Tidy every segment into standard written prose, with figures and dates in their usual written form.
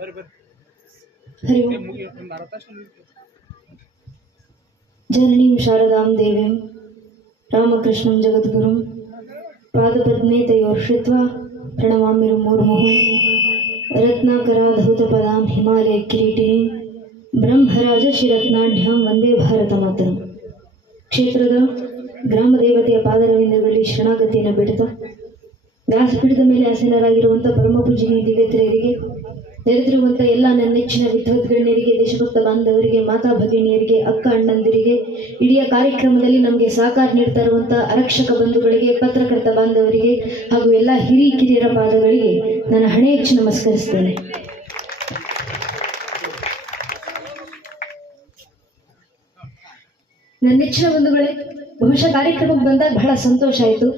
हरि ओम। जननीं शारदां देवीं रामकृष्णं जगद्गुरुं पादपद्मे तयोर्षित्वा प्रणमामि मुहुर्मुहुः। रत्नाकराधौतपदां हिमालय किरीटिनीं ब्रह्मराज ಶ್ರೀರತ್ನಾಢ್ಯಾಂ ವಂದೇ ಭಾರತ ಮಾತರಂ. ಕ್ಷೇತ್ರದ ಗ್ರಾಮ ದೇವತೆಯ ಪಾದರವಿಂದಗಳಲ್ಲಿ ಶರಣಾಗತಿಯನ್ನು ಬಿಡುತ್ತಾ ವ್ಯಾಸಪೀಠದ ಮೇಲೆ ಆಸೀನರಾಗಿರುವಂಥ ಪರಮ ಪೂಜ್ಯನೀಯ ದಿವ್ಯತ್ರಿಯರಿಗೆ, ನೆರೆದಿರುವಂಥ ಎಲ್ಲ ನನ್ನ ನೆಚ್ಚಿನ ವಿದ್ವದ್ಗಣ್ಯರಿಗೆ, ದೇಶಭಕ್ತ ಬಾಂಧವರಿಗೆ, ಮಾತಾ ಭಗಿನಿಯರಿಗೆ, ಅಕ್ಕ ಅಣ್ಣಂದಿರಿಗೆ, ಇಡೀ ಕಾರ್ಯಕ್ರಮದಲ್ಲಿ ನಮಗೆ ಸಹಕಾರ ನೀಡ್ತಾ ಇರುವಂಥ ಆರಕ್ಷಕ ಬಂಧುಗಳಿಗೆ, ಪತ್ರಕರ್ತ ಬಾಂಧವರಿಗೆ ಹಾಗೂ ಎಲ್ಲ ಹಿರಿಯರ ಪಾದಗಳಿಗೆ ನಾನು ಹಣೆ ಹೆಚ್ಚು ನಮಸ್ಕರಿಸ್ತೇನೆ. ನನ್ನ ನೆಚ್ಚಿನ ಬಂಧುಗಳೇ, ಬಹುಶಃ ಕಾರ್ಯಕ್ರಮಕ್ಕೆ ಬಂದಾಗ ಬಹಳ ಸಂತೋಷ ಆಯಿತು.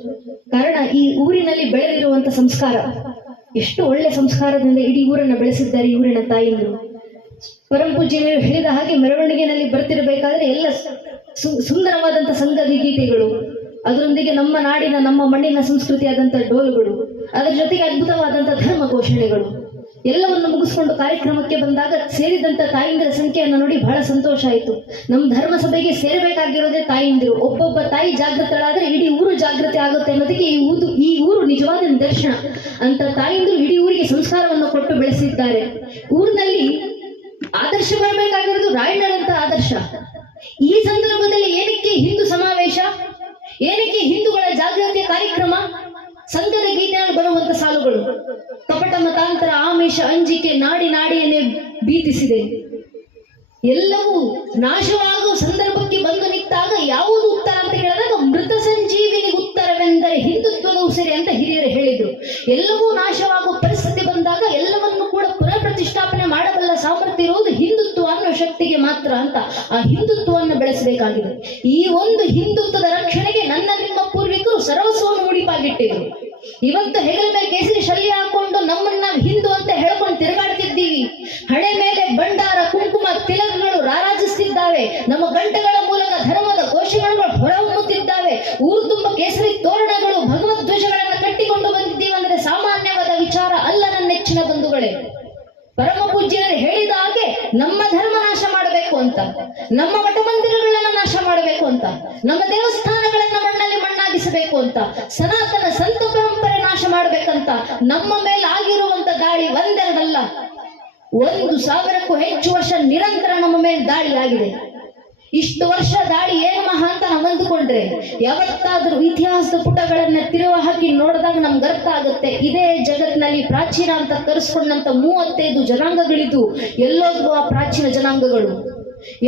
ಕಾರಣ ಈ ಊರಿನಲ್ಲಿ ಬೆಳೆದಿರುವಂಥ ಸಂಸ್ಕಾರ, ಎಷ್ಟು ಒಳ್ಳೆ ಸಂಸ್ಕಾರದಿಂದ ಇಡೀ ಊರನ್ನು ಬೆಳೆಸಿದ್ದಾರೆ ಈ ಊರಿನ ತಾಯಿಯರು. ಪರಮ ಪೂಜ್ಯರು ಹೇಳಿದ ಹಾಗೆ ಮೆರವಣಿಗೆಯಲ್ಲಿ ಬರ್ತಿರಬೇಕಾದ್ರೆ ಎಲ್ಲ ಸುಂದರವಾದಂಥ ಸಂಗತಿ ಗೀತೆಗಳು, ಅದರೊಂದಿಗೆ ನಮ್ಮ ನಾಡಿನ ನಮ್ಮ ಮಣ್ಣಿನ ಸಂಸ್ಕೃತಿಯಾದಂಥ ಡೋಲುಗಳು, ಅದರ ಜೊತೆಗೆ ಅದ್ಭುತವಾದಂಥ ಧರ್ಮ ಘೋಷಣೆಗಳು ಎಲ್ಲವನ್ನು ಮುಗಿಸ್ಕೊಂಡು ಕಾರ್ಯಕ್ರಮಕ್ಕೆ ಬಂದಾಗ ಸೇರಿದಂಥ ತಾಯಿಂದಿರ ಸಂಖ್ಯೆಯನ್ನು ನೋಡಿ ಬಹಳ ಸಂತೋಷ ಆಯಿತು. ನಮ್ಮ ಧರ್ಮ ಸಭೆಗೆ ಸೇರಬೇಕಾಗಿರೋದೇ ತಾಯಿಂದಿರು. ಒಬ್ಬೊಬ್ಬ ತಾಯಿ ಜಾಗೃತಳಾದರೆ ಇಡೀ ಊರು ಜಾಗೃತಿ ಆಗುತ್ತೆ ಅನ್ನೋದಕ್ಕೆ ಈ ಊರು ನಿಜವಾದ ನಿದರ್ಶನ. ಅಂತ ತಾಯಿಂದಿರು ಇಡೀ ಊರಿಗೆ ಸಂಸ್ಕಾರವನ್ನು ಕೊಟ್ಟು ಬೆಳೆಸಿದ್ದಾರೆ. ಊರಿನಲ್ಲಿ ಆದರ್ಶ ಬರಬೇಕಾಗಿರೋದು ರಾಯಣ್ಣರಂತ ಆದರ್ಶ. ಈ ಸಂದರ್ಭದಲ್ಲಿ ಏನಕ್ಕೆ ಹಿಂದೂ ಸಮಾವೇಶ, ಏನಕ್ಕೆ ಹಿಂದೂಗಳ ಜಾಗೃತಿಯ ಕಾರ್ಯಕ್ರಮ, ಸಂಘದ ಗೀತೆಯನ್ನು ಬರುವಂತ ಸಾಲುಗಳು, ಕಪಟ ಮತಾಂತರ, ಆಮಿಷ, ಅಂಜಿಕೆ ನಾಡಿಯನ್ನೇ ಭೀತಿಸಿದೆ. ಎಲ್ಲವೂ ನಾಶವಾಗುವ ಸಂದರ್ಭಕ್ಕೆ ಬಂದು ನಿಂತಾಗ ಯಾವುದು ಉತ್ತರ ಅಂತ ಹೇಳಿದಾಗ ಮೃತ ಸಂಜೀವಿನಿಗೆ ಉತ್ತರವೆಂದರೆ ಹಿಂದುತ್ವದ ಉಸಿರೆ ಅಂತ ಹಿರಿಯರು ಹೇಳಿದ್ರು. ಎಲ್ಲವೂ ನಾಶವಾಗುವ ಪರಿಸ್ಥಿತಿ ಬಂದಾಗ ಎಲ್ಲವನ್ನು ಕೂಡ ಪುನಃ ಪ್ರತಿಷ್ಠಾಪನೆ ಮಾಡಬಲ್ಲ ಸಾಮರ್ಥ್ಯ ಇರುವುದು ಹಿಂದುತ್ವ ಅನ್ನೋ ಶಕ್ತಿಗೆ ಮಾತ್ರ ಅಂತ ಆ ಹಿಂದುತ್ವವನ್ನು ಬೆಳೆಸಬೇಕಾಗಿದೆ. ಈ ಒಂದು ಹಿಂದುತ್ವದ ರಕ್ಷಣೆಗೆ ನನ್ನ ನಿಮ್ಮ ಪೂರ್ವಿಕರು ಸರ್ವಸ್ವವನ್ನು ಮುಡಿಪಾಗಿಟ್ಟಿದ್ರು. ಇವತ್ತು ಹೆಗಲ ಮೇಲೆ ಕೇಸರಿ ಶಲ್ಯ ಹಾಕೊಂಡು ನಮ್ಮನ್ನ ಹಿಂದೂ ಅಂತ ಹೇಳ್ಕೊಂಡು ತಿರುಗಾಡ್ತಿದ್ದೀವಿ. ಹಣೆ ಮೇಲೆ ಬಂಡಾರ, ಕುಂಕುಮ, ತಿಲಕಗಳು ರಾರಾಜಿಸುತ್ತಿದ್ದಾವೆ. ನಮ್ಮ ಗಂಟೆಗಳ ಮೂಲಕ ಧರ್ಮದ ಘೋಷಣೆಗಳು ಹೊರಹೊಮ್ಮುತ್ತಿದ್ದಾವೆ. ಊರು ತುಂಬ ಕೇಸರಿ ತೋರಣಗಳು, ಭಗವದ್ ಧ್ವಜಗಳನ್ನು ಕಟ್ಟಿಕೊಂಡು ಬಂದಿದ್ದೀವಿ ಅಂದ್ರೆ ಸಾಮಾನ್ಯವಾದ ವಿಚಾರ ಅಲ್ಲ. ನನ್ನ ನೆಚ್ಚಿನ ಬಂಧುಗಳೇ, ಪರಮ ಪೂಜ್ಯರು ಹೇಳಿದ ಹಾಗೆ ನಮ್ಮ ಧರ್ಮ ನಾಶ ಮಾಡಬೇಕು ಅಂತ, ನಮ್ಮ ಮಠ ಮಂದಿರಗಳನ್ನ ನಾಶ ಮಾಡಬೇಕು ಅಂತ, ನಮ್ಮ ದೇವಸ್ಥಾನಗಳನ್ನ ಮಣ್ಣಲ್ಲಿ ಮಣ್ಣಾಗಿಸಬೇಕು ಅಂತ, ಸನಾತನ ಸಂತ ಪರಂಪರೆ ನಾಶ ಮಾಡಬೇಕಂತ ನಮ್ಮ ಮೇಲೆ ಆಗಿರುವಂತ ದಾಳಿ ಒಂದೆರಡಲ್ಲ, 1,000ಕ್ಕೂ ಹೆಚ್ಚು ವರ್ಷ ನಿರಂತರ ನಮ್ಮ ಮೇಲೆ ದಾಳಿ ಆಗಿದೆ. ಇಷ್ಟು ವರ್ಷ ದಾಳಿ ಏನು ಮಹಾ ಅಂತ ನಾವು ಅಂದುಕೊಂಡ್ರೆ ಯಾವತ್ತಾದ್ರೂ ಇತಿಹಾಸದ ಪುಟಗಳನ್ನ ತಿರುವ ಹಾಕಿ ನೋಡಿದಾಗ ನಮ್ಗೆ ಅರ್ಥ ಆಗುತ್ತೆ. ಇದೇ ಜಗತ್ತಿನಲ್ಲಿ ಪ್ರಾಚೀನ ಅಂತ ಕರೆಸ್ಕೊಂಡಂತ 35 ಜನಾಂಗಗಳಿದ್ದು ಎಲ್ಲೋದ್ವು ಆ ಪ್ರಾಚೀನ ಜನಾಂಗಗಳು?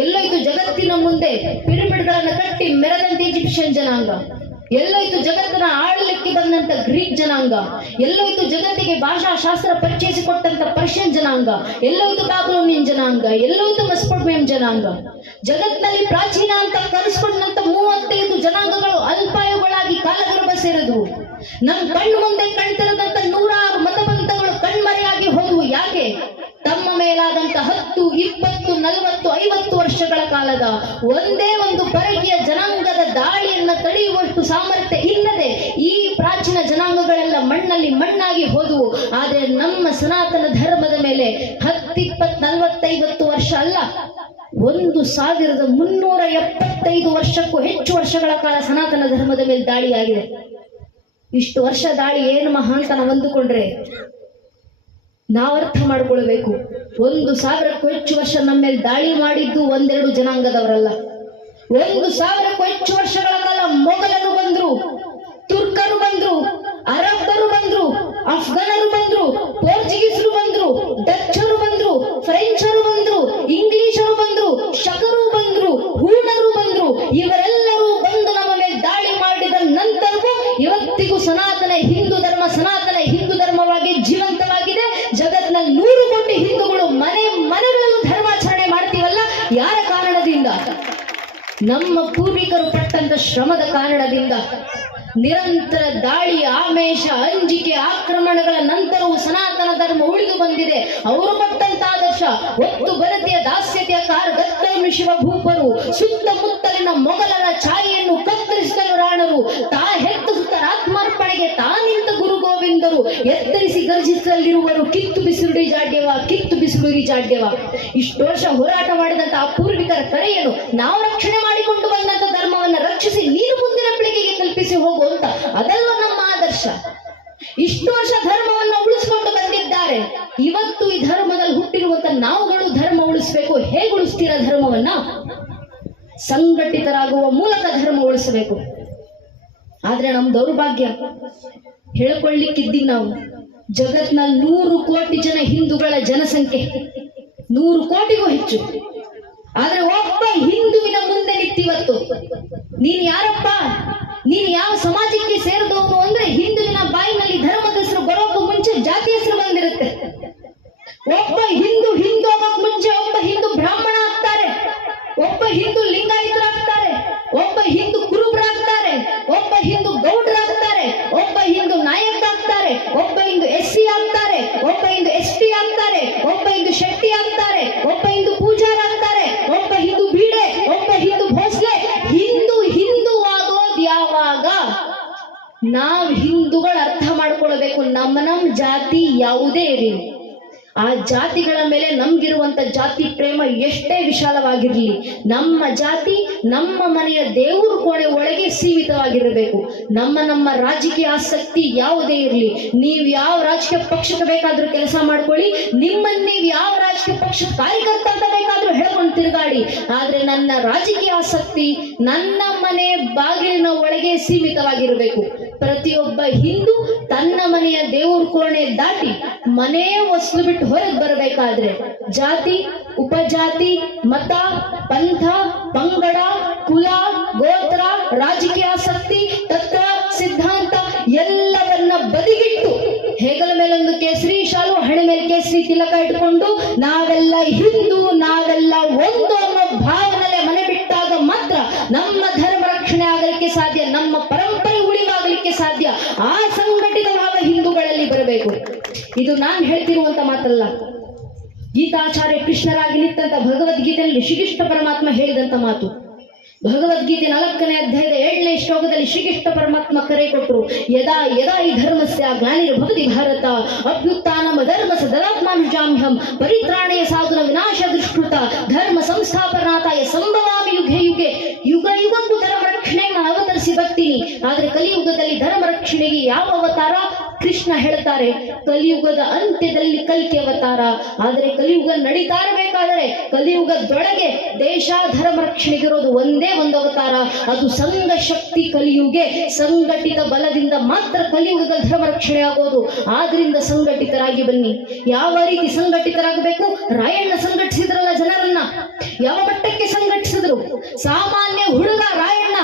ಎಲ್ಲೋಯ್ತು ಜಗತ್ತಿನ ಮುಂದೆ ಪಿರಮಿಡ್ಗಳನ್ನ ಕಟ್ಟಿ ಮೆರೆದಂತ ಈಜಿಪ್ಷಿಯನ್ ಜನಾಂಗ? ಎಲ್ಲೋಯ್ತು ಜಗತ್ತನ್ನ ಆಳಲಿಕ್ಕೆ ಬಂದಂತ ಗ್ರೀಕ್ ಜನಾಂಗ? ಎಲ್ಲೋಯ್ತು ಜಗತ್ತಿಗೆ ಭಾಷಾ ಶಾಸ್ತ್ರ ಪರಿಚಯಿಸಿಕೊಟ್ಟಂತ ಪರ್ಷಿಯನ್ ಜನಾಂಗ? ಎಲ್ಲೋಯ್ತು ಬಾಬಿಲೋನಿಯನ್ ಜನಾಂಗ? ಎಲ್ಲೋಯ್ತು ಮೆಸೊಪೊಟೇಮಿಯನ್ ಜನಾಂಗ? ಜಗತ್ತಿನಲ್ಲಿ ಪ್ರಾಚೀನ ಅಂತ ಕರೆಸ್ಕೊಂಡಂತ 35 ಜನಾಂಗಗಳು ಅಲ್ಪಾಯುಗಳಾಗಿ ಕಾಲಗರ್ಭ ಸೇರಿದ್ವು. ನಮ್ಮ ಕಣ್ಣು ಮುಂದೆ ಕಾಣ್ತಿರದಂತ 100 ಮತಪಂಥಗಳು ಕಣ್ಮರೆಯಾಗಿ ಹೋದವು. ಯಾಕೆ? ತಮ್ಮ ಮೇಲಾದಂತ 10, 20, 40, 50 ವರ್ಷಗಳ ಕಾಲದ ಒಂದೇ ಒಂದು ಪರಕೀಯ ಜನಾಂಗದ ದಾಳಿಯನ್ನ ತಡೆಯುವಷ್ಟು ಸಾಮರ್ಥ್ಯ ಇಲ್ಲದೆ ಈ ಪ್ರಾಚೀನ ಜನಾಂಗಗಳೆಲ್ಲ ಮಣ್ಣಲ್ಲಿ ಮಣ್ಣಾಗಿ ಹೋದವು. ಆದರೆ ನಮ್ಮ ಸನಾತನ ಧರ್ಮದ ಮೇಲೆ 10, 20, 40, 50 ವರ್ಷ ಅಲ್ಲ, 1,375 ವರ್ಷಕ್ಕೂ ಹೆಚ್ಚು ವರ್ಷಗಳ ಕಾಲ ಸನಾತನ ಧರ್ಮದ ಮೇಲೆ ದಾಳಿಯಾಗಿದೆ. ಇಷ್ಟು ವರ್ಷ ದಾಳಿ ಏನು ಮಹಾ ಅಂತ ನಾವು ಅಂದುಕೊಂಡ್ರೆ ನಾವು ಅರ್ಥ ಮಾಡ್ಕೊಳ್ಬೇಕು. 1,000ಕ್ಕೂ ಹೆಚ್ಚು ವರ್ಷ ನಮ್ಮ ಮೇಲೆ ದಾಳಿ ಮಾಡಿದ್ದು ಒಂದೆರಡು ಜನಾಂಗದವರಲ್ಲ. 1,000ಕ್ಕೂ ಹೆಚ್ಚು ವರ್ಷಗಳ ಕಾಲ ಮೊಘಲರು ಬಂದ್ರು, ತುರ್ಕರು ಬಂದ್ರು, ಅರಬ್ಬರು ಬಂದ್ರು, ಅಫ್ಘಾನರು ಬಂದ್ರು, ಪೋರ್ಚುಗೀಸರು ಬಂದ್ರು, ಡಚ್ಚರು ಬಂದ್ರು, ಫ್ರೆಂಚರು ಬಂದ್ರು, ಇಂಗ್ಲಿಷರು ಬಂದ್ರು, ಶಕರು ಬಂದ್ರು, ಹೂಣರು ಬಂದ್ರು. ಇವರೆಲ್ಲರೂ ಬಂದು ನಮ್ಮ ಮೇಲೆ ದಾಳಿ ಮಾಡಿದ ನಂತರವೂ ಇವತ್ತಿಗೂ ಸನಾತನ ಹಿಂದೂ ಧರ್ಮವಾಗಿ ಜೀವಂತವಾಗಿದೆ. ಜಗತ್ನಲ್ಲಿ 100 ಕೋಟಿ ಹಿಂದೂಗಳು ಮನೆಗಳಲ್ಲೂ ಧರ್ಮಾಚರಣೆ ಮಾಡ್ತೀವಲ್ಲ, ಯಾರ ಕಾರಣದಿಂದ? ನಮ್ಮ ಪೂರ್ವಿಕರು ಪಟ್ಟಂತ ಶ್ರಮದ ಕಾರಣದಿಂದ. ನಿರಂತರ ದಾಳಿ, ಆಮೇಷ, ಅಂಜಿಕೆ, ಆಕ್ರಮಣಗಳ ನಂತರವೂ ಸನಾತನ ಧರ್ಮ ಉಳಿದು ಬಂದಿದೆ. ಅವರು ಕೊಟ್ಟಂತ ಆದರ್ಶ ಒತ್ತು ಬರತೆಯ ದಾಸ್ಯತೆಯ ಕಾರ್ಗತ್ತನ್ನು ಶಿವಭೂಪರು, ಸುತ್ತಮುತ್ತಲಿನ ಮೊಘಲರ ಛಾಯೆಯನ್ನು ಕತ್ತರಿಸಿದರು ರಾಣರು, ತಾ ಹೆತ್ತ ಸುತ್ತರಾತ್ಮಾರ್ಪಣೆಗೆ ತಾನಿಂತ ಗುರು ಗೋವಿಂದರು, ಎತ್ತರಿಸಿ ಗರ್ಜಿಸಲಿರುವರು ಕಿತ್ತು ಬಿಸಿರುಡಿ ಜಾಡ್ಯವ, ಕಿತ್ತು ಬಿಸಿ ಸುಡುವಿರಿ ಜಾಡ್ಯವ. ಇಷ್ಟು ವರ್ಷ ಹೋರಾಟ ಮಾಡಿದಂತ ಆ ಪೂರ್ವಿಕರ ಕರೆಯನ್ನು ನಾವು ರಕ್ಷಣೆ ಮಾಡಿಕೊಂಡು ಬಂದಂತ ಧರ್ಮವನ್ನ ರಕ್ಷಿಸಿ ನೀನು ಮುಂದಿನ ಪೀಳಿಗೆಗೆ ಕಲ್ಪಿಸಿ ಹೋಗು ಅಂತ, ಅದೆಲ್ಲ ನಮ್ಮ ಆದರ್ಶ. ಇಷ್ಟು ವರ್ಷ ಧರ್ಮವನ್ನ ಉಳಿಸಿಕೊಂಡು ಬಂದಿದ್ದಾರೆ. ಇವತ್ತು ಈ ಧರ್ಮದಲ್ಲಿ ಹುಟ್ಟಿರುವಂತ ನಾವುಗಳು ಧರ್ಮ ಉಳಿಸ್ಬೇಕು. ಹೇಗೆ ಉಳಿಸ್ತೀರ ಧರ್ಮವನ್ನ? ಸಂಘಟಿತರಾಗುವ ಮೂಲಕ ಧರ್ಮ ಉಳಿಸಬೇಕು. ಆದ್ರೆ ನಮ್ ದೌರ್ಭಾಗ್ಯ, ಹೇಳ್ಕೊಳ್ಳಿಕ್ಕಿದ್ದೀವಿ ನಾವು. ಜಗತ್ನಲ್ಲಿ 100 ಕೋಟಿ ಜನ ಹಿಂದೂಗಳ ಜನಸಂಖ್ಯೆ 100 ಕೋಟಿಗೂ ಹೆಚ್ಚು. ಆದ್ರೆ ಒಬ್ಬ ಹಿಂದುವಿನ ಮುಂದೆ ನಿಂತಿವತ್ತು ನೀನ್ ಯಾರಪ್ಪ, ನೀನ್ ಯಾವ ಸಮಾಜಕ್ಕೆ ಸೇರಿದವನು ಅಂದ್ರೆ ಹಿಂದುವಿನ ಬಾಯಿನಲ್ಲಿ ಧರ್ಮದ ಹೆಸರು ಬರೋಕ್ಕೂ ಮುಂಚೆ ಜಾತಿ ಹೆಸರು ಬಂದಿರುತ್ತೆ. ಒಬ್ಬ ಹಿಂದೂ ಆಗೋಕ್ ಮುಂಚೆ ಒಬ್ಬ ಹಿಂದೂ ಬ್ರಾಹ್ಮಣ ಆಗ್ತಾರೆ, ಒಬ್ಬ ಹಿಂದೂ ಲಿಂಗಾಯತರಾಗ್ತಾರೆ, ಒಬ್ಬ ಹಿಂದೂ ಕುರುಬರಾಗ್ತಾರೆ, ಒಬ್ಬ ಹಿಂದೂ ಗೌಡ್ರಾಗ್ತಾರೆ, ಒಬ್ಬ ಹಿಂದೂ ನಾಯಕ ಆಗ್ತಾರೆ, ಒಬ್ಬ ಹಿಂದೂ SC ಆಗ್ತಾರೆ, ಒಬ್ಬ ಹಿಂದೂ ST ಆಗ್ತಾರೆ, ಒಬ್ಬ ಹಿಂದೂ ಶೆಟ್ಟಿ ಆಗ್ತಾರೆ, ಒಬ್ಬ ಹಿಂದೂ ಪೂಜಾರ ಆಗ್ತಾರೆ, ಒಬ್ಬ ಹಿಂದೂ ಬೀಡೆ, ಒಬ್ಬ ಹಿಂದೂ ಭೋಸ್ಲೆ. ಹಿಂದೂ ಆಗೋದ್ ಯಾವಾಗ? ನಾವ್ ಹಿಂದೂಗಳು ಅರ್ಥ ಮಾಡ್ಕೊಳ್ಬೇಕು, ನಮ್ಮ ಜಾತಿ ಯಾವುದೇ ಇರಲಿ, ಆ ಜಾತಿಗಳ ಮೇಲೆ ನಮ್ಗಿರುವಂತ ಜಾತಿ ಪ್ರೇಮ ಎಷ್ಟೇ ವಿಶಾಲವಾಗಿರ್ಲಿ, ನಮ್ಮ ಜಾತಿ ನಮ್ಮ ಮನೆಯ ದೇವ್ರ ಕೋಣೆ ಒಳಗೆ ಸೀಮಿತವಾಗಿರಬೇಕು. ನಮ್ಮ ರಾಜಕೀಯ ಆಸಕ್ತಿ ಯಾವುದೇ ಇರಲಿ, ನೀವ್ ಯಾವ ರಾಜಕೀಯ ಪಕ್ಷಕ್ಕೆ ಬೇಕಾದ್ರೂ ಕೆಲಸ ಮಾಡ್ಕೊಳ್ಳಿ, ನಿಮ್ಮನ್ನ ನೀವ್ ಯಾವ ರಾಜಕೀಯ ಪಕ್ಷದ ಕಾರ್ಯಕರ್ತ ಅಂತ ಬೇಕಾದ್ರೂ ಹೇಳ್ಕೊಂಡು ತಿರುಗಾಡಿ. ಆದ್ರೆ ನನ್ನ ರಾಜಕೀಯ ಆಸಕ್ತಿ ನನ್ನ ಮನೆ ಬಾಗಿಲಿನ ಒಳಗೆ ಸೀಮಿತವಾಗಿರಬೇಕು. ಪ್ರತಿಯೊಬ್ಬ ಹಿಂದೂ ತನ್ನ ಮನೆಯ ದೇವ್ರ ಕೋಣೆ ದಾಟಿ ಮನೆ ಹೊಸಲು ಬಿಟ್ಟು ಹೊರಗೆ ಬರಬೇಕಾದ್ರೆ ಜಾತಿ, ಉಪಜಾತಿ, ಮತ, ಪಂಥ, ಪಂಗಡ, ಕುಲ, ಗೋತ್ರ, ರಾಜಕೀಯ ಆಸಕ್ತಿ, ತತ್ವ, ಸಿದ್ಧಾಂತ ಎಲ್ಲವನ್ನ ಬದಿಗಿಟ್ಟು ಹೆಗಲ ಮೇಲೊಂದು ಕೇಸರಿ ಶಾಲು, ಹಣೆ ಮೇಲೆ ಕೇಸರಿ ತಿಲಕ ಇಟ್ಕೊಂಡು ನಾವೆಲ್ಲ ಹಿಂದೂ, ನಾವೆಲ್ಲ ಒಂದು ಅನ್ನೋ ಭಾವನೆಲೆ ಮನೆ ಬಿಟ್ಟಾಗ ಮಾತ್ರ ನಮ್ಮ ಧರ್ಮ ರಕ್ಷಣೆ ಆಗಲಿಕ್ಕೆ ಸಾಧ್ಯ, ನಮ್ಮ ಪರಂಪರೆ ಉಳಿವಾಗಲಿಕ್ಕೆ ಸಾಧ್ಯ. ಆ ಸಂಘಟಿತ ಭಾವ ಹಿಂದೂಗಳಲ್ಲಿ ಬರಬೇಕು. ಇದು ನಾನು ಹೇಳ್ತಿರುವಂತ ಮಾತಲ್ಲ, ಗೀತಾಚಾರ್ಯ ಕೃಷ್ಣರಾಗಿ ನಿಂತ ಭಗವದ್ಗೀತೆಯಲ್ಲಿ ಶ್ರೀಕೃಷ್ಣ ಪರಮಾತ್ಮ ಹೇಳಿದಂತ ಮಾತು. ಭಗವದ್ಗೀತೆ 4ನೇ ಅಧ್ಯಾಯದ 7ನೇ ಶ್ಲೋಕದಲ್ಲಿ ಶ್ರೀಕೃಷ್ಣ ಪರಮಾತ್ಮ ಕರೆ ಕೊಟ್ಟರು. ಯದಾ ಯದಾ ಈ ಧರ್ಮಸ್ಯ ಗ್ಲಾನಿರ್ಭವತಿ ಭಾರತ ಅಭ್ಯುತ್ಥಾನಂ ಧರ್ಮಸ್ಯ ತದಾತ್ಮಾನುಜಾಮ್ಯಹಂ ಪರಿತ್ರಾಣಾಯ ಸಾಧುನ ವಿನಾಶ ದುಷ್ಕೃತ ಧರ್ಮ ಸಂಸ್ಥಾಪನಾರ್ಥಾಯ ಸಂಭವಾಮಿ ಯುಗೆ ಯುಗೆ. ಯುಗ ಯುಗಕ್ಕೂ ಧರ್ಮ ರಕ್ಷಣೆಗೆ ನಾನು ಅವತರಿಸಿ ಬರ್ತೀನಿ. ಆದ್ರೆ ಕಲಿಯುಗದಲ್ಲಿ ಧರ್ಮ ರಕ್ಷಣೆಗೆ ಯಾವ ಅವತಾರ? ಕೃಷ್ಣ ಹೇಳ್ತಾರೆ, ಕಲಿಯುಗದ ಅಂತ್ಯದಲ್ಲಿ ಕಲ್ಕಿ ಅವತಾರ. ಆದರೆ ಕಲಿಯುಗ ನಡೀತಾ ಇರಬೇಕಾದರೆ ಕಲಿಯುಗದೊಳಗೆ ದೇಶ ಧರ್ಮ ರಕ್ಷಣೆಗಿರೋದು ಒಂದೇ ಒಂದು ಅವತಾರ, ಅದು ಸಂಘ ಶಕ್ತಿ ಕಲಿಯುಗೆ. ಸಂಘಟಿತ ಬಲದಿಂದ ಮಾತ್ರ ಕಲಿಯುಗದ ಧರ್ಮ ರಕ್ಷಣೆ ಆಗೋದು. ಆದ್ರಿಂದ ಸಂಘಟಿತರಾಗಿ ಬನ್ನಿ. ಯಾವ ರೀತಿ ಸಂಘಟಿತರಾಗಬೇಕು? ರಾಯಣ್ಣ ಸಂಘಟಿಸಿದ್ರಲ್ಲ ಜನರನ್ನ. ಯಾವ ಮಟ್ಟಕ್ಕೆ ಸಂಘಟಿಸಿದ್ರು? ಸಾಮಾನ್ಯ ಹುಡುಗ ರಾಯಣ್ಣ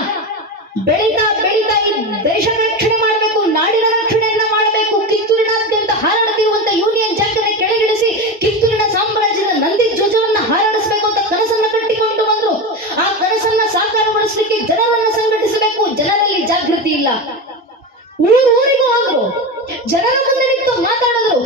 ಬೆಳೀತಾ ಬೆಳೀತಾ ಈ ದೇಶ ರಕ್ಷಣೆ ಮಾಡಬೇಕು, ನಾಡಿನ ರಕ್ಷಣೆಯನ್ನ ಮಾಡಬೇಕು, ಕಿತ್ತೂರಿನಾದ್ಯಂತ ಹಾರಾಡುತ್ತಿರುವಂತ ಯೂನಿಯನ್ ಜಾಕನ್ನ ಕೆಳಗಿಳಿಸಿ ಕಿತ್ತೂರಿನ ಸಾಮ್ರಾಜ್ಯದ ನಂದಿ ಧ್ವಜವನ್ನ ಹಾರಾಡಿಸಬೇಕು ಅಂತ ಕನಸನ್ನ ಕಟ್ಟಿಕೊಂಡು ಬಂದ್ರು. ಆ ಕನಸನ್ನ ಸಾಕಾರಗೊಳಿಸಲಿಕ್ಕೆ ಜನರನ್ನ ಸಂಘಟಿಸಬೇಕು. ಜನರಲ್ಲಿ ಜಾಗೃತಿ ಇಲ್ಲ. ಊರಿಗೂ ಹೋದ್ರು, ಜನರ ಮುಂದೆ ನಿಂತು ಮಾತಾಡಿದ್ರು.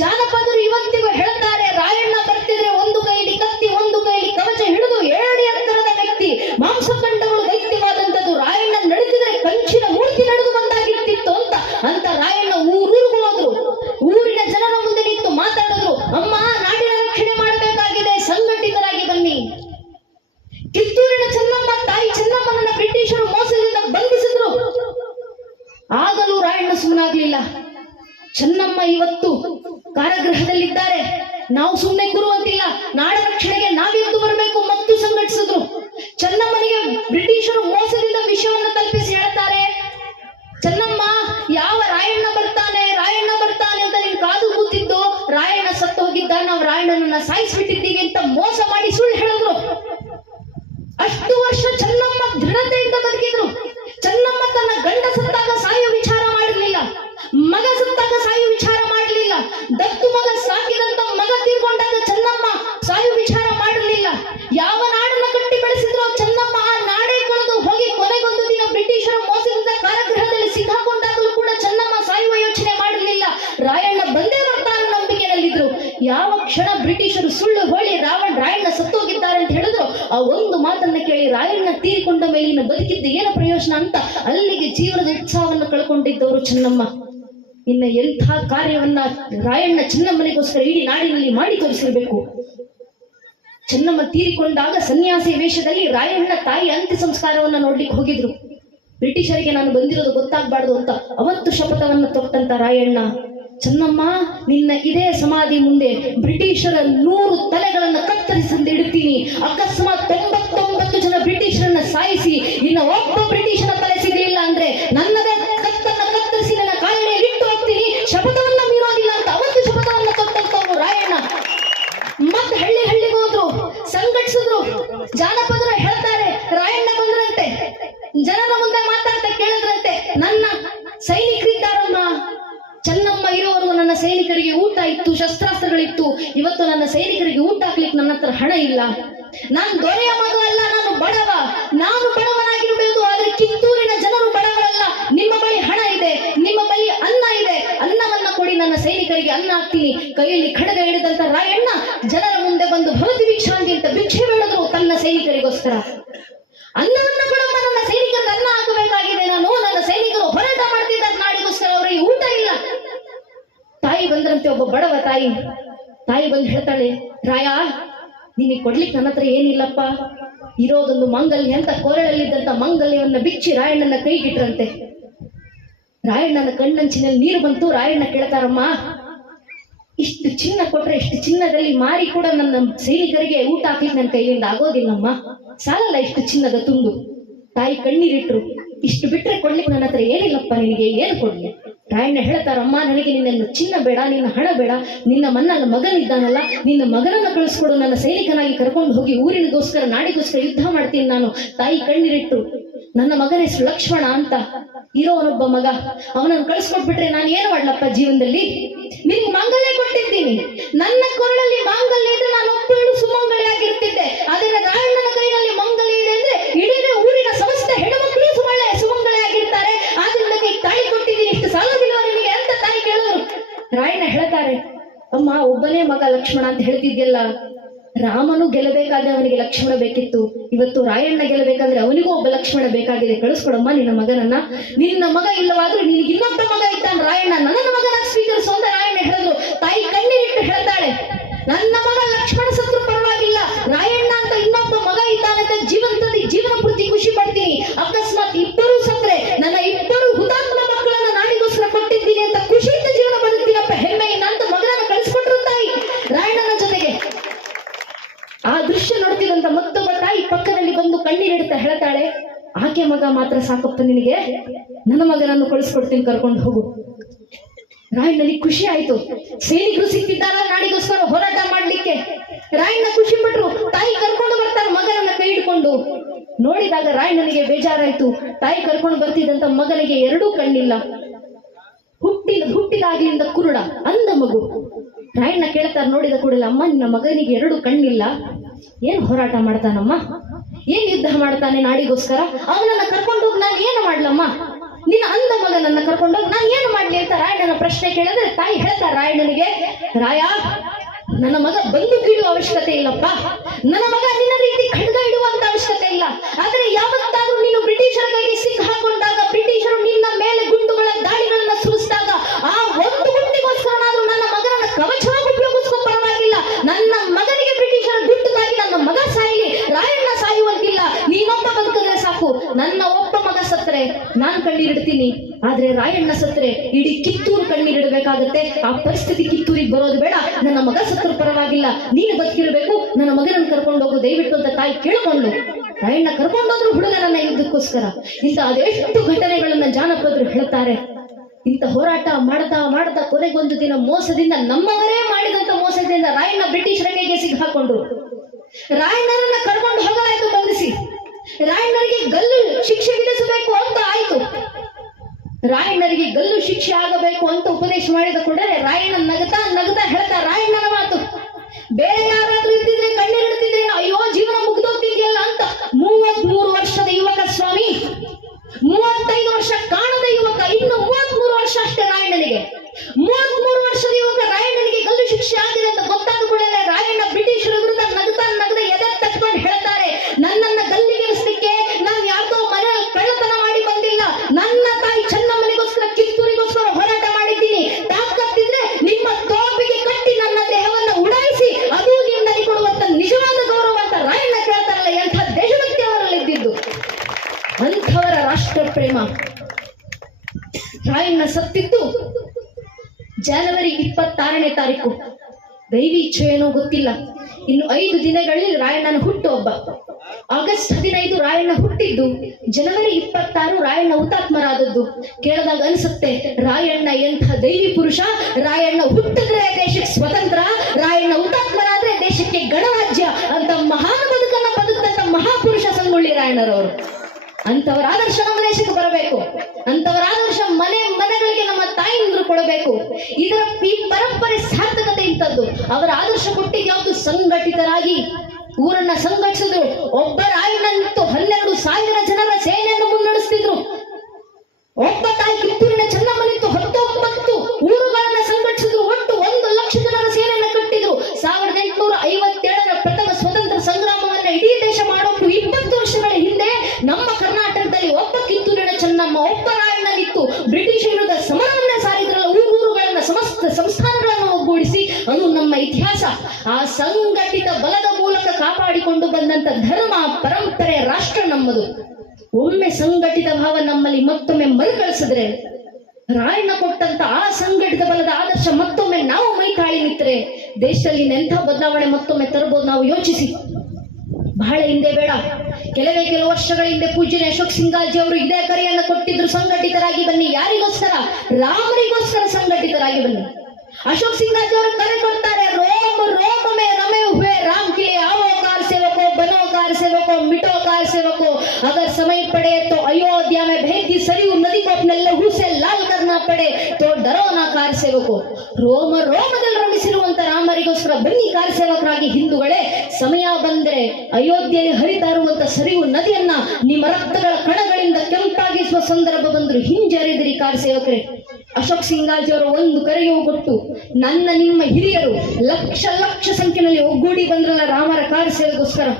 ಜಾನಪದರು ಇವತ್ತಿಗೂ ಹೇಳ್ತಾರೆ, ರಾಯಣ್ಣ ಬರ್ತಿದ್ರೆ ಒಂದು ಕೈಲಿ ಕತ್ತಿ, ಒಂದು ಕೈಲಿ ಕವಚ ಹಿಡಿದು 7 ಅಡಿ ಎತ್ತರದ ವ್ಯಕ್ತಿ, ಮಾಂಸಖಂಡಗಳು ದೈತ್ಯವಾದಂಥದ್ದು. ರಾಯಣ್ಣ ನಡೆದಿದ್ರೆ ಕಂಚಿನ ಮೂರ್ತಿ ನಡೆದು ಬಂದಾಗಿರ್ತಿತ್ತು ಅಂತ ರಾಯಣ್ಣ ಊರಿಗೂ ಹೋದ್ರು. ಊರಿನ ಜನರ ಮುಂದೆ ನಿಂತು ಮಾತಾಡಿದ್ರು. ಅಮ್ಮ, ನಾಡಿನ ರಕ್ಷಣೆ ಮಾಡಬೇಕಾಗಿದೆ, ಸಂಘಟಿತರಾಗಿ ಬನ್ನಿ. ಕಿತ್ತೂರಿನ ಚೆನ್ನಮ್ಮ, ತಾಯಿ ಚೆನ್ನಮ್ಮನನ್ನ ಬ್ರಿಟಿಷರು ಮೋಸದಿಂದ ಬಂಧಿಸಿದ್ರು. ಆಗಲೂ ರಾಯಣ್ಣ ಸುಮ್ಮನಾಗ್ಲಿಲ್ಲ. ಚೆನ್ನಮ್ಮ ಇವತ್ತು ಕಾರಾಗೃಹದಲ್ಲಿದ್ದಾರೆ, ನಾವು ಸುಮ್ಮನೆ ಕೂರುವಂತಿಲ್ಲ, ನಾಡ ರಕ್ಷಣೆಗೆ ನಾವೆದ್ದು ಬರಬೇಕು ಮತ್ತು ಸಂಘಟಿಸಿದ್ರು. ಚೆನ್ನಮ್ಮನಿಗೆ ಬ್ರಿಟಿಷರು ಮೋಸದಿಂದ ವಿಷಯವನ್ನು ತಲುಪಿಸಿ ಹೇಳ್ತಾರೆ, ಚೆನ್ನಮ್ಮ, ಯಾವ ರಾಯಣ್ಣ ಬರ್ತಾನೆ ಅಂತ ನಿನ್ ಕಾದು ಕೂತಿದ್ದು, ರಾಯಣ್ಣ ಸತ್ತು ಹೋಗಿದ್ದ, ನಾವು ರಾಯಣ್ಣನನ್ನ ಸಾಯಿಸ್ಬಿಟ್ಟಿದ್ದೀವಿ ಅಂತ ಮೋಸ ಮಾಡಿ ಸುಳ್ಳು ಹೇಳಿದ್ರು. ಅಷ್ಟು ವರ್ಷ ಚೆನ್ನಮ್ಮ ದೃಢತೆಯಿಂದ ಬದುಕಿದ್ರು. ಚೆನ್ನಮ್ಮ ತನ್ನ ಗಂಡ ಸತ್ತಾಗ ಸಾಯೋ ವಿಚಾರ ಮಾಡಲಿಲ್ಲ, ಮಗ ಸತ್ತಾಗ ಸಾಯೋ ವಿಚಾರ ಮಾಡಲಿಲ್ಲ, ದತ್ತು ಮಗ ಸಾಕಿದಂತ ಮಗ ತೀರ್ಕೊಂಡಾಗ ಚೆನ್ನಮ್ಮ ಸಾಯೋ ವಿಚಾರ ಮಾಡಲಿಲ್ಲ. ಯಾವ ನಾಡನ್ನ ಕಟ್ಟಿ ಬೆಳೆಸಿದ್ರು ಚೆನ್ನಮ್ಮ ಆ ನಾಡೇ ಕಳೆದು ಹೋಗಿ ಕೊನೆಗೊಂದು ದಿನ ಬ್ರಿಟಿಷರ ಮೋಸದಿಂದ ಕಾರಾಗೃಹದಲ್ಲಿ ಸಿಕ್ಕಾಕೊಂಡಾಗಲೂ ಕೂಡ ಚೆನ್ನಮ್ಮ ಸಾಯುವ ಯೋಚನೆ ಮಾಡಲಿಲ್ಲ. ರಾಯಣ್ಣ ಬಂದೇ ಬರ್ತಾನೆ ನಂಬಿಕೆಯಲ್ಲಿದ್ರು. ಯಾವ ಕ್ಷಣ ಬ್ರಿಟಿಷರು ಸುಳ್ಳು ಹೇಳಿ ರಾಯಣ್ಣ ಸತ್ತೋಗಿದ್ದಾರೆ ಅಂತ ಹೇಳಿದ್ರು, ಆ ಒಂದು ಮಾತನ್ನ ಕೇಳಿ ರಾಯಣ್ಣ ತೀರಿಕೊಂಡ ಮೇಲೆ ಇನ್ನು ಬದುಕಿದ್ದು ಏನು ಪ್ರಯೋಜನ ಅಂತ ಅಲ್ಲಿಗೆ ಜೀವನದ ಉತ್ಸಾಹವನ್ನು ಕಳ್ಕೊಂಡಿದ್ದವರು ಚೆನ್ನಮ್ಮ. ಇನ್ನ ಎಂಥ ಕಾರ್ಯವನ್ನ ರಾಯಣ್ಣ ಚೆನ್ನಮ್ಮನಿಗೋಸ್ಕರ ಇಡೀ ನಾಡಿನಲ್ಲಿ ಮಾಡಿ ತೋರಿಸಿರ್ಬೇಕು. ಚೆನ್ನಮ್ಮ ತೀರಿಕೊಂಡಾಗ ಸನ್ಯಾಸಿ ವೇಷದಲ್ಲಿ ರಾಯಣ್ಣ ತಾಯಿ ಅಂತ್ಯ ಸಂಸ್ಕಾರವನ್ನ ನೋಡ್ಲಿಕ್ಕೆ ಹೋಗಿದ್ರು. ಬ್ರಿಟಿಷರಿಗೆ ನಾನು ಬಂದಿರೋದು ಗೊತ್ತಾಗ್ಬಾರ್ದು ಅಂತ ಅವತ್ತು ಶಪಥವನ್ನ ತೊಟ್ಟಂತ ರಾಯಣ್ಣ, ಚೆನ್ನಮ್ಮ ನಿನ್ನ ಇದೇ ಸಮಾಧಿ ಮುಂದೆ ಬ್ರಿಟಿಷರ 100 ತಲೆಗಳನ್ನ ಕತ್ತರಿಸಂದು ಇಡ್ತೀನಿ. ಅಕಸ್ಮಾತ್ 99 ಜನ ಬ್ರಿಟಿಷರನ್ನ ಸಾಯಿಸಿ ಇನ್ನು ಒಬ್ಬ ಬ್ರಿಟಿಷರ ತಲೆ ಸಿಗಲಿಲ್ಲ ಅಂದ್ರೆ ನನ್ನದೇ ಕತ್ತನ್ನ ಕತ್ತರಿಸಿ ನನ್ನ ಕಾಲಡಿಯಲ್ಲಿ ಇಟ್ಟು ಹೋಗ್ತೀನಿ, ಶಪಥವನ್ನ ಮೀರೋದಿಲ್ಲ ಅಂತ ಅವತ್ತು ಶಪಥವನ್ನ ತೊಟ್ಟಂತವ್ರು ರಾಯಣ್ಣ. ಮತ್ತೆ ಹಳ್ಳಿಗೆ ಹೋದ್ರು, ಸಂಘಟಿಸಿದ್ರು. ಜಾನಪದರು ಹೇಳ್ತಾರೆ, ರಾಯಣ್ಣ ಬಂದ್ರಂತೆ, ಜನರ ಮುಂದೆ ಮಾತಾಡ್ತಾ ಕೇಳಿದ್ರಂತೆ, ನನ್ನ ಸೈನಿಕರಿದ್ದಾರಮ್ಮ, ಚೆನ್ನಮ್ಮ ಇರೋವರೆಗೂ ನನ್ನ ಸೈನಿಕರಿಗೆ ಊಟ ಇತ್ತು, ಶಸ್ತ್ರಾಸ್ತ್ರಗಳಿತ್ತು. ಇವತ್ತು ನನ್ನ ಸೈನಿಕರಿಗೆ ಊಟ ಹಾಕ್ಲಿಕ್ಕೆ ನನ್ನ ಹತ್ರ ಹಣ ಇಲ್ಲ. ನಾನು ದೊರೆಯ ಮಗ ಅಲ್ಲ, ನಾನು ಬಡವ. ನಾನು ಬಡವನಾಗಿರ್ಬೋದು, ಆದ್ರೆ ಕಿತ್ತೂರಿನ ಜನರು ಬಡವರಲ್ಲ. ನಿಮ್ಮ ಬಳಿ ಹಣ ಇದೆ, ನಿಮ್ಮ ಬಳಿ ಅನ್ನ ಇದೆ, ಅನ್ನವನ್ನ ಕೊಡಿ, ನನ್ನ ಸೈನಿಕರಿಗೆ ಅನ್ನ ಹಾಕ್ತೀನಿ. ಕೈಯಲ್ಲಿ ಖಡ್ಗ ಹಿಡಿದಂತ ರಾಯಣ್ಣ ಜನರ ಮುಂದೆ ಬಂದು ಭವತಿ ಭಿಕ್ಷಾಂತಿ ಅಂತ ಭಿಕ್ಷೆ ಬೇಡಿದ್ರು ತನ್ನ ಸೈನಿಕರಿಗೋಸ್ಕರ. ಅನ್ನವನ್ನ ಕೊಡಮ್ಮ, ನನ್ನ ಸೈನಿಕರಿಗೆ ಅನ್ನ ಹಾಕಬೇಕಾಗಿದೆ ನಾನು, ನನ್ನ ಸೈನಿಕರು ಹೋರಾಟ ಮಾಡ್ತಿದ್ದಾಗ ನಾಡಿಗೋಸ್ಕರ ಅವರಿಗೆ ಊಟ ಇಲ್ಲ. ತಾಯಿ ಬಂದ್ರಂತೆ, ಒಬ್ಬ ಬಡವ ತಾಯಿ ಬಂದು ಹೇಳ್ತಾಳೆ, ರಾಯ ನಿನಗೆ ಕೊಡ್ಲಿಕ್ಕೆ ನನ್ನ ಹತ್ರ ಏನಿಲ್ಲಪ್ಪ, ಇರೋದೊಂದು ಮಾಂಗಲ್ಯ ಅಂತ ಕೊರಳಲ್ಲಿದ್ದಂತ ಮಾಂಗಲ್ಯವನ್ನ ಬಿಚ್ಚಿ ರಾಯಣ್ಣನ ಕೈಗಿಟ್ರಂತೆ. ರಾಯಣ್ಣನ ಕಣ್ಣಂಚಿನಲ್ಲಿ ನೀರು ಬಂತು. ರಾಯಣ್ಣ ಕೇಳ್ತಾರಮ್ಮ, ಇಷ್ಟು ಚಿನ್ನ ಕೊಟ್ರೆ ಇಷ್ಟು ಚಿನ್ನದಲ್ಲಿ ಮಾರಿ ಕೂಡ ನನ್ನ ಸೈನಿಕರಿಗೆ ಊಟ ಹಾಕ್ಲಿಕ್ಕೆ ನನ್ನ ಕೈಯಿಂದ ಆಗೋದಿಲ್ಲಮ್ಮ, ಸಾಲಲ್ಲ ಇಷ್ಟು ಚಿನ್ನದ ತುಂಡು. ತಾಯಿ ಕಣ್ಣೀರಿಟ್ರು. ಇಷ್ಟು ಬಿಟ್ರೆ ಕೊಡ್ಲಿಕ್ಕೆ ನನ್ನ ಹತ್ರ ಏನಿಲ್ಲಪ್ಪ, ನಿನಗೆ ಏನು ಕೊಡ್ಲಿ? ರಾಯಣ್ಣ ಹೇಳ್ತಾರಮ್ಮ, ನನಗೆ ನಿನ್ನ ಚಿನ್ನ ಬೇಡ, ನಿನ್ನ ಹಣ ಬೇಡ, ನಿನ್ನ ಮಗನಿದ್ದಾನಲ್ಲ, ನಿನ್ನ ಮಗನನ್ನ ಕಳಿಸ್ಕೊಡು, ನನ್ನ ಸೈನಿಕನಾಗಿ ಕರ್ಕೊಂಡು ಹೋಗಿ ಊರಿನಗೋಸ್ಕರ ನಾಡಿಗೋಸ್ಕರ ಯುದ್ಧ ಮಾಡ್ತೀನಿ ನಾನು. ತಾಯಿ ಕಣ್ಣೀರಿಟ್ರು. ನನ್ನ ಮಗನ ಹೆಸರು ಲಕ್ಷ್ಮಣ ಅಂತ, ಇರೋನೊಬ್ಬ ಮಗ, ಅವನನ್ನು ಕಳಿಸ್ಕೊಟ್ಬಿಟ್ರೆ ನಾನು ಏನು ಮಾಡ್ಲಪ್ಪ ಜೀವನದಲ್ಲಿ? ನಿನ್ಗೆ ಮಾಂಗಲ್ಯ ಕೊಟ್ಟಿದ್ದೀನಿ, ನನ್ನ ಕೊರಳಲ್ಲಿ ಮಾಂಗಲ್ಯ ಇದ್ರೆ ನಾನು ಒಬ್ಬಳು ಸುಮಂಗಲಿಯಾಗಿರ್ತಿದ್ದೆ. ಆದರೆ ರಾಯಣ್ಣನ ಕೈಯಲ್ಲಿ ಮಾಂಗಲ್ಯ ಇದೆ ಅಂದ್ರೆ ಇಡೀ ಊರಿನ ಸಮಸ್ತ ಹೆಣ್ಮಕ್ಳು ಸುಮಂಗಲಿಯಾಗಿರ್ತಾರೆ. ಆದ್ರಿಂದ ಈಗ ತಾಳಿ ಕೊಟ್ಟಿದ್ದೀನಿ, ಇಷ್ಟು ಸಾಲದಿಲ್ವ ನಿನಗೆ ಅಂತ ತಾಯಿ ಕೇಳಿದ್ರು. ರಾಯಣ್ಣ ಹೇಳ್ತಾರೆ, ಅಮ್ಮ ಒಬ್ಬನೇ ಮಗ ಲಕ್ಷ್ಮಣ ಅಂತ ಹೇಳ್ತಿದ್ಯಲ್ಲ, ರಾಮನು ಗೆಲ್ಲಬೇಕಾದ್ರೆ ಅವನಿಗೆ ಲಕ್ಷ್ಮಣ ಬೇಕಿತ್ತು, ಇವತ್ತು ರಾಯಣ್ಣ ಗೆಲ್ಲಬೇಕಾದ್ರೆ ಅವನಿಗೂ ಒಬ್ಬ ಲಕ್ಷ್ಮಣ ಬೇಕಾಗಿದೆ, ಕಳಿಸ್ಕೊಡಮ್ಮ ನಿನ್ನ ಮಗನನ್ನ. ನಿನ್ನ ಮಗ ಇಲ್ಲವಾದ್ರೂ ನಿನಗೆ ಇನ್ನೊಬ್ಬ ಮಗ ಇದ್ದಾನೆ ರಾಯಣ್ಣ, ನನ್ನ ಮಗನಾಗಿ ಸ್ವೀಕರಿಸು ಅಂತ ರಾಯಣ್ಣ ಹೇಳಿದ್ರು. ತಾಯಿ ಕಣ್ಣೀರಿಟ್ಟು ಹೇಳ್ತಾಳೆ, ನನ್ನ ಮಗ ಲಕ್ಷ್ಮಣ ಸತ್ರು ಪರವಾಗಿಲ್ಲ, ರಾಯಣ್ಣ ಅಂತ ಇನ್ನೊಬ್ಬ ಮಗ ಇದ್ದಾನಂತ ಜೀವನ ಪೂರ್ತಿ ಖುಷಿ ಪಡ್ತೀನಿ. ಅಕಸ್ಮಾತ್ ಇಬ್ಬರು ಸತ್ರೆ ನನ್ನ ಇಬ್ಬರು ಹುತಾತ್ಮ ಮಕ್ಕಳನ್ನ ನಾಡಿಗೋಸ್ಕರ ಕೊಟ್ಟಿದ್ದೀನಿ ಅಂತ ಖುಷಿಯಿಂದ ಜೀವನ ಬದುಕ್ತೀನಪ್ಪ, ಹೆಮ್ಮೆಯಿಂದ ಅಂತ ಮಗನನ್ನ ಕಳಿಸ್ಕೊಟ್ರು ತಾಯಿ ರಾಯಣ್ಣನ ಜೊತೆಗೆ. ಆ ದೃಶ್ಯ ನೋಡ್ತಿದ್ದಂತ ಮತ್ತೊಬ್ಬ ತಾಯಿ ಪಕ್ಕದಲ್ಲಿ ಬಂದು ಕಣ್ಣೀರಿಡ್ತಾ ಹೇಳ್ತಾಳೆ, ಆಕೆ ಮಗ ಮಾತ್ರ ಸಾಕಪ್ಪ ನಿನಗೆ, ನನ್ನ ಮಗನನ್ನು ಕಳಿಸ್ಕೊಡ್ತೀನಿ, ಕರ್ಕೊಂಡು ಹೋಗು. ರಾಯಣ್ಣನಿಗೆ ಖುಷಿ ಆಯ್ತು, ಸೈನಿಕರು ಸಿಕ್ತಿದ್ದಾರ ನಾಡಿಗೋಸ್ಕರ ಹೋರಾಟ ಮಾಡ್ಲಿಕ್ಕೆ. ರಾಯಣ್ಣ ಖುಷಿ ಪಟ್ರು. ತಾಯಿ ಕರ್ಕೊಂಡು ಬರ್ತಾರೆ ಮಗನನ್ನ ಕೈ ಹಿಡ್ಕೊಂಡು. ನೋಡಿದಾಗ ರಾಯಣ್ಣನಿಗೆ ಬೇಜಾರಾಯ್ತು. ತಾಯಿ ಕರ್ಕೊಂಡು ಬರ್ತಿದ್ದಂತ ಮಗನಿಗೆ 2 ಕಣ್ಣಿಲ್ಲ, ಹುಟ್ಟಿದಾಗ್ಲಿಂದ ಕುರುಡ, ಅಂದ ಮಗು. ರಾಯಣ್ಣ ಕೇಳ್ತಾರೆ ನೋಡಿದ ಕೂಡಲೇ, ಅಮ್ಮ ನಿನ್ನ ಮಗನಿಗೆ 2 ಕಣ್ಣಿಲ್ಲ, ಏನ್ ಹೋರಾಟ ಮಾಡ್ತಾನಮ್ಮ, ಏನ್ ಯುದ್ಧ ಮಾಡ್ತಾನೆ ನಾಡಿಗೋಸ್ಕರ, ಅವನನ್ನ ಕರ್ಕೊಂಡು ಹೋಗಿ ನಾನು ಏನು ಮಾಡ್ಲಮ್ಮ, ನಿನ್ನ ಅಂದ ಮಗನನ್ನ ಕರ್ಕೊಂಡೋಗಿ ನಾನು ಏನು ಮಾಡ್ಲಿ ಅಂತ ರಾಯಣ್ಣನ ಪ್ರಶ್ನೆ ಕೇಳಿದ್ರೆ ತಾಯಿ ಹೇಳ್ತಾರೆ ರಾಯಣ್ಣನಿಗೆ, ರಾಯ ನನ್ನ ಮಗ ಬಂದೂಕು ಇಡುವ ಅವಶ್ಯಕತೆ ಇಲ್ಲಪ್ಪ, ನನ್ನ ಮಗ ನಿನ್ನ ರೀತಿ ಖಡ್ಗ ಇಡುವಂತ ಅವಶ್ಯಕತೆ ಇಲ್ಲ. ಆದ್ರೆ ಯಾವತ್ತಾದ್ರೂ ನೀನು ಬ್ರಿಟಿಷರ ಕೈಗೆ ಸಿಕ್ಕ ಹಾಕೊಂಡಾಗ, ಬ್ರಿಟಿಷರು ನಿನ್ನ ಮೇಲೆ ಗುಂಡುಗಳ ದಾಳಿಗಳನ್ನ ಸುರಿಸಿದಾಗ, ಆ ಒಂದು ಗುಂಡಿಗೋಸ್ಕರನಾದ್ರೂ ನನ್ನ ಮಗನನ್ನ ಕವಚವಾಗಿ ಉಪಯೋಗಿಸ್ಕೊ ಪರವಾಗಿಲ್ಲ. ನನ್ನ ಮಗನಿಗೆ ಬ್ರಿಟಿಷರ ಗುಂಡುಗಾಗಿ ನನ್ನ ಮಗ ಸಾಯಲಿ, ರಾಯಣ್ಣ ಸಾಯುವಂತಿಲ್ಲ, ನೀನೊಬ್ಬ ಬದುಕಿದ್ರೆ ಸಾಕು. ನನ್ನ ಒಬ್ಬ ಮಗ ಸತ್ರೆ ನಾನ್ ಕಣ್ಣೀರಿಡ್ತೀನಿ, ಆದ್ರೆ ರಾಯಣ್ಣ ಸತ್ರೆ ಇಡೀ ಕಿತ್ತೂರು ಕಣ್ಣೀರಿಡಬೇಕಾಗತ್ತೆ. ಆ ಪರಿಸ್ಥಿತಿ ಕಿತ್ತೂರಿಗೆ ಬರೋದು ಬೇಡ, ನನ್ನ ಮಗ ಸತ್ರು ಪರವಾಗಿಲ್ಲ, ನೀನು ಬದುಕಿರ್ಬೇಕು, ನನ್ನ ಮಗನನ್ನು ಕರ್ಕೊಂಡು ಹೋಗು ದಯವಿಟ್ಟು ಅಂತ ತಾಯಿ ಕೇಳ್ಕೊಂಡು ರಾಯಣ್ಣ ಕರ್ಕೊಂಡೋದ್ರು ಹುಡುಗನನ್ನ ಯುದ್ಧಕ್ಕೋಸ್ಕರ. ಇಂಥ ಅದೆಷ್ಟು ಘಟನೆಗಳನ್ನ ಜಾನಪದರು ಹೇಳ್ತಾರೆ. ಇಂಥ ಹೋರಾಟ ಮಾಡ್ತಾ ಕೊನೆಗೊಂದು ದಿನ ಮೋಸದಿಂದ, ನಮ್ಮವರೇ ಮಾಡಿದಂತ ಮೋಸದಿಂದ ರಾಯಣ್ಣ ಬ್ರಿಟಿಷರ ಕೈಗೆ ಸಿಕ್ಕಾಕೊಂಡ್ರು. ರಾಯಣ್ಣನನ್ನ ಕರ್ಕೊಂಡು ಹೋಗಲಾಯ್ತು ಬಂಧಿಸಿ. ರಾಯಣ್ಣರಿಗೆ ಗಲ್ಲು ಶಿಕ್ಷೆ ವಿಧಿಸಬೇಕು ಅಂತ ಆಯ್ತು. ರಾಯಣ್ಣರಿಗೆ ಗಲ್ಲು ಶಿಕ್ಷೆ ಆಗಬೇಕು ಅಂತ ಉಪದೇಶ ಮಾಡಿದ ಕೂಡಲೇ ರಾಯಣ್ಣ ನಗತಾ ಹೇಳ್ತಾ ರಾಯಣ್ಣನ ಮಾತು, ಬೇರೆ ಯಾರಾದ್ರೂ ಇದ್ದಿದ್ರೆ ಕಣ್ಣೀರಿಡ್ತಿದ್ರೆ ಅಯ್ಯೋ ಜೀವನ ಮುಗ್ದೋಗ್ತಿದ್ಯಲ್ಲ ಅಂತ. 33 ವರ್ಷದ ಯುವಕ ಸ್ವಾಮಿ, 35 ವರ್ಷ ಕಾಣದ ಯುವಕ, ಇನ್ನು 33 ವರ್ಷ ಅಷ್ಟೇ ರಾಯಣ್ಣನಿಗೆ. 33 ವರ್ಷದ ಯುವಕ ರಾಯಣ್ಣನಿಗೆ ಗಲ್ಲು ಶಿಕ್ಷೆ ಆಗಿದೆ ಅಂತ ಗೊತ್ತಾದ ಕೂಡಲೇ ರಾಯಣ್ಣ ಬ್ರಿಟಿಷರ ವಿರುದ್ಧ ನಗತಾ ಎದೆ ತಟ್ಕೊಂಡು ಹೇಳ್ತಾರೆ, ನನ್ನನ್ನ ಗಲ್ಲಿಗೇರಿಸಲಿಕ್ಕೆ ನಾನು ಯಾರ್ದೋ ಮನೆ ಕಳ್ಳತನ ಮಾಡಿ ಬಂದಿಲ್ಲ, ನನ್ನ ತಾಯಿ ಚೆನ್ನಮ್ಮನಿಗೋಸ್ಕರ ಕಿತ್ತೂರಿಗೋಸ್ಕರ ಹೋರಾಟ ಮಾಡಿದ್ದೀನಿ. ರಾಯಣ್ಣ ಸತ್ತಿದ್ದು ಜನವರಿ 26ನೇ ತಾರೀಕು. ದೈವಿ ಇಚ್ಛೆ ಏನೋ ಗೊತ್ತಿಲ್ಲ. ಇನ್ನು 5 ದಿನಗಳಲ್ಲಿ ರಾಯಣ್ಣನ ಹುಟ್ಟುಹಬ್ಬ. ಆಗಸ್ಟ್ 15 ರಾಯಣ್ಣ ಹುಟ್ಟಿದ್ದು, ಜನವರಿ 26 ರಾಯಣ್ಣ ಹುತಾತ್ಮರಾದದ್ದು. ಕೇಳಿದಾಗ ಅನ್ಸುತ್ತೆ, ರಾಯಣ್ಣ ಎಂಥ ದೈವಿ ಪುರುಷ. ರಾಯಣ್ಣ ಹುಟ್ಟಿದ್ರೆ ದೇಶಕ್ಕೆ ಸ್ವತಂತ್ರ, ರಾಯಣ್ಣ ಹುತಾತ್ಮರಾದ್ರೆ ದೇಶಕ್ಕೆ ಗಣರಾಜ್ಯ ಅಂತ ಮಹಾನ್ ಬದುಕನ್ನ ಬದುಕಂತ ಮಹಾಪುರುಷ ಸಂಗೊಳ್ಳಿ ರಾಯಣ್ಣರವರು. ಅಂತವರ ಆದರ್ಶ ನಮ್ಮ ದೇಶಕ್ಕೆ ಬರಬೇಕು. ಅಂತವರ ಆದರ್ಶ ಮನೆಗಳಿಗೆ ನಮ್ಮ ತಾಯಿಂದ್ರು ಕೊಡಬೇಕು. ಈ ಪರಂಪರೆ ಸಾರ್ಥಕತೆ ಇಂಥದ್ದು. ಅವರ ಆದರ್ಶ ಕೊಟ್ಟಿದ್ದು ಯಾವುದು? ಸಂಘಟಿತರಾಗಿ ಊರನ್ನ ಸಂಘಟಿಸಿದ್ರು. ಒಬ್ಬ ರಾಯಣ್ಣ ನಿಂತು 12,000 ಜನರ ಸೇನೆಯನ್ನು ಮುನ್ನಡೆಸ್ತಿದ್ರು. ಒಬ್ಬ ತಾಯಿ ಕಿತ್ತೂರಿನ ಚೆನ್ನಮ್ಮ ನಿಂತು 19 ಊರುಗಳನ್ನ ಸಂಘಟಿಸಿದ್ರು. ಒಟ್ಟು 1,00,000 ಜನರ ಸೇನೆಯನ್ನು ಕಟ್ಟಿದ್ರು. 1857ರ ಪ್ರಥಮ ಸ್ವತಂತ್ರ ಸಂಗ್ರಾಮವನ್ನ ಇಡೀ ದೇಶ ಮಾಡೋಕು 20 ವರ್ಷಗಳ ಹಿಂದೆ ನಮ್ಮ ಕರ್ನಾಟಕದಲ್ಲಿ ಒಬ್ಬ ಕಿತ್ತೂರಿನ ಚೆನ್ನಮ್ಮ, ಒಬ್ಬ ರಾಯಣ್ಣ ನಿಂತು ಬ್ರಿಟಿಷ್ ವಿರುದ್ಧ ಸಮರವನ್ನ ಸಾರಿದ್ರಲ್ಲ. ಊರುಗಳನ್ನ ಸಮಸ್ತ ಸಂಸ್ಥಾನಗಳನ್ನು ಒಗ್ಗೂಡಿಸಿ, ಅದು ನಮ್ಮ ಇತಿಹಾಸ. ಆ ಸಂಘಟಿತ ಬಲದ ಮೂಲಕ ಕಾಪಾಡಿಕೊಂಡು ಬಂದಂತ ಧರ್ಮ, ಪರಂಪರೆ, ರಾಷ್ಟ್ರ ನಮ್ಮದು. ಒಮ್ಮೆ ಸಂಘಟಿತ ಭಾವ ನಮ್ಮಲ್ಲಿ ಮತ್ತೊಮ್ಮೆ ಮರುಕಳಿಸಿದ್ರೆ, ರಾಯಣ್ಣ ಕೊಟ್ಟಂತ ಆ ಸಂಘಟಿತ ಬಲದ ಆದರ್ಶ ಮತ್ತೊಮ್ಮೆ ನಾವು ಮೈ ಕಾಳಿ ನಿಂತರೆ ದೇಶದಲ್ಲಿ ಎಂಥ ಬದಲಾವಣೆ ಮತ್ತೊಮ್ಮೆ ತರಬಹುದು. ನಾವು ಯೋಚಿಸಿ. ಬಹಳ ಹಿಂದೆ ಬೇಡ, ಕೆಲವು ವರ್ಷಗಳ ಹಿಂದೆ ಪೂಜ್ಯನ ಅಶೋಕ್ ಸಿಂಗಾಲ್ಜಿ ಅವರು ಇದೇ ಕರೆಯನ್ನು ಕೊಟ್ಟಿದ್ರು, ಸಂಘಟಿತರಾಗಿ ಬನ್ನಿ. ಯಾರಿಗೋಸ್ಕರ? ರಾಮರಿಗೋಸ್ಕರ ಸಂಘಟಿತರಾಗಿ ಬನ್ನಿ. अशोक सिंह जो करे करता है रोम रोम में रमे हुए राम के लिए आओ कार सेवको, बनो कार सेवको, मिटो कार सेवको। अगर समय पड़े तो अयोध्या में बहती सरयू नदी को अपने लहू से लाल करना पड़े तो डरो ना कार सेवको। ರೋಮ ರೋಮದಲ್ಲಿ ರಮಿಸಿರುವಂತ ರಾಮರಿಗೋಸ್ಕರ ಬನ್ನಿ ಕಾರ ಸೇವಕರಾಗಿ. ಹಿಂದೂಗಳೇ, ಸಮಯ ಬಂದರೆ ಅಯೋಧ್ಯೆಯಲ್ಲಿ ಹರಿತಾ ಇರುವಂತ ಸರಿವು ನದಿಯನ್ನ ನಿಮ್ಮ ರಕ್ತಗಳ ಕಣಗಳಿಂದ ಕೆಂಪಾಗಿಸುವ ಸಂದರ್ಭ ಬಂದ್ರು ಹಿಂಜರಿದಿರಿ ಕಾರ ಸೇವಕರೇ. ಅಶೋಕ್ ಸಿಂಗಾಲ್ಜಿ ಅವರು ಒಂದು ಕರೆಗೆ ಕೊಟ್ಟು ನನ್ನ ನಿಮ್ಮ ಹಿರಿಯರು ಲಕ್ಷ ಲಕ್ಷ ಸಂಖ್ಯೆಯಲ್ಲಿ ಒಗ್ಗೂಡಿ ಬಂದ್ರಲ್ಲ ರಾಮರ ಕಾರ ಸೇವೆಗೋಸ್ಕರ.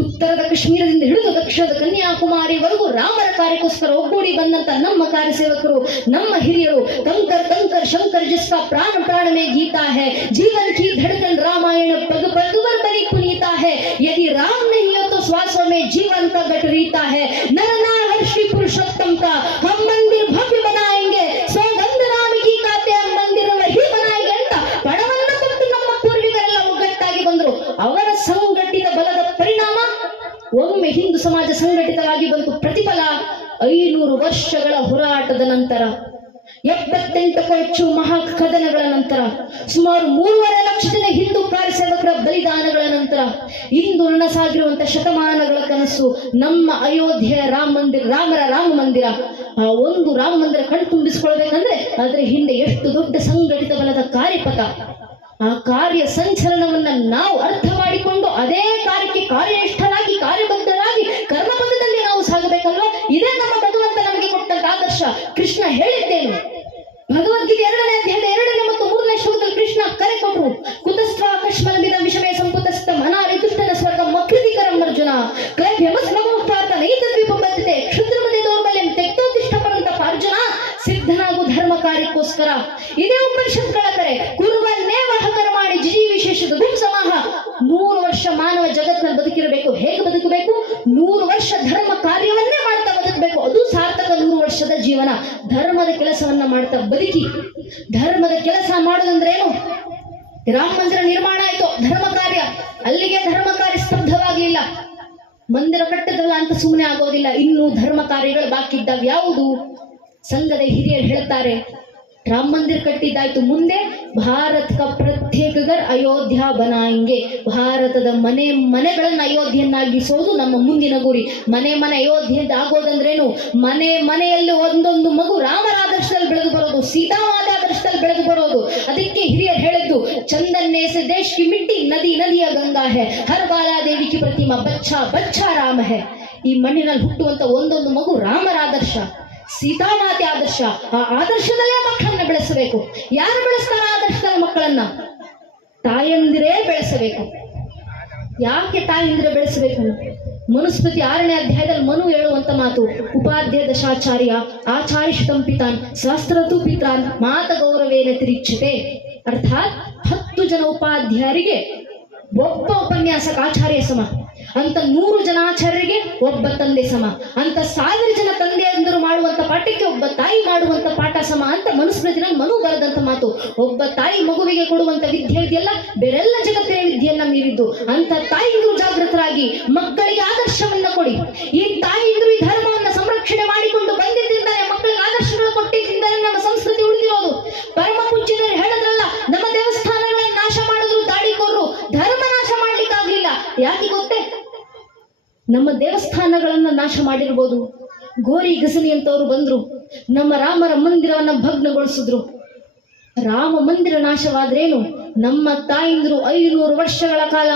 ಉತ್ತರದ ಕಾಶ್ಮೀರದಿಂದ ಹಿಡಿದು ದಕ್ಷಿಣದ ಕನ್ಯಾಕುಮಾರಿವರೆಗೂ ರಾಮರ ಕಾರ್ಯಕ್ಕೋಸ್ಕರ ಒಗ್ಗೂಡಿ ಬಂದಂತ ನಮ್ಮ ಕಾರ್ಯಸೇವಕರು, ನಮ್ಮ ಹಿರಿಯರು. ಕಂಕರ್ ಕಂಕರ್ ಶಂಕರ್ ಜಿಸ್ಕಾ ಪ್ರಾಣ ಪ್ರಾಣ ಮೇ ಗೀತಾ है, जीवन की धड़कन रामायण पग पग पर बनी पुनीता है, यदि राम नहीं हो तो श्वासों में जीवन का गट रीता है। नर नार श्री पुरुषोत्तम का हम मंदिर भव्य बनाएंगे, सौगंध राम की गाते हम मंदिर वही बनाएंगे ಅಂತ ಪಣವನ್ನ ಕೊಟ್ಟು ನಮ್ಮ ಪೂರ್ವಿಕರೆಲ್ಲ ಒಗ್ಗಟ್ಟಾಗಿ ಬಂದರು. ಅವರ ಸಂಘಟಿತ ಬಲದ ಪರಿಣಾಮ ಒಮ್ಮೆ ಹಿಂದೂ ಸಮಾಜ ಸಂಘಟಿತವಾಗಿ ಬಂತು. ಪ್ರತಿಫಲ 500 ವರ್ಷಗಳ ಹೋರಾಟದ ನಂತರ, 78ಕ್ಕೂ ಹೆಚ್ಚು ಮಹಾಕದನಗಳ ನಂತರ, ಸುಮಾರು 3.5 ಲಕ್ಷ ಜನ ಹಿಂದೂ ಕಾರ್ಯಸೇವಕರ ಬಲಿದಾನಗಳ ನಂತರ ಇಂದು ನನಸಾಗಿರುವಂತಹ ಶತಮಾನಗಳ ಕನಸು ನಮ್ಮ ಅಯೋಧ್ಯೆಯ ರಾಮರ ರಾಮ ಮಂದಿರ. ಆ ಒಂದು ರಾಮ ಮಂದಿರ ಕಣ್ತುಂಬಿಸಿಕೊಳ್ಬೇಕಂದ್ರೆ ಅದರ ಹಿಂದೆ ಎಷ್ಟು ದೊಡ್ಡ ಸಂಘಟಿತ ಬಲದ ಕಾರ್ಯಪಥ, ಆ ಕಾರ್ಯ ಸಂಚಲನವನ್ನ ನಾವು ಅರ್ಥ ಮಾಡಿಕೊಂಡು ಅದೇ ಕಾರ್ಯಕ್ಕೆ ಕಾರ್ಯನಿಷ್ಠರಾಗಿ ಕಾರ್ಯಬದ್ಧರಾಗಿ ಕರ್ಮಪಥದಲ್ಲಿ ನಾವು ಸಾಗಬೇಕಲ್ವಾ? ಇದೇ ನಮ್ಮ ಭಗವಂತ ನಮಗೆ ಕೊಟ್ಟಂತ ಆದರ್ಶ. ಕೃಷ್ಣ ಹೇಳಿದ್ದೇನು? ಭಗವದ್ಗೀತೆ 2ನೇ ಅಧ್ಯಾಯದ 2ನೇ ಮತ್ತು 3ನೇ ಶ್ಲೋಕದಲ್ಲಿ ಕೃಷ್ಣ ಕರೆ ಕೊಟ್ಟರು. ಕುತಸ್ತ್ವ ಕಶ್ಮಲಮಿದ ವಿಷಮೇ ಸಂಪುತಸ್ಥಂ ಅನಾರಿದುಷ್ಟನ ಸ್ವರ್ಗ ಮಕೃತಿಕರಂ ಅರ್ಜುನ ಕ್ಲೈಭ್ಯಮಸ್ಮಮೋಪಾತ ನೈತದ್ವಿಪಬದ್ಧತೆ ಕ್ಷುದ್ರಮದೆ ದೌರ್ಬಲ್ಯಂ ತೆಕ್ತೋತಿಷ್ಠ ಪರಂತಪ ಅರ್ಜುನ. ಸಿದ್ಧನಾಗು ಧರ್ಮ ಕಾರ್ಯಕ್ಕೋಸ್ಕರ. ಇದೇ ಉಪನಿಷತ್ಗಳ ಕರೆ. ಕುರ್ವನ್ನೇವಹ ಕರ್ಮಾಣಿ ಜಿಜಿ ವಿಶೇಷದ ಗುಂಸಮಃ. 100 ವರ್ಷ ಮಾನವ ಜಗತ್ತಿನಲ್ಲಿ ಬದುಕಿರಬೇಕು. ಹೇಗೆ ಬದುಕಬೇಕು? 100 ವರ್ಷ ಧರ್ಮ ಕಾರ್ಯವನ್ನೇ ಮಾಡ್ತಾ ಬದುಕಬೇಕು. ಅದು ಸಾರ್ಥಕ 100 ವರ್ಷದ ಜೀವನ. ಧರ್ಮದ ಕೆಲಸವನ್ನ ಮಾಡ್ತಾ ಬದುಕಿ. ಧರ್ಮದ ಕೆಲಸ ಮಾಡೋದಂದ್ರೆ ಏನು? ರಾಮ ಮಂದಿರ ನಿರ್ಮಾಣ ಆಯ್ತು, ಧರ್ಮ ಕಾರ್ಯ. ಅಲ್ಲಿಗೆ ಧರ್ಮ ಕಾರ್ಯ ಸ್ತಬ್ಧವಾಗಲಿಲ್ಲ. ಮಂದಿರ ಕಟ್ಟದಲ್ಲ ಅಂತ ಸುಮ್ಮನೆ ಆಗೋದಿಲ್ಲ. ಇನ್ನೂ ಧರ್ಮ ಕಾರ್ಯಗಳು ಬಾಕಿ ಇದ್ದಾವೆ. ಯಾವುದು? ಸಂಘದ ಹಿರಿಯರು ಹೇಳ್ತಾರೆ, ರಾಮ ಮಂದಿರ ಕಟ್ಟಿದ್ದಾಯ್ತು, ಮುಂದೆ ಭಾರತ ಕ ಪ್ರತ್ಯೇಕ ಗರ್ ಅಯೋಧ್ಯ ಬನಾಯಂಗೆ. ಭಾರತದ ಮನೆಗಳನ್ನು ಅಯೋಧ್ಯೆಯನ್ನಾಗಿಸೋದು ನಮ್ಮ ಮುಂದಿನ ಗುರಿ. ಮನೆ ಅಯೋಧ್ಯೆ ಆಗೋದಂದ್ರೇನು? ಮನೆಯಲ್ಲಿ ಒಂದೊಂದು ಮಗು ರಾಮರ ಆದರ್ಶದಲ್ಲಿ ಬೆಳೆದು ಬರೋದು, ಸೀತಾಮಾತ ಆದರ್ಶದಲ್ಲಿ ಬೆಳೆದು ಬರೋದು. ಅದಕ್ಕೆ ಹಿರಿಯರು ಹೇಳಿದ್ದು, ಚಂದನ್ನೇ ಸೆ ದೇಶ್ ಕಿ ಮಿಟ್ಟಿ ನದಿ ನದಿಯ ಗಂಗಾ ಹೇ, ಹರ್ ಬಾಲಾ ದೇವಿ ಕಿ ಪ್ರತಿಮಾ ಬಚ್ಚಾ ಬಚ್ಚಾ ರಾಮ ಹೇ. ಈ ಮಣ್ಣಿನಲ್ಲಿ ಹುಟ್ಟುವಂತ ಒಂದೊಂದು ಮಗು ರಾಮರ ಆದರ್ಶ, ಸೀತಾಮಾತೆ ಆದರ್ಶ. ಆ ಆದರ್ಶದಲ್ಲೇ ಮಕ್ಕಳನ್ನ ಬೆಳೆಸಬೇಕು. ಯಾರು ಬೆಳೆಸ್ತಾರ ಆದರ್ಶದಲ್ಲಿ ಮಕ್ಕಳನ್ನ? ತಾಯಂದಿರೇ ಬೆಳೆಸಬೇಕು. ಯಾಕೆ ತಾಯಂದಿರೇ ಬೆಳೆಸಬೇಕು? ಮನುಸ್ಮೃತಿ 6ನೇ ಅಧ್ಯಾಯದಲ್ಲಿ ಮನು ಹೇಳುವಂತ ಮಾತು, ಉಪಾಧ್ಯಾಯ ದಶಾಚಾರ್ಯ ಆಚಾರ್ಯಷ್ಟಂ ಪಿತಾನ್ ಸಹಸ್ರತು ಪಿತಾನ್ ಮಾತ ಗೌರವೇನ ತಿರಿಚ್ಯತೆ. ಅರ್ಥಾತ್ 10 ಜನ ಉಪಾಧ್ಯಾಯರಿಗೆ ಒಬ್ಬ ಉಪನ್ಯಾಸಕ ಆಚಾರ್ಯ ಸಮ. ಅಂತ 100 ಜನ ಆಚಾರ್ಯರಿಗೆ ಒಬ್ಬ ತಂದೆ ಸಮ, ಅಂತ 1000 ಜನ ತಂದೆಯಂದರು ಮಾಡುವಂತ ಪಾಠಕ್ಕೆ ಒಬ್ಬ ತಾಯಿ ಮಾಡುವಂತ ಪಾಠ ಸಮ ಅಂತ ಮನುಸ್ಮೃತಿನಲ್ಲಿ ಮನು ಬರೆದಂತ ಮಾತು. ಒಬ್ಬ ತಾಯಿ ಮಗುವಿಗೆ ಕೊಡುವಂತ ವಿದ್ಯೆ ಇದೆಯಲ್ಲ, ಬೇರೆಲ್ಲ ಜಗತ್ತಿನ ವಿದ್ಯೆಯನ್ನ ಮೀರಿದ್ದು. ಅಂತ ತಾಯಿಯಂದರು ಜಾಗೃತರಾಗಿ ಮಕ್ಕಳಿಗೆ ಆದರ್ಶವನ್ನ ಕೊಡಿ. ಈ ತಾಯಿಯಂದರು ಈ ಧರ್ಮವನ್ನ ಸಂರಕ್ಷಣೆ ಮಾಡಿಕೊಂಡು ಬಂದಿದ್ದಿಂದಾನೆ, ಮಕ್ಕಳಿಗೆ ಆದರ್ಶಗಳು ಕೊಟ್ಟಿದ್ದಿಂದಾನೆ ನಮ್ಮ ಸಂಸ್ಕೃತಿ ಉಳಿದಿರೋದು. ಪರಮ ಪೂಜ್ಯರು ಹೇಳಿದ್ರಲ್ಲ, ನಮ್ಮ ದೇವಸ್ಥಾನಗಳನ್ನ ನಾಶ ಮಾಡಿದ್ರು ದಾಡಿಕೋರರು, ಧರ್ಮ ನಾಶ ಮಾಡ್ಲಿಕ್ಕಾಗ್ಲಿಲ್ಲ. ಯಾಕೆ ಗೊತ್ತೇ? ನಮ್ಮ ದೇವಸ್ಥಾನಗಳನ್ನ ನಾಶ ಮಾಡಿರ್ಬೋದು, ಗೋರಿ ಗಸನಿ ಅಂತವ್ರು ಬಂದ್ರು, ನಮ್ಮ ರಾಮರ ಮಂದಿರವನ್ನ ಭಗ್ನಗೊಳಿಸಿದ್ರು. ರಾಮ ಮಂದಿರ ನಾಶವಾದ್ರೇನು? ನಮ್ಮ ತಾಯಿಂದ್ರು 500 ವರ್ಷಗಳ ಕಾಲ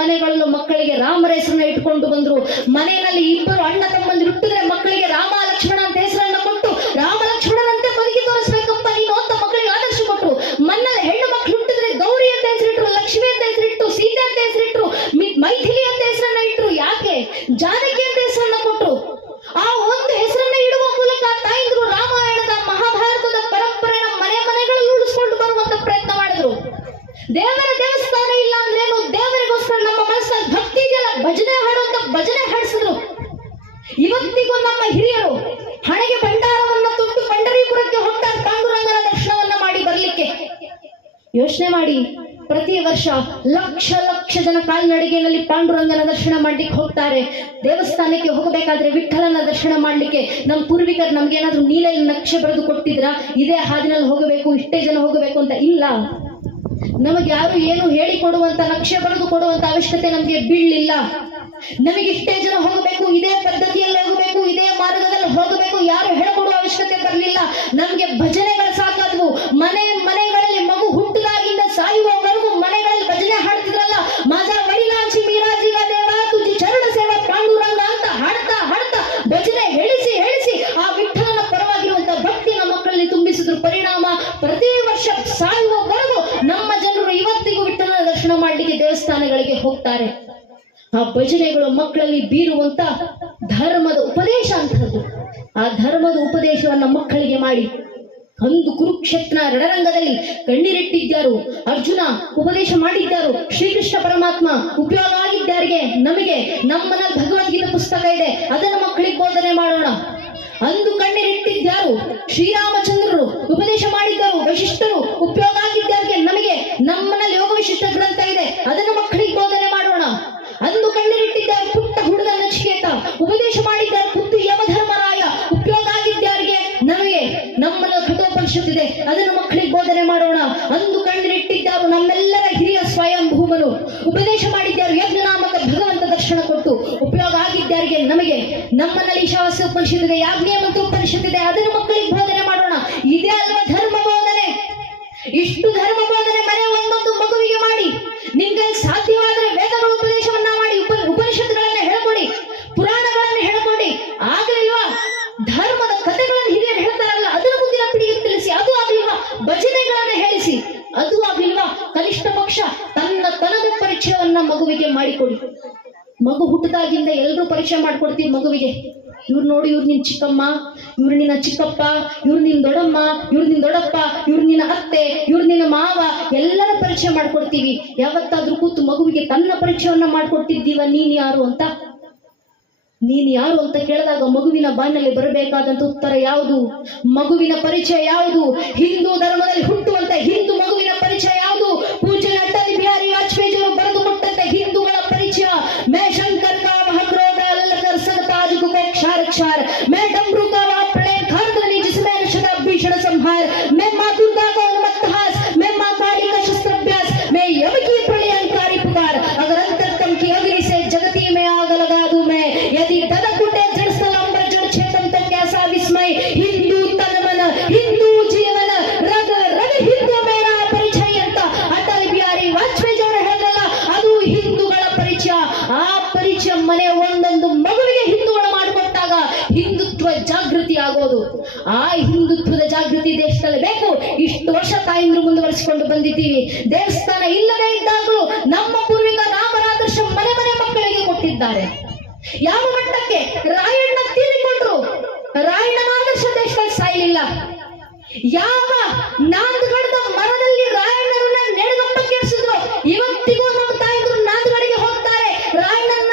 ಮನೆಗಳಲ್ಲೂ ಮಕ್ಕಳಿಗೆ ರಾಮರ ಹೆಸರನ್ನ ಇಟ್ಕೊಂಡು ಬಂದ್ರು. ಮನೆಯಲ್ಲಿ 2 ಅಣ್ಣ ತಮ್ಮಂದಿರು ಹುಟ್ಟಿದ್ರೆ ಮಕ್ಕಳಿಗೆ ರಾಮ ಲಕ್ಷ್ಮಣ ಅಂತ ಹೆಸರನ್ನ ಕೊಟ್ಟು, ರಾಮ ಲಕ್ಷ್ಮಣನಂತೆ ಬದುಕಿ ತೋರಿಸ್ಬೇಕಪ್ಪ ನೀನು ಅಂತ ಮಕ್ಕಳಿಗೆ ಆದರ್ಶ ಕೊಟ್ರು. ಮನ್ನಲ್ಲಿ ಹೆಣ್ಣು ಮಕ್ಕಳು ಹುಟ್ಟಿದ್ರೆ ಗೌರಿ ಅಂತ ಹೆಸರಿಟ್ರು, ಲಕ್ಷ್ಮಿ ಅಂತ ಹೆಸರಿಟ್ಟು, ಸೀತೆ ಅಂತ ಹೆಸರಿಟ್ರು, ಮೈಥಿಲಿ ಅಂತ ಹೆಸರನ್ನ ಇಟ್ರು. ಯಾಕೆ? ಜಾನಕಿ ಅಂತ ಹೆಸರನ್ನ ಕೊಟ್ರು. ಆ ಒಂದು ಹೆಸರನ್ನ ಇಡುವ ಮೂಲಕ ತಾಯಿಂದ್ರು ರಾಮಾಯಣದ ಮಹಾಭಾರತದ ಪರಂಪರೆಯ ಮನೆಗಳಲ್ಲಿ ಉಳಿಸ್ಕೊಂಡು ಬರುವಂತ ಪ್ರಯತ್ನ ಮಾಡಿದ್ರು. ದೇವರ ದೇವಸ್ಥಾನ ಇಲ್ಲ ಅಂದ್ರೇನು? ದೇವರಿಗೋಸ್ಕರ ನಮ್ಮ ಮನಸ್ಸಲ್ಲಿ ಭಕ್ತಿ ಇದೆಯಲ್ಲ, ಭಜನೆ ಹಾಡುವಂತ ಭಜನೆ ಹಾಡಿಸಿದ್ರು. ಇವತ್ತಿಗೂ ನಮ್ಮ ಹಿರಿಯರು ಹಣೆಗೆ ಭಂಡಾರವನ್ನ ತೊಟ್ಟು ಪಂಡರೀಪುರಕ್ಕೆ ಹೋಗ್ತಾರೆ ಪಾಂಡುರಂಗನ ದರ್ಶನವನ್ನ ಮಾಡಿ ಬರ್ಲಿಕ್ಕೆ. ಯೋಚನೆ ಮಾಡಿ, ಪ್ರತಿ ವರ್ಷ ಲಕ್ಷ ಜನ ಕಾಲ್ನಡಿಗೆಯಲ್ಲಿ ಪಾಂಡುರಂಗನ ದರ್ಶನ ಮಾಡ್ಲಿಕ್ಕೆ ಹೋಗ್ತಾರೆ. ದೇವಸ್ಥಾನಕ್ಕೆ ಹೋಗಬೇಕಾದ್ರೆ ವಿಠಲನ ದರ್ಶನ ಮಾಡ್ಲಿಕ್ಕೆ ನಮ್ಮ ಪೂರ್ವಿಕರು ನಮ್ಗೇನಾದ್ರೂ ನೀಲಲ್ಲಿ ನಕ್ಷೆ ಬರೆದು ಕೊಟ್ಟಿದ್ರ ಇದೇ ಹಾದಿನಲ್ಲಿ ಹೋಗಬೇಕು, ಇಷ್ಟೇ ಜನ ಹೋಗಬೇಕು ಅಂತ? ಇಲ್ಲ. ನಮಗೆ ಯಾರು ಏನು ಹೇಳಿಕೊಡುವಂತ, ನಕ್ಷೆ ಬರೆದು ಕೊಡುವಂತ ಅವಶ್ಯಕತೆ ನಮ್ಗೆ ಬೀಳಲಿಲ್ಲ. ನಮಗೆ ಇಷ್ಟೇ ಜನ ಹೋಗಬೇಕು, ಇದೇ ಪದ್ಧತಿಯಲ್ಲಿ ಹೋಗಬೇಕು, ಇದೇ ಮಾರ್ಗದಲ್ಲಿ ಹೋಗಬೇಕು, ಯಾರು ಹೇಳ್ಕೊಡುವ ಅವಶ್ಯಕತೆ ಬರಲಿಲ್ಲ. ನಮ್ಗೆ ಭಜನೆಗಳು ಸಾಕಾದ್ವು. ಮನೆಗಳಲ್ಲಿ ಮಗು ಹುಟ್ಟಿದಾಗಿಂದ ಸಾಯುವವರೆಗೂ ಮನೆಗಳಲ್ಲಿ ಭಜನೆ ಹಾಡ್ತಿದ್ರಲ್ಲ, ಮಾಜಾ ಮಡಿಲಾಂಚಿ ಮೀರಾಜಿಗ ದೇವ ತುಜಿ ಚರಣ ಸೇವಾ ಪಾಂಡುರಂಗ ಅಂತ ಹಾಡ್ತಾ ಭಜನೆ ಹೇಳಿಸಿ ಆ ವಿಠಲನ ಪರವಾಗಿರುವಂತ ಭಕ್ತಿ ನಮ್ಮ ಮಕ್ಕಳಲ್ಲಿ ತುಂಬಿಸಿದ್ರು. ಪರಿಣಾಮ ಪ್ರತಿ ವರ್ಷ ಸಾಯುವವರೆಗೂ ನಮ್ಮ ಜನರು ಇವತ್ತಿಗೂ ವಿಠಲನ ದರ್ಶನ ಮಾಡ್ಲಿಕ್ಕೆ ದೇವಸ್ಥಾನಗಳಿಗೆ ಹೋಗ್ತಾರೆ. ಆ ಭಜನೆಗಳು ಮಕ್ಕಳಲ್ಲಿ ಬೀರುವಂತ ಧರ್ಮದ ಉಪದೇಶ ಅಂತದ್ದು. ಆ ಧರ್ಮದ ಉಪದೇಶವನ್ನ ಮಕ್ಕಳಿಗೆ ಮಾಡಿ, ಅಂದು ಕುರುಕ್ಷೇತ್ರ ರಣರಂಗದಲ್ಲಿ ಕಣ್ಣೀರಿಟ್ಟಿದ್ದಾರು ಅರ್ಜುನ, ಉಪದೇಶ ಮಾಡಿದ್ದಾರು ಶ್ರೀಕೃಷ್ಣ ಪರಮಾತ್ಮ. ಉಪಯೋಗ ಆಗಿದ್ದಾರಿಗೆ ನಮಗೆ. ನಮ್ಮನಲ್ಲಿ ಭಗವದ್ಗೀತಾ ಪುಸ್ತಕ ಇದೆ, ಅದನ್ನು ಮಕ್ಕಳಿಗೆ ಬೋಧನೆ ಮಾಡೋಣ. ಅಂದು ಕಣ್ಣೀರಿಟ್ಟಿದ್ದಾರು ಶ್ರೀರಾಮಚಂದ್ರರು, ಉಪದೇಶ ಮಾಡಿದ್ದರು ವಶಿಷ್ಠರು. ಉಪಯೋಗ ಆಗಿದ್ದಾರಿಗೆ ನಮಗೆ. ನಮ್ಮನಲ್ಲಿ ಯೋಗ ವಿಶಿಷ್ಟ ಗ್ರಂಥ ಇದೆ, ಅದನ್ನು ಮಕ್ಕಳಿಗೆ ಬೋಧನೆ ಮಾಡೋಣ. ಅಂದು ಕಣ್ಣೀರಿಟ್ಟಿದ್ದಾರೆ ಪುಟ್ಟ ಹುಡುಗ ನಚಿಕೇತ, ಉಪದೇಶ ಮಾಡಿದ್ದಾರೆ ಪುತ್ತು ಯಮಧರ್ಮರಾಯ. ಉಪಯೋಗ ಆಗಿದ್ದಾರಿಗೆ ನಮಗೆ. ನಮ್ಮನ್ನ ಕಠೋಪನಿಷತ್ತಿದೆ, ಅದನ್ನು ಮಕ್ಕಳಿಗೆ ಬೋಧನೆ ಮಾಡೋಣ. ಅಂದು ಕಣ್ಣೀರಿಟ್ಟಿದ್ದಾರೆ ನಮ್ಮೆಲ್ಲರ ಹಿರಿಯ ಸ್ವಯಂ ಭೂಮನು, ಉಪದೇಶ ಮಾಡಿದ್ದಾರೆ ಯಜ್ಞನಾಮಕ ಭಗವಂತ ದರ್ಶನ ಕೊಟ್ಟು. ಉಪಯೋಗ ಆಗಿದ್ದಾರಿಗೆ ನಮಗೆ. ನಮ್ಮಲ್ಲಿ ಈಶಾವಾಸ್ಯ ಉಪನಿಷತ್ತಿದೆ, ಯಾಜ್ಞೇಯ ಮಂತ್ರ ಉಪನಿಷತ್ತಿದೆ, ಅದನ್ನು ಮಕ್ಕಳಿಗೆ ಬೋಧನೆ ಮಾಡೋಣ. ಇದೇ ಅಲ್ವಾ ಧರ್ಮ ಬೋಧನೆ? ಇಷ್ಟು ಧರ್ಮ ಬೋಧನೆ ಮನೆ ಒಂದೊಂದು ಮಗುವಿಗೆ ಮಾಡಿ. ನಿಮ್ಗೆ ಸಾಧ್ಯವಾದರೆ ವೇದಗಳ ಉಪದೇಶವನ್ನ ಮಾಡಿ, ಉಪನಿಷತ್ತುಗಳನ್ನ ಹೇಳ್ಕೊಡಿ, ಪುರಾಣಗಳನ್ನ ಹೇಳ್ಕೊಡಿ. ಆಗ್ಲಿಲ್ವಾ ಧರ್ಮದ ಕಥೆಗಳನ್ನು ಹಿರಿಯರು ಹೇಳ್ತಾರಲ್ಲ, ಅದನ್ನು ಮುಂದಿನ ಪೀಳಿಗೆ ತಿಳಿಸಿ. ಅದು ಆಗ್ಲಿಲ್ವಾ ಭಜನೆಗಳನ್ನ ಹೇಳಿಸಿ. ಅದು ಆಗ್ಲಿಲ್ವಾ ಕನಿಷ್ಠ ಪಕ್ಷ ತನದ ಪರಿಚಯವನ್ನ ಮಗುವಿಗೆ ಮಾಡಿಕೊಡಿ. ಮಗು ಹುಟ್ಟದಾಗಿಂದ ಎಲ್ಲರೂ ಪರಿಚಯ ಮಾಡ್ಕೊಡ್ತೀವಿ ಮಗುವಿಗೆ. ಇವ್ರು ನೋಡಿ, ಇವ್ರು ನಿನ್ ಚಿಕ್ಕಮ್ಮ, ಇವ್ರು ನಿನ್ನ ಚಿಕ್ಕಪ್ಪ, ಇವ್ರು ನಿನ್ ದೊಡ್ಡಮ್ಮ, ಇವ್ರು ನಿನ್ ದೊಡ್ಡಪ್ಪ, ಇವ್ರು ನಿನ್ನ ಅತ್ತೆ, ಇವ್ರು ನಿನ್ನ ಮಾವ, ಎಲ್ಲರ ಪರಿಚಯ ಮಾಡ್ಕೊಡ್ತೀವಿ. ಯಾವತ್ತಾದ್ರೂ ಕೂತು ಮಗುವಿಗೆ ತನ್ನ ಪರಿಚಯವನ್ನ ಮಾಡ್ಕೊಟ್ಟಿದ್ದೀವ? ನೀನ್ ಯಾರು ಅಂತ ಕೇಳಿದಾಗ ಮಗುವಿನ ಬಾಯಿನಲ್ಲಿ ಬರಬೇಕಾದಂತ ಉತ್ತರ ಯಾವುದು? ಮಗುವಿನ ಪರಿಚಯ ಯಾವುದು? ಹಿಂದೂ ಧರ್ಮದಲ್ಲಿ ಹುಟ್ಟುವಂತ ಹಿಂದೂ ಮಗುವಿನ ಪರಿಚಯ ಯಾವುದು? ಪೂಜ್ಯ ಅಟಲ್ ಬಿಹಾರಿ ವಾಜಪೇಯಿ ಅವರು ಬರೆದು ಕೊಟ್ಟಂತ ಹಿಂದೂಗಳ ಪರಿಚಯ. ಮೇ ಶಂಕರ್ ಕಾ ವಹ ಕ್ರೋಧ ಲಲ್ಲಕರ್ ಸಗತಾಜ್ ಕೋ ಕ್ಷಾರ ಮೇ ಡಮ್ರು ಕಾ ವಹ ಪ್ರಳಯ ಖಾರ್ದನಿ ಜಿಸ್ಮೇ ನಶದ ಭೀಷಣ ಸಂಹಾರ ಮೇ ಮಾ ದುರ್गा का उन्मत्तहास मैं मां काली का शस्त्राभ्यास मैं यम की प्रलयंकारी पुकार अगर अंतरतम की अग्नि से जगती में आग लगा दूं मैं यदि धड़क उठे जड़ स्थलांबर जड़ छेदन तो कैसा विस्मय हिंदू तन मन हिंदू जीवन रग रग हिंदू मेरा परिचय ಅಂತ ಅಟಲ್ ಬಿಹಾರಿ ವಾಜಪೇಯಿ ಅವರು ಹೇಳಿದ್ರಲ್ಲ, ಅದು ಹಿಂದೂಗಳ ಪರಿಚಯ. ಆ ಪರಿಚಯ ಮನೆ ಒಂದೊಂದು ಮಗುವಿಗೆ ಹಿಂದೂಗಳ ಮಾಡಿಕೊಟ್ಟಾಗ ಹಿಂದುತ್ವ ಜಾಗೃತಿ ಆಗೋದು. ಆ ಹಿಂದುತ್ವದ ಜಾಗೃತಿ ದೇಶದಲ್ಲಿ ಬೇಕು. ಇಷ್ಟು ವರ್ಷ ತಾಯಿಂದ್ರು ಮುಂದುವರಿಸಿಕೊಂಡು ಬಂದಿದ್ದೀವಿ. ದೇವಸ್ಥಾನ ಇಲ್ಲದೇ ಇದ್ದಾಗಲೂ ನಮ್ಮ ಪೂರ್ವಿಕ ರಾಮರಾದರ್ಶ ಮನೆ ಮಕ್ಕಳಿಗೆ ಕೊಟ್ಟಿದ್ದಾರೆ. ಯಾವ ಮಟ್ಟಕ್ಕೆ? ರಾಯಣ್ಣ ತೀರಿಕೊಂಡ್ರು, ರಾಯಣ್ಣನ ಆದರ್ಶ ದೇಶದಲ್ಲಿ ಸಾಯಲಿಲ್ಲ. ಯಾವ ನಾಂದಗಡದ ಮರದಲ್ಲಿ ರಾಯಣ್ಣರನ್ನ ನೆಡಗಂಬಕ್ಕೆ ಇರಿಸಿದ್ರು, ಇವತ್ತಿಗೂ ನಮ್ಮ ತಾಯಿಂದ್ರು ನಾಂದಗಡಿಗೆ ಹೋಗ್ತಾರೆ. ರಾಯಣ್ಣನ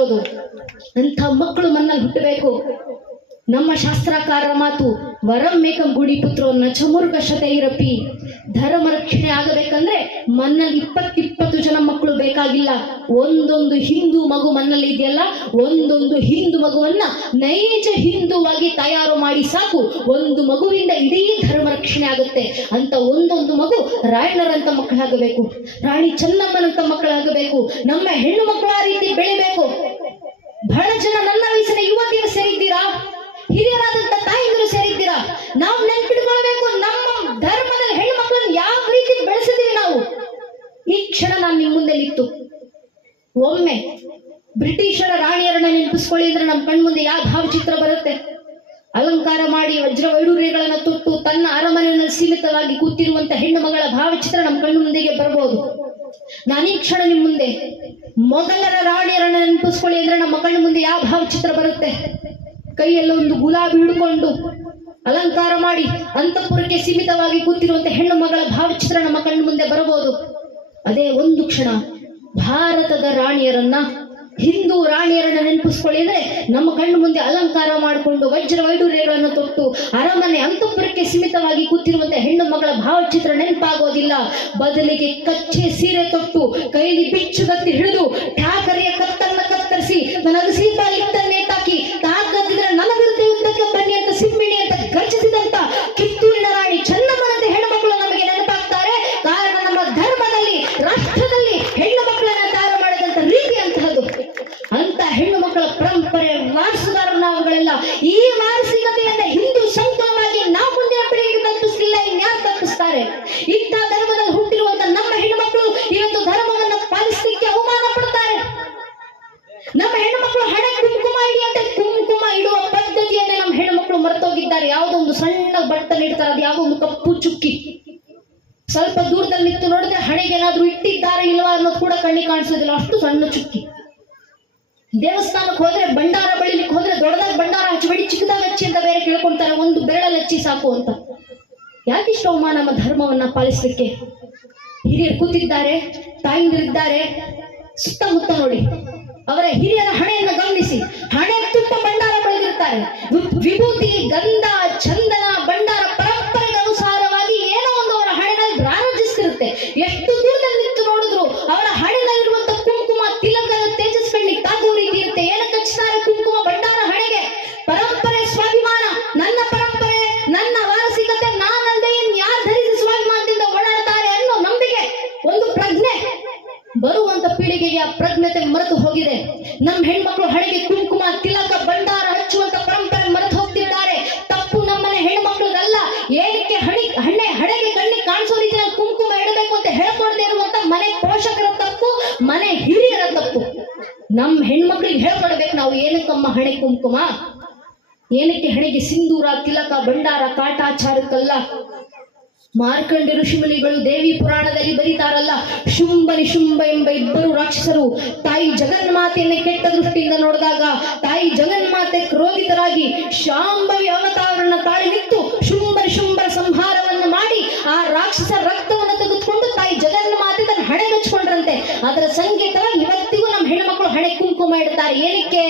ಬರೋದು. ಅಂಥ ಮಕ್ಕಳು ಮನ್ನಲ್ಲಿ ಹುಟ್ಟಬೇಕು. ನಮ್ಮ ಶಾಸ್ತ್ರಕಾರರ ಮಾತು, ವರಂ ಮೇಕಂ ಗುಡಿ ಪುತ್ರೋ ನ ಚಮುರ್ಗ ಶತೈರಪಿ. ಧರ್ಮ ರಕ್ಷಣೆ ಆಗಬೇಕಂದ್ರೆ ಮನ್ನಲ್ಲಿ 20 ಜನ ಮಕ್ಕಳು ಬೇಕಾಗಿಲ್ಲ. ಒಂದೊಂದು ಹಿಂದೂ ಮಗು ಮನ್ನಲ್ಲಿ ಇದೆಯಲ್ಲ, ಒಂದೊಂದು ಹಿಂದೂ ಮಗುವನ್ನ ನೈಜ ಹಿಂದೂವಾಗಿ ತಯಾರು ಮಾಡಿ ಸಾಕು. ಒಂದು ಮಗುವಿಂದ ಇಡೀ ಧರ್ಮ ರಕ್ಷಣೆ ಆಗುತ್ತೆ. ಅಂತ ಒಂದೊಂದು ಮಗು ರಾಯಣ್ಣರಂತ ಮಕ್ಕಳಾಗಬೇಕು, ರಾಣಿ ಚೆನ್ನಮ್ಮನಂತ ಮಕ್ಕಳಾಗಬೇಕು. ನಮ್ಮ ಹೆಣ್ಣು ಮಕ್ಕಳು ಆ ರೀತಿ ಬೆಳಿಬೇಕು. ಬಹಳ ಜನ ನನ್ನ ವಯಸ್ಸಿನ ಯುವತಿಯರು ಸೇರಿದ್ದೀರಾ, ಹಿರಿಯರಾದಂತ ತಾಯಿಗಳು ಸೇರಿದ್ದೀರಾ. ನಾವು ನೆನ್ಪಿಟ್ಕೊಳ್ಬೇಕು, ನಮ್ಮ ಧರ್ಮದಲ್ಲಿ ಹೆಣ್ಣು ಮಕ್ಕಳನ್ನು ಯಾವ ರೀತಿ ಬೆಳೆಸಿದೀವಿ ನಾವು. ಈ ಕ್ಷಣ ನಾನು ನಿಮ್ ಮುಂದೆ ನಿಂತು ಒಮ್ಮೆ ಬ್ರಿಟಿಷರ ರಾಣಿಯರನ್ನ ನೆನಪಿಸ್ಕೊಳ್ಳಿ ಅಂದ್ರೆ ನಮ್ಮ ಕಣ್ಮುಂದೆ ಯಾವ ಭಾವಚಿತ್ರ ಬರುತ್ತೆ? ಅಲಂಕಾರ ಮಾಡಿ ವಜ್ರ ವೈಡೂರ್ಯಗಳನ್ನ ತೊಟ್ಟು ತನ್ನ ಅರಮನೆಯಲ್ಲಿ ಸೀಮಿತವಾಗಿ ಕೂತಿರುವಂತ ಹೆಣ್ಣು ಮಗಳ ಭಾವಚಿತ್ರ ನಮ್ಮ ಕಣ್ಣು ಮುಂದೆಗೆ ಬರಬಹುದು. ನಾನೀ ಕ್ಷಣ ನಿಮ್ ಮುಂದೆ ಮೊಘಲರ ರಾಣಿಯರನ್ನ ನೆನಪಿಸ್ಕೊಳ್ಳಿ ಅಂದ್ರೆ ನಮ್ಮ ಕಣ್ಣು ಮುಂದೆ ಯಾವ ಭಾವಚಿತ್ರ ಬರುತ್ತೆ? ಕೈಯಲ್ಲಿ ಒಂದು ಗುಲಾಬಿ ಹಿಡ್ಕೊಂಡು ಅಲಂಕಾರ ಮಾಡಿ ಅಂತಃಪುರಕ್ಕೆ ಸೀಮಿತವಾಗಿ ಕೂತಿರುವಂತ ಹೆಣ್ಣು ಮಗಳ ಭಾವಚಿತ್ರ ನಮ್ಮ ಕಣ್ಣು ಮುಂದೆ ಬರಬಹುದು. ಅದೇ ಒಂದು ಕ್ಷಣ ಭಾರತದ ರಾಣಿಯರನ್ನ, ಹಿಂದೂ ರಾಣಿಯರನ್ನ ನೆನಪಿಸ್ಕೊಳ್ಳಿ ಅಂದ್ರೆ ನಮ್ಮ ಕಣ್ಣು ಮುಂದೆ ಅಲಂಕಾರ ಮಾಡಿಕೊಂಡು ವಜ್ರ ವೈಡೂರ್ಯಗಳನ್ನು ತೊಟ್ಟು ಅರಮನೆ ಅಂತಃಪುರಕ್ಕೆ ಸೀಮಿತವಾಗಿ ಕೂತಿರುವಂತ ಹೆಣ್ಣು ಮಗಳ ಭಾವಚಿತ್ರ ನೆನಪಾಗೋದಿಲ್ಲ. ಬದಲಿಗೆ ಕಚ್ಚೆ ಸೀರೆ ತೊಟ್ಟು ಕೈಲಿ ಬಿಚ್ಚುಗತ್ತಿ ಹಿಡಿದು ಠಾಕರೆಯ ಕತ್ತನ್ನ ಕತ್ತರಿಸಿ ನನಗೆ ಸೀತಾಲಿತ್ತನ್ನೇ ತಾಕಿ ತಾಕತ್ತಿದ್ರೆ ನನ್ನ ವಿರುದ್ಧ ಯುದ್ಧಕ್ಕೆ ಬನ್ನಿ ಅಂತ ಸಿಂಹಿಣಿ ಅಂತ ಗರ್ಜಿಸಿದಂತ ಕಿತ್ತೂರಿನ ರಾಣಿ ಚೆನ್ನಮ್ಮನಂತೆ ಹೆಣ್ಣು ಮಕ್ಕಳು ನಮಗೆ ನೆನಪಾಗ್ತಾರೆ. ಕಾರಣ ನಮ್ಮ ಧರ್ಮದಲ್ಲಿ, ರಾಷ್ಟ್ರದಲ್ಲಿ ಹೆಣ್ಣು ಮಕ್ಕಳನ್ನ ತಯಾರು ಮಾಡಿದಂತ ರೀತಿ ಅಂತಹದ್ದು. ಅಂತ ಹೆಣ್ಣು ಮಕ್ಕಳ ಪರಂಪರೆ ವಾರಸುದಾರರು ನಾವುಗಳೆಲ್ಲ. ಈ ವಾರಸಿಕತೆಯನ್ನ ಹಿಂದೂ ಸಂಕಲವಾಗಿ ನಾವು ಮುಂದಿನ ಪೀಳಿಗೆಗೆ ತಪ್ಪಿಸಲಿಲ್ಲ, ಇನ್ಯಾರು ತಪ್ಪಿಸ್ತಾರೆ? ಇಂಥ ಧರ್ಮದಲ್ಲಿ ಹುಟ್ಟಿರುವಂತ ನಮ್ಮ ಹೆಣ್ಣು ಮಕ್ಕಳು ಇವತ್ತು ಧರ್ಮವನ್ನ ಪಾಲಿಸಲಿಕ್ಕೆ ಅವಮಾನ ಪಡ್ತಾರೆ. ನಮ್ಮ ಹೆಣ್ಣು ಮಕ್ಕಳು ಹಣೆ ಕುಂಕುಮ ಇಡಿ ಅಂತ ಕುಂಕುಮ ಇಡುವ ಪದ್ಧತಿಯನ್ನೇ ನಮ್ಮ ಹೆಣ್ಣು ಮಕ್ಕಳು ಮರೆತೋಗಿದ್ದಾರೆ. ಯಾವುದೋ ಒಂದು ಸಣ್ಣ ಬಟ್ಟನ್ನು ಇಡ್ತಾರೆ, ಅದು ಯಾವುದೋ ಒಂದು ಕಪ್ಪು ಚುಕ್ಕಿ. ಸ್ವಲ್ಪ ದೂರದಲ್ಲಿ ನಿಂತು ನೋಡಿದ್ರೆ ಹಣೆಗೆ ಏನಾದ್ರೂ ಇಟ್ಟಿದ್ದಾರೆ ಇಲ್ವಾ ಅನ್ನೋದು ಕೂಡ ಕಣ್ಣಿಗೆ ಕಾಣಿಸೋದಿಲ್ಲ, ಅಷ್ಟು ಸಣ್ಣ ಚುಕ್ಕಿ. ದೇವಸ್ಥಾನಕ್ಕೆ ಹೋದ್ರೆ, ಭಂಡಾರ ಬಳಿಲಿಕ್ಕೆ ಹೋದ್ರೆ ದೊಡ್ಡದಾಗಿ ಭಂಡಾರ ಹಚ್ಚಬೇಡಿ, ಚಿಕ್ಕದಾಗಿ ಹಚ್ಚಿ ಅಂತ ಬೇರೆ ಕೇಳ್ಕೊಂತಾರೆ. ಒಂದು ಬೆರಳಲ್ಲಿ ಹಚ್ಚಿ ಸಾಕು ಅಂತ. ಯಾಕಿಷ್ಟು ಅವಮಾನ ನಮ್ಮ ಧರ್ಮವನ್ನ ಪಾಲಿಸಲಿಕ್ಕೆ? ಹಿರಿಯರು ಕೂತಿದ್ದಾರೆ, ತಾಯಿಂದಿರಿದ್ದಾರೆ. ಸುತ್ತಮುತ್ತ ನೋಡಿ, ಅವರ ಹಿರಿಯರ ಹಣೆಯನ್ನು ಗಮನಿಸಿ. ಹಣೆ ತುಂಬ ಭಂಡಾರ ಬೆಳೆದಿರ್ತಾರೆ. ವಿಭೂತಿ, ಗಂಧ, ಚಂದನ, ಭಂಡಾರ ಪರಂಪರೆಗೆ ಅನುಸಾರವಾಗಿ ಏನೋ ಒಂದು ಅವರ ಹಣೆನಲ್ಲಿ ರಾರಾಜಿಸ್ತಿರುತ್ತೆ. ಎಷ್ಟು ದೂರದಲ್ಲಿ ನಿಂತು ನೋಡಿದ್ರು ಅವರ ಹಣೆನಲ್ಲಿರುವಂತ ಕುಂಕುಮ, ತಿಲಕದ ತೇಜಸ್ಕಣ್ಣಿ ತಾಗುವ ರೀತಿ ಇರುತ್ತೆ. ಏನಕ್ಕೆ ಹಚ್ತಾರೆ ಕುಂಕುಮ ಭಂಡಾರ ಹಣೆಗೆ? ಪರಂಪರೆ, ಸ್ವಾಭಿಮಾನ, ನನ್ನ ಪರಂಪರೆ, ನನ್ನ ವಾರಸಿಕತೆ ನಾನಲ್ಲದೆ ಯಾರು ಧರಿಸಿ ಸ್ವಾಭಿಮಾನದಿಂದ ಓಡಾಡ್ತಾರೆ ಅನ್ನೋ ನಂಬಿಕೆ, ಒಂದು ಪ್ರಜ್ಞೆ. ಬರುವಂತ ಪೀಳಿಗೆಗೆ ಆ ಪ್ರಜ್ಞತೆ ಮರೆತು ಹೋಗಿದೆ. ನಮ್ಮ ಹೆಣ್ಮಕ್ಳು ಹಣೆಗೆ ಕುಂಕುಮ, ತಿಲಕ, ಭಂಡಾರ ಹಚ್ಚುವಂತ ಪರಂಪರೆ ಮರೆತು ಹೋಗ್ತಿದ್ದಾರೆ. ತಪ್ಪು ನಮ್ಮನೆ ಹೆಣ್ಮಕ್ಳದಲ್ಲ. ಏನಕ್ಕೆ ಹಣೆಗೆ ಕಣ್ಣಿಗೆ ಕಾಣಿಸೋ ರೀತಿಯಲ್ಲಿ ಕುಂಕುಮ ಇಡಬೇಕು ಅಂತ ಹೇಳ್ಕೊಡದೆ ಇರುವಂತ ಮನೆ ಪೋಷಕರ ತಪ್ಪು, ಮನೆ ಹಿರಿಯರ ತಪ್ಪು. ನಮ್ಮ ಹೆಣ್ಮಕ್ಳಿಗೆ ಹೇಳ್ಕೊಡ್ಬೇಕು ನಾವು, ಏನಕ್ಕಮ್ಮ ಹಣೆ ಕುಂಕುಮ, ಏನಕ್ಕೆ ಹಣೆಗೆ ಸಿಂಧೂರ, ತಿಲಕ, ಭಂಡಾರ, ಕಾಟಾಚಾರಕ್ಕಲ್ಲ. ಮಾರ್ಕಂಡ ಋಷಿಮುನಿಗಳು ದೇವಿ ಪುರಾಣದಲ್ಲಿ ಬರೀತಾರಲ್ಲ, ಶುಂಭ ನಿಶುಂಭ ಎಂಬ ಇಬ್ಬರು ರಾಕ್ಷಸರು ತಾಯಿ ಜಗನ್ಮಾತೆಯನ್ನೇ ಕೆಟ್ಟ ದೃಷ್ಟಿಯಿಂದ ನೋಡಿದಾಗ ತಾಯಿ ಜಗನ್ಮಾತೆ ಕ್ರೋಧಿತರಾಗಿ ಶಾಂಭವಿ ಅವತಾರನ್ನ ತಾಳಿ ನಿಂತು ಶುಂಭ ನಿಶುಂಭರ ಸಂಹಾರವನ್ನು ಮಾಡಿ ಆ ರಾಕ್ಷಸ ರಕ್ತವನ್ನು ತೆಗೆದುಕೊಂಡು ತಾಯಿ ಜಗನ್ಮಾತೆ ತನ್ನ ಹಣೆ ಹಚ್ಕೊಂಡ್ರಂತೆ. ಅದರ ಸಂಕೇತವಾಗಿ ಇವತ್ತಿಗೂ ನಮ್ಮ ಹೆಣ್ಮಕ್ಳು ಹಣೆ ಕುಂಕುಮ ಇಡ್ತಾರೆ. ಏನಕ್ಕೆ?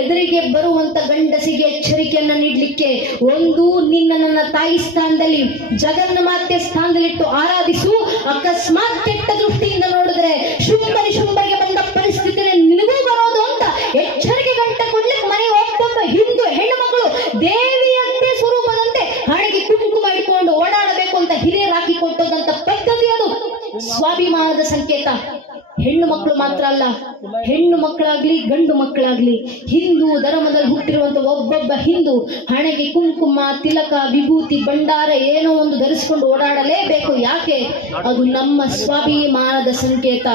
ಎದುರಿಗೆ ಬರುವಂತ ಗಂಡಸಿಗೆ ಎಚ್ಚರಿಕೆಯನ್ನ ನೀಡ್ಲಿಕ್ಕೆ. ಒಂದು, ನಿನ್ನ ನನ್ನ ತಾಯಿ ಸ್ಥಾನದಲ್ಲಿ, ಜಗನ್ಮಾತೆ ಸ್ಥಾನದಲ್ಲಿಟ್ಟು ಆರಾಧಿಸು. ಅಕಸ್ಮಾತ್ ಕೆಟ್ಟ ದೃಷ್ಟಿಯಿಂದ ನೋಡಿದ್ರೆ ಶುಂಭ ನಿಶುಂಭರಿಗೆ ಬಂದ ಪರಿಸ್ಥಿತಿ ನಿನಗೂ ಬರೋದು ಅಂತ ಎಚ್ಚರಿಕೆ ಗಂಟೆ ಕೊಡ್ಲಿಕ್ಕೆ ಮನೆ ಒಬ್ಬೊಬ್ಬ ಹಿಂದೂ ಹೆಣ್ಣು ಮಕ್ಕಳು ದೇವಿಯಂತೆ ಸ್ವರೂಪದಂತೆ ಹಣೆಗೆ ಕುಂಕುಮ ಇಟ್ಕೊಂಡು ಓಡಾಡಬೇಕು ಅಂತ ಹಿರಿಯರು ಹಾಕಿ ಕೊಟ್ಟದಂತ ಪದ್ಧತಿ. ಅದು ಸ್ವಾಭಿಮಾನದ ಸಂಕೇತ. ಹೆಣ್ಣು ಮಕ್ಕಳು ಮಾತ್ರ ಅಲ್ಲ, ಹೆಣ್ಣು ಮಕ್ಕಳಾಗ್ಲಿ ಗಂಡು ಮಕ್ಕಳಾಗ್ಲಿ, ಹಿಂದೂ ಧರ್ಮದಲ್ಲಿ ಹುಟ್ಟಿರುವಂತ ಒಬ್ಬೊಬ್ಬ ಹಿಂದೂ ಹಣೆಗೆ ಕುಂಕುಮ, ತಿಲಕ, ವಿಭೂತಿ, ಭಂಡಾರ ಏನೋ ಒಂದು ಧರಿಸಿಕೊಂಡು ಓಡಾಡಲೇಬೇಕು. ಯಾಕೆ? ಅದು ನಮ್ಮ ಸ್ವಾಭಿಮಾನದ ಸಂಕೇತ.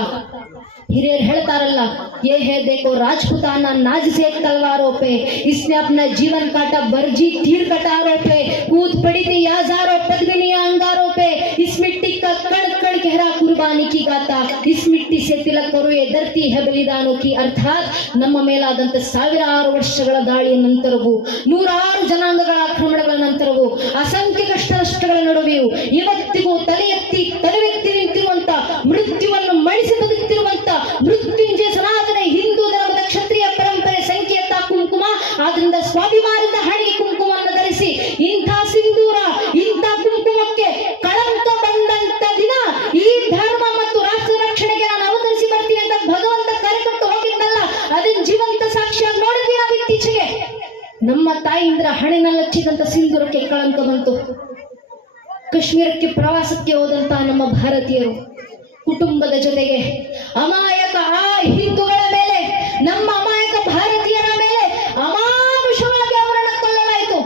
ಹಿರಿಯರು ಹೇಳ್ತಾರಲ್ಲ, ये है देखो राजपुताना नाज से तलवारों पे, इसने अपना जीवन काटा बर्जी तीर कटारों पे, कूद पड़ी थी हजारों पद्मिनियां अंगारों पे, इस मिट्टी का कण कण गहरा कुर्बानी की गाता, इस मिट्टी से तिलक करो ये धरती है बलिदानों की. ಅರ್ಥಾತ್ ನಮ್ಮ ಮೇಲಾದಂತ ಸಾವಿರಾರು ವರ್ಷಗಳ ದಾಳಿಯ ನಂತರವೂ, ನೂರಾರು ಜನಾಂಗಗಳ ಆಕ್ರಮಣಗಳ ನಂತರವೂ, ಅಸಂಖ್ಯ ಕಷ್ಟ ನಷ್ಟಗಳ ನಡುವೆಯೂ ಇವತ್ತಿಗೂ ತಲೆ ಎತ್ತಿ ನಿಂತಿರುವಂತ, ಮೃತ್ಯುವನ್ನು ಮಣಿಸಿ ಬದುಕುತ್ತಿರುವಂತ ಮೃತ್ಯುಂಜಯ ಸನಾತನ ಹಿಂದೂ ಧರ್ಮದ ಕ್ಷತ್ರಿಯ ನಮ್ಮ ತಾಯಿಂದ್ರ ಹಣೆನಲ್ಲಚ್ಚಿದಂತ ಸಿಂಧೂರಕ್ಕೆ ಕಳಂಕ ಬಂತು. ಕಾಶ್ಮೀರಕ್ಕೆ ಪ್ರವಾಸಕ್ಕೆ ಹೋದಂತ ನಮ್ಮ ಭಾರತೀಯರು ಕುಟುಂಬದ ಜೊತೆಗೆ ಅಮಾಯಕ ಆ ಹಿಂದೂಗಳ ಮೇಲೆ, ನಮ್ಮ ಅಮಾಯಕ ಭಾರತೀಯರ ಮೇಲೆ ಅಮಾನುಷವಾಗಿ ಅವರನ್ನು ಕೊಲ್ಲಲಾಯಿತು.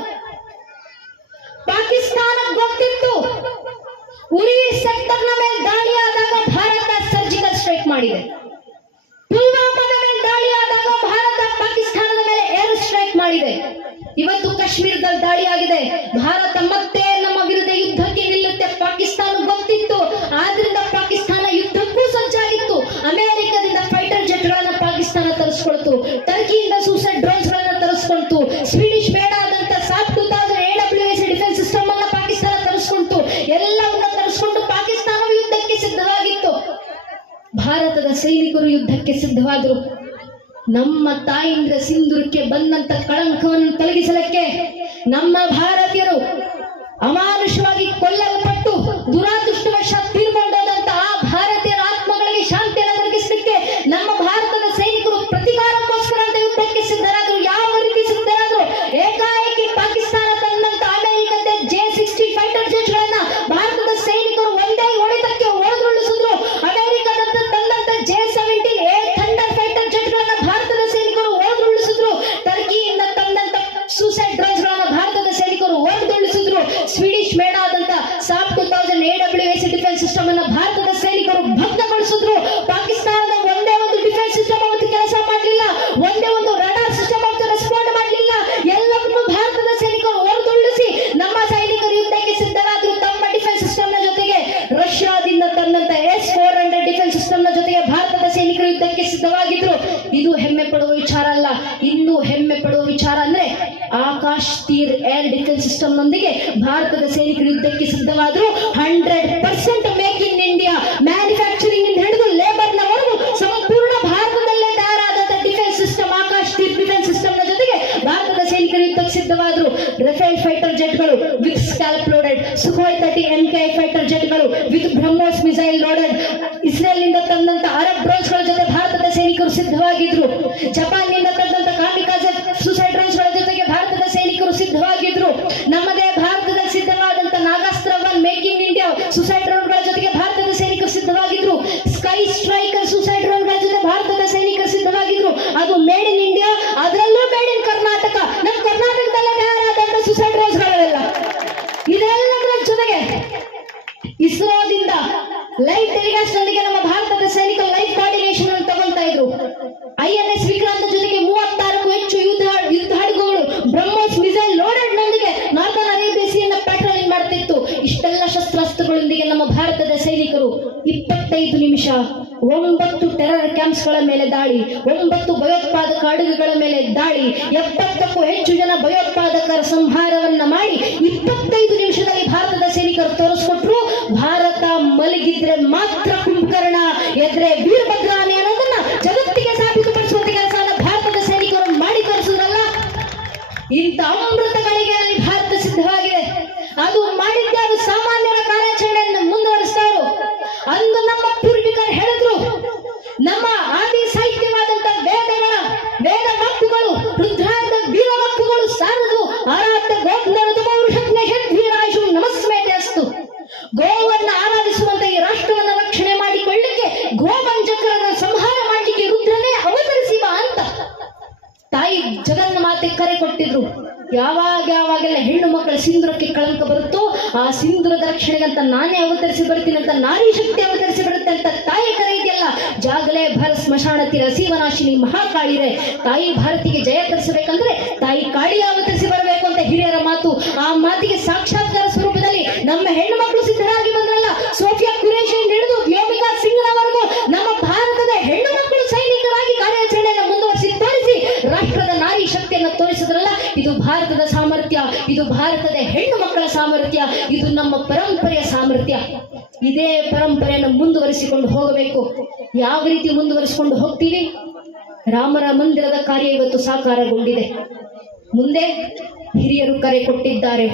ಪಾಕಿಸ್ತಾನ ಗೊತ್ತಿತ್ತು ಉರಿ ಸೆಕ್ಟರ್ನ ಮೇಲೆ ದಾಳಿಯಾದಾಗ ಭಾರತ ಸರ್ಜಿಕಲ್ ಸ್ಟ್ರೈಕ್ ಮಾಡಿದೆ. ಪುಲ್ವಾಮಾದ ಮೇಲೆ ದಾಳಿಯಾದಾಗ ಭಾರತ ಪಾಕಿಸ್ತಾನದ ಮೇಲೆ ಏರ್ ಸ್ಟ್ರೈಕ್ ಮಾಡಿದೆ. ಇವತ್ತು ಕಾಶ್ಮೀರದಲ್ಲಿ ದಾಳಿಯಾಗಿದೆ. ಭಾರತ ಮತ್ತೆ ನಮ್ಮ ವಿರುದ್ಧ ಯುದ್ಧಕ್ಕೆ ನಿಲ್ಲುತ್ತೆ. ಪಾಕಿಸ್ತಾನ ಗೊತ್ತಿತ್ತು, ಆದ್ರಿಂದ ಪಾಕಿಸ್ತಾನ ಯುದ್ಧಕ್ಕೂ ಸಜ್ಜಾಗಿತ್ತು. ಅಮೆರಿಕದಿಂದ ಫೈಟರ್ ಜೆಟ್ಗಳನ್ನ ಪಾಕಿಸ್ತಾನ ತರಿಸ್ಕೊಳ್ತು, ಟರ್ಕಿಯಿಂದ ಸೂಸೈಡ್ ಡ್ರೋನ್ಸ್ ಗಳನ್ನ ತರಿಸ್ಕೊಳ್ತು, ಸ್ವೀಡಿಷ್ ಬೇಡ ಆದಂತ ಸಾಫ್ 2000 AWACS ಡಿಫೆನ್ಸ್ ಸಿಸ್ಟಮ್ ಅನ್ನ ಪಾಕಿಸ್ತಾನ ತರಿಸ್ಕೊಳ್ತು. ಎಲ್ಲವನ್ನ ತರಿಸ್ಕೊಂಡು ಪಾಕಿಸ್ತಾನವು ಯುದ್ಧಕ್ಕೆ ಸಿದ್ಧವಾಗಿತ್ತು. ಭಾರತದ ಸೈನಿಕರು ಯುದ್ಧಕ್ಕೆ ಸಿದ್ಧವಾದರು. ನಮ್ಮ ತಾಯಿಂದ್ರ ಸಿಂಧೂರಕ್ಕೆ ಬಂದಂತ ಕಳಂಕವನ್ನು ತೊಲಗಿಸಲಿಕ್ಕೆ ನಮ್ಮ ಭಾರತೀಯರು ಅಮಾನುಷವಾಗಿ ಕೊಲ್ಲಲ್ಪಟ್ಟು ದುರಾದೃಷ್ಟವಶಾತ್ ತೀರ್ಕೊಂಡೋದಂತ ಆ ಭಾರತೀಯರ ಆತ್ಮಗಳಿಗೆ ಶಾಂತಿಯನ್ನು ಒದಗಿಸಲಿಕ್ಕೆ ನಮ್ಮ ಭಾರತದ ಸೈನಿಕರು ಪ್ರತಿಕಾರಕ್ಕೋಸ್ಕರ ಅಂತ ಯುದ್ಧಕ್ಕೆ ಸಿದ್ಧರಾದರು. ಯಾವ ರೀತಿ ಸಿದ್ಧರಾದರು? ಏಕಾಏಕಿ ಪಾಕಿಸ್ತಾನ ತಂದಂತ ಅಮೆರಿಕದ J-60 ಫೈಟರ್ ಜೆಟ್ಗಳನ್ನ ಭಾರತದ ಸೈನಿಕರು ಒಂದೇ ಹೊಡೆತಕ್ಕೆ ಹೊಡೆದುರುಳಿಸಿದ್ರು. ಅಮೆರಿಕದ ತಂದಂತ J-17A ಥಂಡರ್ ಫೈಟರ್ ಜೆಟ್ಗಳನ್ನ ಭಾರತದ ಸೈನಿಕರು ಹೊಡೆದುರುಳಿಸಿದ್ರು. ಟರ್ಕಿಯಿಂದ ತಂದಂತ ಸೂಸೈಡ್ ಡ್ರೋನ್ಸ್ ಗಳನ್ನ ಭಾರತದ ಸೈನಿಕರು ಹೊಡೆದುರುಳಿಸಿದ್ರು. ಸ್ವೀಡಿಷ್ ಮೇಡ್ ಆದಂತ ಸಾಫ್ 2000 AWACS ಡಿಫೆನ್ಸ್ ಸಿಸ್ಟಮ್ ಅನ್ನ ಭಾರತದ ಸೈನಿಕರು ಭಗ್ನಗೊಳಿಸಿದ್ರು. ಪಾಕಿಸ್ತಾನದ ಒಂದೇ ಒಂದು ಡಿಫೆನ್ಸ್ ಸಿಸ್ಟಮ್ ಅವತ್ತು ಕೆಲಸ ಮಾಡಲಿಲ್ಲ, ಒಂದೇ ಒಂದು ರಡಾರ್ ಸಿಸ್ಟಮ್ ಅವತ್ತು ರೆಸ್ಪಾಂಡ್ ಮಾಡಲಿಲ್ಲ. ಎಲ್ಲವನ್ನೂ ಭಾರತದ ಸೈನಿಕರು ಹೊರದುರುಳಿಸಿ ನಮ್ಮ ಸೈನಿಕರು ಯುದ್ಧಕ್ಕೆ ಸಿದ್ಧರಾದ್ರು. ತಮ್ಮ ಡಿಫೆನ್ಸ್ ಸಿಸ್ಟಮ್ ನ ಜೊತೆಗೆ ರಷ್ಯಾದಿಂದ ತಂದಂತ S-400 ಡಿಫೆನ್ಸ್ ಸಿಸ್ಟಮ್ ನ ಜೊತೆಗೆ ಭಾರತದ ಸೈನಿಕರು ಯುದ್ಧಕ್ಕೆ ಸಿದ್ಧವಾಗಿದ್ರು. ಇದು ಹೆಮ್ಮೆ ಪಡುವ ವಿಚಾರ ಅಲ್ಲ. ಇನ್ನೂ ಹೆಮ್ಮೆ ಪಡುವ ವಿಚಾರ ಅಂದ್ರೆ ಆಕಾಶ್ ತೀರ್ ಏರ್ ಡಿಫೆನ್ಸ್ ಸಿಸ್ಟಮ್ ನೊಂದಿಗೆ ಭಾರತದ ಸೈನಿಕರು ಯುದ್ಧಕ್ಕೆ ಸಿದ್ಧವಾದ್ರು. 100% ಮೇಕ್ ಇನ್ ಇಂಡಿಯಾ ಮ್ಯಾನುಫ್ಯಾಕ್ಚರಿಂಗ್ ಇಂದ ಹಿಡಿದು ಲೇಬರ್ ನವರೆಗೂ ಸಂಪೂರ್ಣ ಭಾರತದಲ್ಲೇ ತಯಾರಾದ ಡಿಫೆನ್ಸ್ ಸಿಸ್ಟಮ್ ಆಕಾಶ್ ತೀರ್ ಡಿಫೆನ್ಸ್ ಸಿಸ್ಟಮ್ ನ ಜೊತೆಗೆ ಭಾರತದ ಸೈನಿಕರು ಯುದ್ಧಕ್ಕೆ ಸಿದ್ಧವಾದ್ರು. ರಫೇಲ್ ಫೈಟರ್ ಜೆಟ್ಗಳು with SCALP loaded, Sukhoi 30 MKI fighter ಜೆಟ್ಗಳು with BrahMos missile loaded, Israel ನಿಂದ ತಂದಂತ ಅರಬ್ ಡ್ರೋನ್ಸ್ ಗಳ ಜೊತೆ ಭಾರತದ ಸೈನಿಕರು ಸಿದ್ಧವಾಗಿದ್ರು. ಜಪಾನ್ ನಿಂದ ತಂದಂತ ಕಾಮಿಕಾಜೆ ಸೂಸೈಡ್ ಡ್ರೋನ್ಸ್ ಗಳ ಜೊತೆಗೆ ಭಾರತದ ಸೈನಿಕರು ಸಿದ್ಧವಾಗಿದ್ರು. ನಮ್ಮದೇ ಭಾರತದಲ್ಲಿ ಸಿದ್ಧವಾದಂತ ನಾಗಾಸ್ತ್ರ 1 make in India suicide drone ಗಳ ಜೊತೆಗೆ ಭಾರತದ ಸೈನಿಕರು ಸಿದ್ಧವಾಗಿದ್ರು. ಸ್ಕೈ ಸ್ಟ್ರೈಕರ್ ಸೂಸೈಡ್ ಡ್ರೋನ್ ಗಳ ಜೊತೆ ಭಾರತದ ಸೈನಿಕರು ಸಿದ್ಧವಾಗಿದ್ರು. ಅದು ಮೇಡ್ ಇನ್ ಇಂಡಿಯಾ, ಅದರಲ್ಲೂ ಮೇಡ್ ಇನ್ ಕರ್ನಾಟಕ. ನಮ್ಮ ಕರ್ನಾಟಕದಲ್ಲೇ ತಯಾರಾದಂತ ಸೂಸೈಡ್ ಡ್ರೋನ್ಸ್ ಗಳವೆಲ್ಲ. ಇದೆಲ್ಲದರ ಜೊತೆಗೆ ಇಸ್ರೋದಿಂದ ಲೈವ್ ಟೆಲಿಕಾಸ್ಟ್ ನೊಂದಿಗೆ ನಮ್ಮ ಭಾರತದ ಸೈನಿಕರು ಲೈವ್ ಕೋಆರ್ಡಿನೇಷನ್ ಅನ್ನು ತಗೊಳ್ತಾ ಇದ್ರು. INS ವಿಕ್ರಾಂತ್ ಜೊತೆಗೆ 36ಕ್ಕೂ ಹೆಚ್ಚು ಯುದ್ಧ ಹಡಗುಗಳು ಬ್ರಹ್ಮೋಸ್ ಮಿಸೈಲ್ ಲೋಡೆಡ್ ನೊಂದಿಗೆ ನಾರ್ದನ್ ಅರೇಬಿಯಾ ಸೀನ ಪ್ಯಾಟ್ರೋಲಿಂಗ್ ಮಾಡ್ತಿತ್ತು. ಇಷ್ಟೆಲ್ಲ ಶಸ್ತ್ರಾಸ್ತ್ರಗಳೊಂದಿಗೆ ನಮ್ಮ ಭಾರತದ ಸೈನಿಕರು 25 ನಿಮಿಷ 9 ಟೆರರ್ ಕ್ಯಾಂಪ್ಸ್ ಗಳ ಮೇಲೆ ದಾಳಿ, 9 ಭಯೋತ್ಪಾದಕ ಹಡಗುಗಳ ಮೇಲೆ ದಾಳಿ, 70ಕ್ಕೂ ಹೆಚ್ಚು ಜನ ಭಯೋತ್ಪಾದಕರ ಸಂಹಾರವನ್ನ ಮಾಡಿ 25 ನಿಮಿಷದಲ್ಲಿ ಭಾರತದ ಸೈನಿಕರು ತೋರಿಸ್ಕೊಟ್ರು. ಭಾರತ ಮಲಗಿದ್ರೆ ಮಾತ್ರ ಕುಂಭಕರ್ಣ, ಎದ್ರೆ ವೀರಭದ್ರಾನಿ ಅನ್ನೋದನ್ನ ಜಗತ್ತಿಗೆ ಸಾಬೀತುಪಡಿಸುವಂತ ಕೆಲಸವನ್ನು ಭಾರತದ ಸೈನಿಕರು ಮಾಡಿ ತೋರಿಸಿದ್ರಲ್ಲ. ಇಂಥ ಅಮೃತಗಳಿಗೆ ಭಾರತ ಸಿದ್ಧವಾಗಿದೆ. ಅದು ಮಾಡಿದ್ದಾರು ಸಾಮಾನ್ಯರ ಕಾರ್ಯಾಚರಣೆಯನ್ನು ಮುಂದುವರಿಸ್ತಾರು. ಅಂದು ನಮ್ಮ ಪೂರ್ವಿಕರು ಹೇಳಿದ್ರು, ನಮ್ಮ ಆದಿ ಸಾಹಿತ್ಯವಾದಂತ ವೇದ ವಾಕ್ಯಗಳು, ರುದ್ರಾಯದ ವೀರ ವಾಕ್ಯಗಳು ಸಾರದು. ಆರಾಧ್ಯ ಗೋಪ್ನರದು ಬಹುಷಜ್ಞ ನಮಸ್ಮೇತೆ ಅಸ್ತು. ಗೋವನ್ನು ಆರಾಧಿಸುವಂತ ಈ ರಾಷ್ಟ್ರವನ್ನು ರಕ್ಷಣೆ ಮಾಡಿಕೊಳ್ಳಿಕ್ಕೆ, ಗೋವಂಚಕರನ್ನ ಸಂಹಾರ ಮಾಡಲಿಕ್ಕೆ ರುದ್ರನೇ ಅವತರಿಸಿವ ಅಂತ ತಾಯಿ ಜಗನ್ನ ಮಾತೆ ಕರೆ ಕೊಟ್ಟಿದ್ರು. ಯಾವಾಗೆಲ್ಲ ಹೆಣ್ಣು ಮಕ್ಕಳ ಸಿಂಧೂರಕ್ಕೆ ಕಳಂಕ ಬರುತ್ತೋ ಆ ಸಿಂಧೂರದ ರಕ್ಷಣೆಗಂತ ನಾನೇ ಅವತರಿಸಿ ಬರ್ತೀನಿ ಅಂತ, ನಾರಿ ಶಕ್ತಿ ಅವತರಿಸಿ ಬರುತ್ತೆ ಅಂತ ತಾಯಿ ಕರೆ ಇದೆಯಲ್ಲ. ಜಾಗಲೇ ಭರ ಸ್ಮಶಾನ ತೀರ ಶಿವನಾಶಿನಿ ಮಹಾಕಾಳಿರೆ. ತಾಯಿ ಭಾರತಿಗೆ ಜಯ ತರಿಸಬೇಕಂದ್ರೆ ತಾಯಿ ಕಾಳಿ ಅವತರಿಸಿ ಬರಬೇಕು ಅಂತ ಹಿರಿಯರ ಮಾತು. ಆ ಮಾತಿಗೆ ಸಾಕ್ಷಾತ್ಕಾರ ಸ್ವರೂಪದಲ್ಲಿ ನಮ್ಮ ಹೆಣ್ಣು ಮಕ್ಕಳು ಸಿದ್ಧರಾಗಿ ಬಂದ್ರಲ್ಲ. ಸೋಫಿಯಾ ಕುರೇಶಿಯಿಂದ ಹಿಡಿದು ವ್ಯೋಮಿಕಾ ಸಿಂಗ್ನವರೆಗೂ ನಮ್ಮ ಭಾರತದ ಹೆಣ್ಣು ಮಕ್ಕಳು ಸೈನಿಕರಾಗಿ ಕಾರ್ಯಾಚರಣೆಯನ್ನು ಮುಂದುವರಿಸಿ ತೋರಿಸಿ ರಾಷ್ಟ್ರದ ನಾರಿ ಶಕ್ತಿಯನ್ನು ತೋರಿಸಿದ್ರಲ್ಲ. ಇದು ಭಾರತದ ಸಾಮರ್ಥ್ಯ, ಇದು ಭಾರತದ ಹೆಣ್ಣು ಮಕ್ಕಳ ಸಾಮರ್ಥ್ಯ, ಇದು ನಮ್ಮ ಪರಂಪರೆಯ ಸಾಮರ್ಥ್ಯ. ಇದೇ ಪರಂಪರೆಯನ್ನು ಮುಂದುವರಿಸಿಕೊಂಡು ಹೋಗಬೇಕು. ಯಾವ ರೀತಿ ಮುಂದುವರಿಸಿಕೊಂಡು ಹೋಗ್ತೀವಿ? ರಾಮರ ಮಂದಿರದ ಕಾರ್ಯ ಇವತ್ತು ಸಾಕಾರಗೊಂಡಿದೆ. ಮುಂದೆ ಹಿರಿಯರು ಕರೆ ಕೊಟ್ಟಿದ್ದಾರೆ.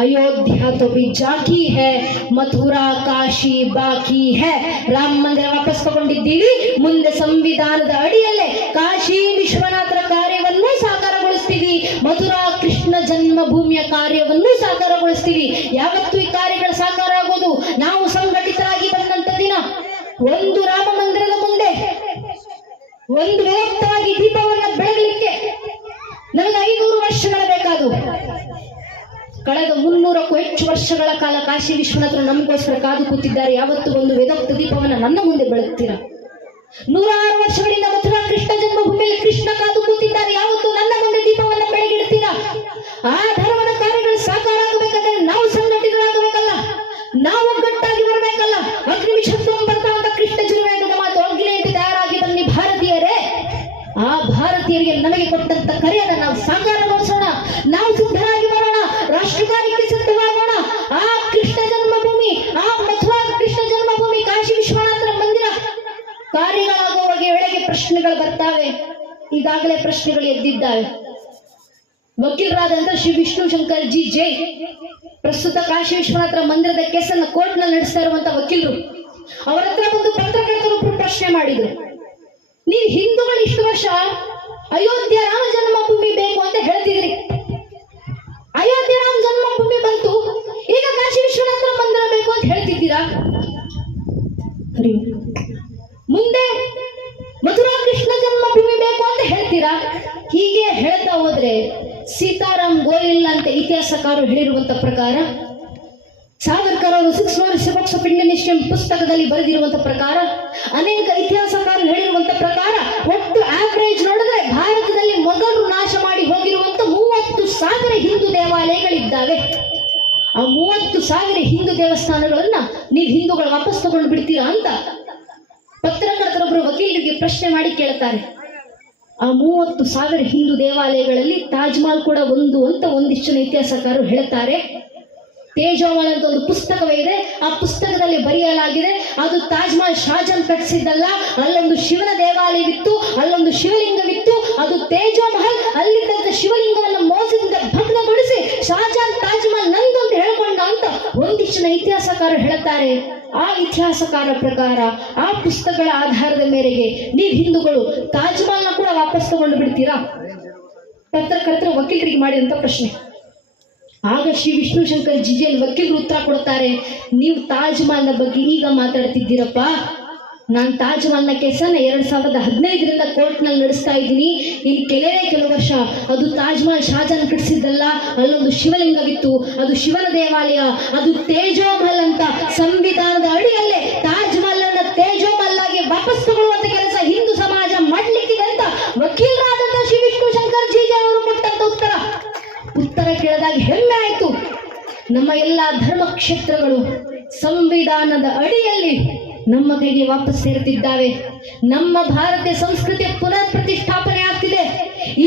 ಅಯೋಧ್ಯ ತೋ ಭಿ ಜಾಕಿ ಹೈ, ಮಥುರಾ ಕಾಶಿ ಬಾಕಿ ಹೈ. ರಾಮ ಮಂದಿರ ವಾಪಸ್ ತಗೊಂಡಿದ್ದೀವಿ. ಮುಂದೆ ಸಂವಿಧಾನದ ಅಡಿಯಲ್ಲೇ ಕಾಶಿ ವಿಶ್ವನಾಥರ ಕಾರ್ಯವನ್ನು ಸಾಕಾರಗೊಳಿಸ್ತೀವಿ. ಮಥುರಾ ಜನ್ಮಭೂಮಿಯ ಕಾರ್ಯವನ್ನು ಸಾಕಾರಗೊಳಿಸ್ತೀವಿ. ಯಾವತ್ತು ಈ ಕಾರ್ಯಗಳು ಸಾಕಾರ ಆಗೋದು? ನಾವು ಸಂಘಟಿತರಾಗಿ ಬಂದಂತ ದಿನ. ಒಂದು ರಾಮ ಮಂದಿರದ ಮುಂದೆ ಒಂದು ವ್ಯಕ್ತವಾಗಿ ದೀಪವನ್ನು ಬೆಳಗಲಿಕ್ಕೆ ನನಗೆ 500 ವರ್ಷಗಳ ಬೇಕಾದವು. ಕಳೆದ 300ಕ್ಕೂ ಹೆಚ್ಚು ವರ್ಷಗಳ ಕಾಲ ಕಾಶಿ ವಿಶ್ವನಾಥರು ನಮಗೋಸ್ಕರ ಕಾದು ಕೂತಿದ್ದಾರೆ. ಯಾವತ್ತು ಒಂದು ವೇದೋಕ್ತ ದೀಪವನ್ನು ನನ್ನ ಮುಂದೆ ಬೆಳಗ್ತೀರಾ? 106 ವರ್ಷಗಳಿಂದ ಮಥುರಾ ಕೃಷ್ಣ ಜನ್ಮಭೂಮಿಯಲ್ಲಿ ಕೃಷ್ಣ ಕಾದು ಕೂತಿದ್ದಾರೆ. ಯಾವತ್ತು ನನ್ನ ಮುಂದೆ ದೀಪವನ್ನು ಬೆಳಗಿಡ್ತೀರಾ? ಆ ಧರ್ಮದ ಕಾರ್ಯಗಳು ಸಾಕಾರ ಆಗಬೇಕಾದ್ರೆ ನಾವು ಸಂಘಟಿತರಾಗಬೇಕಲ್ಲ, ನಾವು ಒಗ್ಗಟ್ಟಾಗಿ ಬರಬೇಕಲ್ಲ. ಅಗ್ನಿಮಿಷತ್ವಂ ಬರ್ತಾ ಅಂತ ಕೃಷ್ಣ ಜುರ್ವೇದದ ಮಾತು. ಅಗ್ನಿಯಂತೆ ತಯಾರಾಗಿ ಬನ್ನಿ ಭಾರತೀಯರೇ. ಆ ಭಾರತೀಯರಿಗೆ ನಮಗೆ ಕೊಟ್ಟಂತ ಕರೆಯನ್ನು ನಾವು ಸಾಕಾರಗೊಳಿಸೋಣ. ನಾವು ಸಿದ್ಧರಾಗಿ ಬರೋಣ, ರಾಷ್ಟ್ರ ಕಾರ್ಯಕ್ಕೆ ಸಿದ್ಧವಾಗೋಣ. ಆ ಕೃಷ್ಣ ಜನ್ಮಭೂಮಿ, ಆ ಮಥುರಾ ಕೃಷ್ಣ ಜನ್ಮಭೂಮಿ, ಕಾಶಿ ವಿಶ್ವನಾಥರ ಮಂದಿರ ಕಾರ್ಯಗಳಾಗುವಾಗ ವೇಳೆಗೆ ಪ್ರಶ್ನೆಗಳು ಬರ್ತಾವೆ. ಈಗಾಗಲೇ ಪ್ರಶ್ನೆಗಳು ಎದ್ದಿದ್ದಾವೆ. ವಕೀಲರಾದಂತ ಶ್ರೀ ವಿಷ್ಣು ಶಂಕರ್ ಜಿ ಜೈ ಪ್ರಸ್ತುತ ಕಾಶಿ ವಿಶ್ವನಾಥರ ಮಂದಿರದ ಕೇಸನ್ನು ಕೋರ್ಟ್ ನಲ್ಲಿ ನಡೆಸ್ತಾ ಇರುವಂತ ವಕೀಲರು, ಅವರ ಹತ್ರ ಬಂದು ಪತ್ರಕರ್ತರೊಬ್ಬರು ಪ್ರಶ್ನೆ ಮಾಡಿದ್ರು. ನೀವು ಹಿಂದೂಗಳು ಇಷ್ಟು ವರ್ಷ ಅಯೋಧ್ಯ ರಾಮ ಜನ್ಮಭೂಮಿ ಬೇಕು ಅಂತ ಹೇಳ್ತಿದ್ರಿ. ಅಯೋಧ್ಯ ರಾಮ ಜನ್ಮಭೂಮಿ ಬಂತು, ಈಗ ಕಾಶಿ ವಿಶ್ವನಾಥರ ಮಂದಿರ ಬೇಕು ಅಂತ ಹೇಳ್ತಿದ್ದೀರಾ. ಮುಂದೆ ಮಥುರಾ ಕೃಷ್ಣ ಜನ್ಮಭೂಮಿ ಬೇಕು ಅಂತ ಹೇಳ್ತೀರಾ. ಹೀಗೆ ಹೇಳ್ತಾ ಹೋದ್ರೆ ಸೀತಾರಾಮ್ ಗೋಯಿಲ್ ಅಂತ ಇತಿಹಾಸಕಾರರು ಹೇಳಿರುವಂತ ಪ್ರಕಾರ, ಸಾವರ್ಕರ್ ಅವರು 6 ಆಫ್ ಇಂಡಿಯನ್ ಹಿಸ್ಟರಿ ಪುಸ್ತಕದಲ್ಲಿ ಬರೆದಿರುವಂತ ಪ್ರಕಾರ, ಅನೇಕ ಇತಿಹಾಸಕಾರರು ಹೇಳಿರುವಂತ ಪ್ರಕಾರ, ಒಟ್ಟು ಆವರೇಜ್ ನೋಡಿದ್ರೆ ಭಾರತದಲ್ಲಿ ಮೊಘಲರು ನಾಶ ಮಾಡಿ ಹೋಗಿರುವಂತ 30,000 ಹಿಂದೂ ದೇವಾಲಯಗಳಿದ್ದಾವೆ. ಆ 30,000 ಹಿಂದೂ ದೇವಸ್ಥಾನಗಳನ್ನ ನೀವು ಹಿಂದೂಗಳು ವಾಪಸ್ ತಗೊಂಡು ಬಿಡ್ತೀರಾ ಅಂತ ಪತ್ರಕರ್ತರೊಬ್ಬರು ವಕೀಲರಿಗೆ ಪ್ರಶ್ನೆ ಮಾಡಿ ಕೇಳ್ತಾರೆ. ಆ 30,000 ಹಿಂದೂ ದೇವಾಲಯಗಳಲ್ಲಿ ತಾಜ್ ಮಹಲ್ ಕೂಡ ಒಂದು ಅಂತ ಒಂದಿಷ್ಟು ಇತಿಹಾಸಕಾರರು ಹೇಳ್ತಾರೆ. ತೇಜೋಮಹಲ್ ಅಂತ ಒಂದು ಪುಸ್ತಕವೇ ಇದೆ. ಆ ಪುಸ್ತಕದಲ್ಲಿ ಬರೆಯಲಾಗಿದೆ, ಅದು ತಾಜ್ ಮಹಲ್ ಶಾಜಾನ್ ಕಟ್ಟಿಸಿದ್ದಲ್ಲ, ಅಲ್ಲೊಂದು ಶಿವನ ದೇವಾಲಯವಿತ್ತು, ಅಲ್ಲೊಂದು ಶಿವಲಿಂಗವಿತ್ತು, ಅದು ತೇಜೋಮಹಲ್. ಅಲ್ಲಿದ್ದಂತ ಶಿವಲಿಂಗವನ್ನು ಮೋಸದಿಂದ ಭಗ್ನಗೊಳಿಸಿ ಶಾಜಾನ್ ತಾಜ್ ಮಹಲ್ ನಂದು ಅಂತ ಹೇಳ್ಕೊಂಡ ಅಂತ ಒಂದಿಷ್ಟು ಇತಿಹಾಸಕಾರರು ಹೇಳ್ತಾರೆ. ಆ ಇತಿಹಾಸಕಾರ ಪ್ರಕಾರ, ಆ ಪುಸ್ತಕಗಳ ಆಧಾರದ ಮೇರೆಗೆ ನೀವು ಹಿಂದೂಗಳು ತಾಜ್ ಮಹಲ್ನ ಕೂಡ ವಾಪಸ್ ತಗೊಂಡು ಬಿಡ್ತೀರಾ? ಪತ್ರಕರ್ತರು ವಕೀಲರಿಗೆ ಮಾಡಿದಂತ ಪ್ರಶ್ನೆ. ಆಗ ಶ್ರೀ ವಿಷ್ಣು ಶಂಕರ್ ಜಿಜೆಲ್ ವಕೀಲರು ಉತ್ತರ ಕೊಡ್ತಾರೆ, ನೀವು ತಾಜ್ ಮಹಲ್ನ ಬಗ್ಗೆ ಈಗ ಮಾತಾಡ್ತಿದ್ದೀರಪ್ಪ. ನಾನು ತಾಜ್ ಮಹಲ್ನ ಕೇಸನ್ನ 2015ರಿಂದ ಕೋರ್ಟ್ ನಲ್ಲಿ ನಡೆಸ್ತಾ ಇದ್ದೀನಿ. ಇನ್ನು ಕೆಲವು ವರ್ಷ ಅದು ತಾಜ್ ಮಹಲ್ ಶಾಜಾನ್ ಕಟ್ಟಿಸಿದ್ದಲ್ಲ, ಅಲ್ಲೊಂದು ಶಿವಲಿಂಗವಿತ್ತು, ಅದು ಶಿವನ ದೇವಾಲಯ, ಅದು ತೇಜೋಮಹಲ್ ಅಂತ. ಸಂವಿಧಾನದ ಅಡಿಯಲ್ಲೇ ತಾಜ್ ಮಹಲ್ ಅನ್ನ ತೇಜೋಮಹಲ್ ಆಗಿ ವಾಪಸ್ ತಗೊಳ್ಳುವಂತ ಕೆಲಸ ಹಿಂದೂ ಸಮಾಜ ಮಾಡ್ಲಿಕ್ಕಿದೆ ಅಂತ ವಕೀಲರಾದಂತ ಶ್ರೀ ವಿಷ್ಣು ಶಂಕರ್ ಜಿಜೆ ಅವರು ಕೊಟ್ಟಂತ ಉತ್ತರ ಕೇಳಿದಾಗ ಹೆಮ್ಮೆ ಆಯ್ತು. ನಮ್ಮ ಎಲ್ಲಾ ಧರ್ಮ ಕ್ಷೇತ್ರಗಳು ಸಂವಿಧಾನದ ಅಡಿಯಲ್ಲಿ ನಮ್ಮ ಕೈಗೆ ವಾಪಸ್ ಸೇರುತ್ತಿದ್ದಾವೆ. ನಮ್ಮ ಭಾರತೀಯ ಸಂಸ್ಕೃತಿಯ ಪುನರ್ ಪ್ರತಿಷ್ಠಾಪನೆ ಆಗ್ತಿದೆ.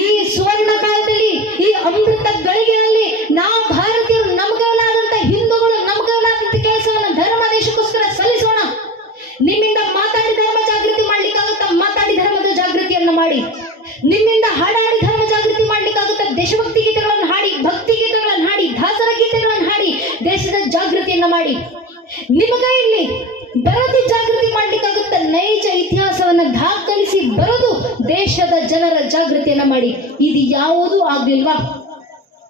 ಈ ಸುವರ್ಣ ಕಾಲದಲ್ಲಿ, ಈ ಅಮೃತ ಗಳಿಗೆಯಲ್ಲಿ ನಾವು ಭಾರತೀಯರು ನಮಗಲಾದಂತ ಹಿಂದೂಗಳು ನಮಗಲಾದಂತ ಕೆಲಸವನ್ನು ಧರ್ಮ ದೇಶಕ್ಕೋಸ್ಕರ ಸಲ್ಲಿಸೋಣ. ನಿಮ್ಮಿಂದ ಮಾತಾಡಿ ಧರ್ಮ ಜಾಗೃತಿ ಮಾಡ್ಲಿಕ್ಕಾಗುತ್ತಾ? ಮಾತಾಡಿ ಧರ್ಮದ ಜಾಗೃತಿಯನ್ನ ಮಾಡಿ. ನಿಮ್ಮಿಂದ ಹಾಡಾಡಿ ಧರ್ಮ ಜಾಗೃತಿ ಮಾಡ್ಲಿಕ್ಕಾಗುತ್ತಾ? ದೇಶಭಕ್ತಿ ಗೀತೆಗಳನ್ನು ಹಾಡಿ, ಭಕ್ತಿ ಗೀತೆಗಳನ್ನು ಹಾಡಿ, ದಾಸರ ಗೀತೆಗಳನ್ನು ಹಾಡಿ ದೇಶದ ಜಾಗೃತಿಯನ್ನ ಮಾಡಿ. ನಿಮ್ಮ ಕೈಯಲ್ಲಿ ಬರೆದು ಜಾಗೃತಿ ಮಾಡ್ಲಿಕ್ಕಾಗುತ್ತ? ನೈಜ ಇತಿಹಾಸವನ್ನ ದಾಖಲಿಸಿ ಬರೆದು ದೇಶದ ಜನರ ಜಾಗೃತಿಯನ್ನ ಮಾಡಿ. ಇದು ಯಾವುದೂ ಆಗ್ಲಿಲ್ವಾ?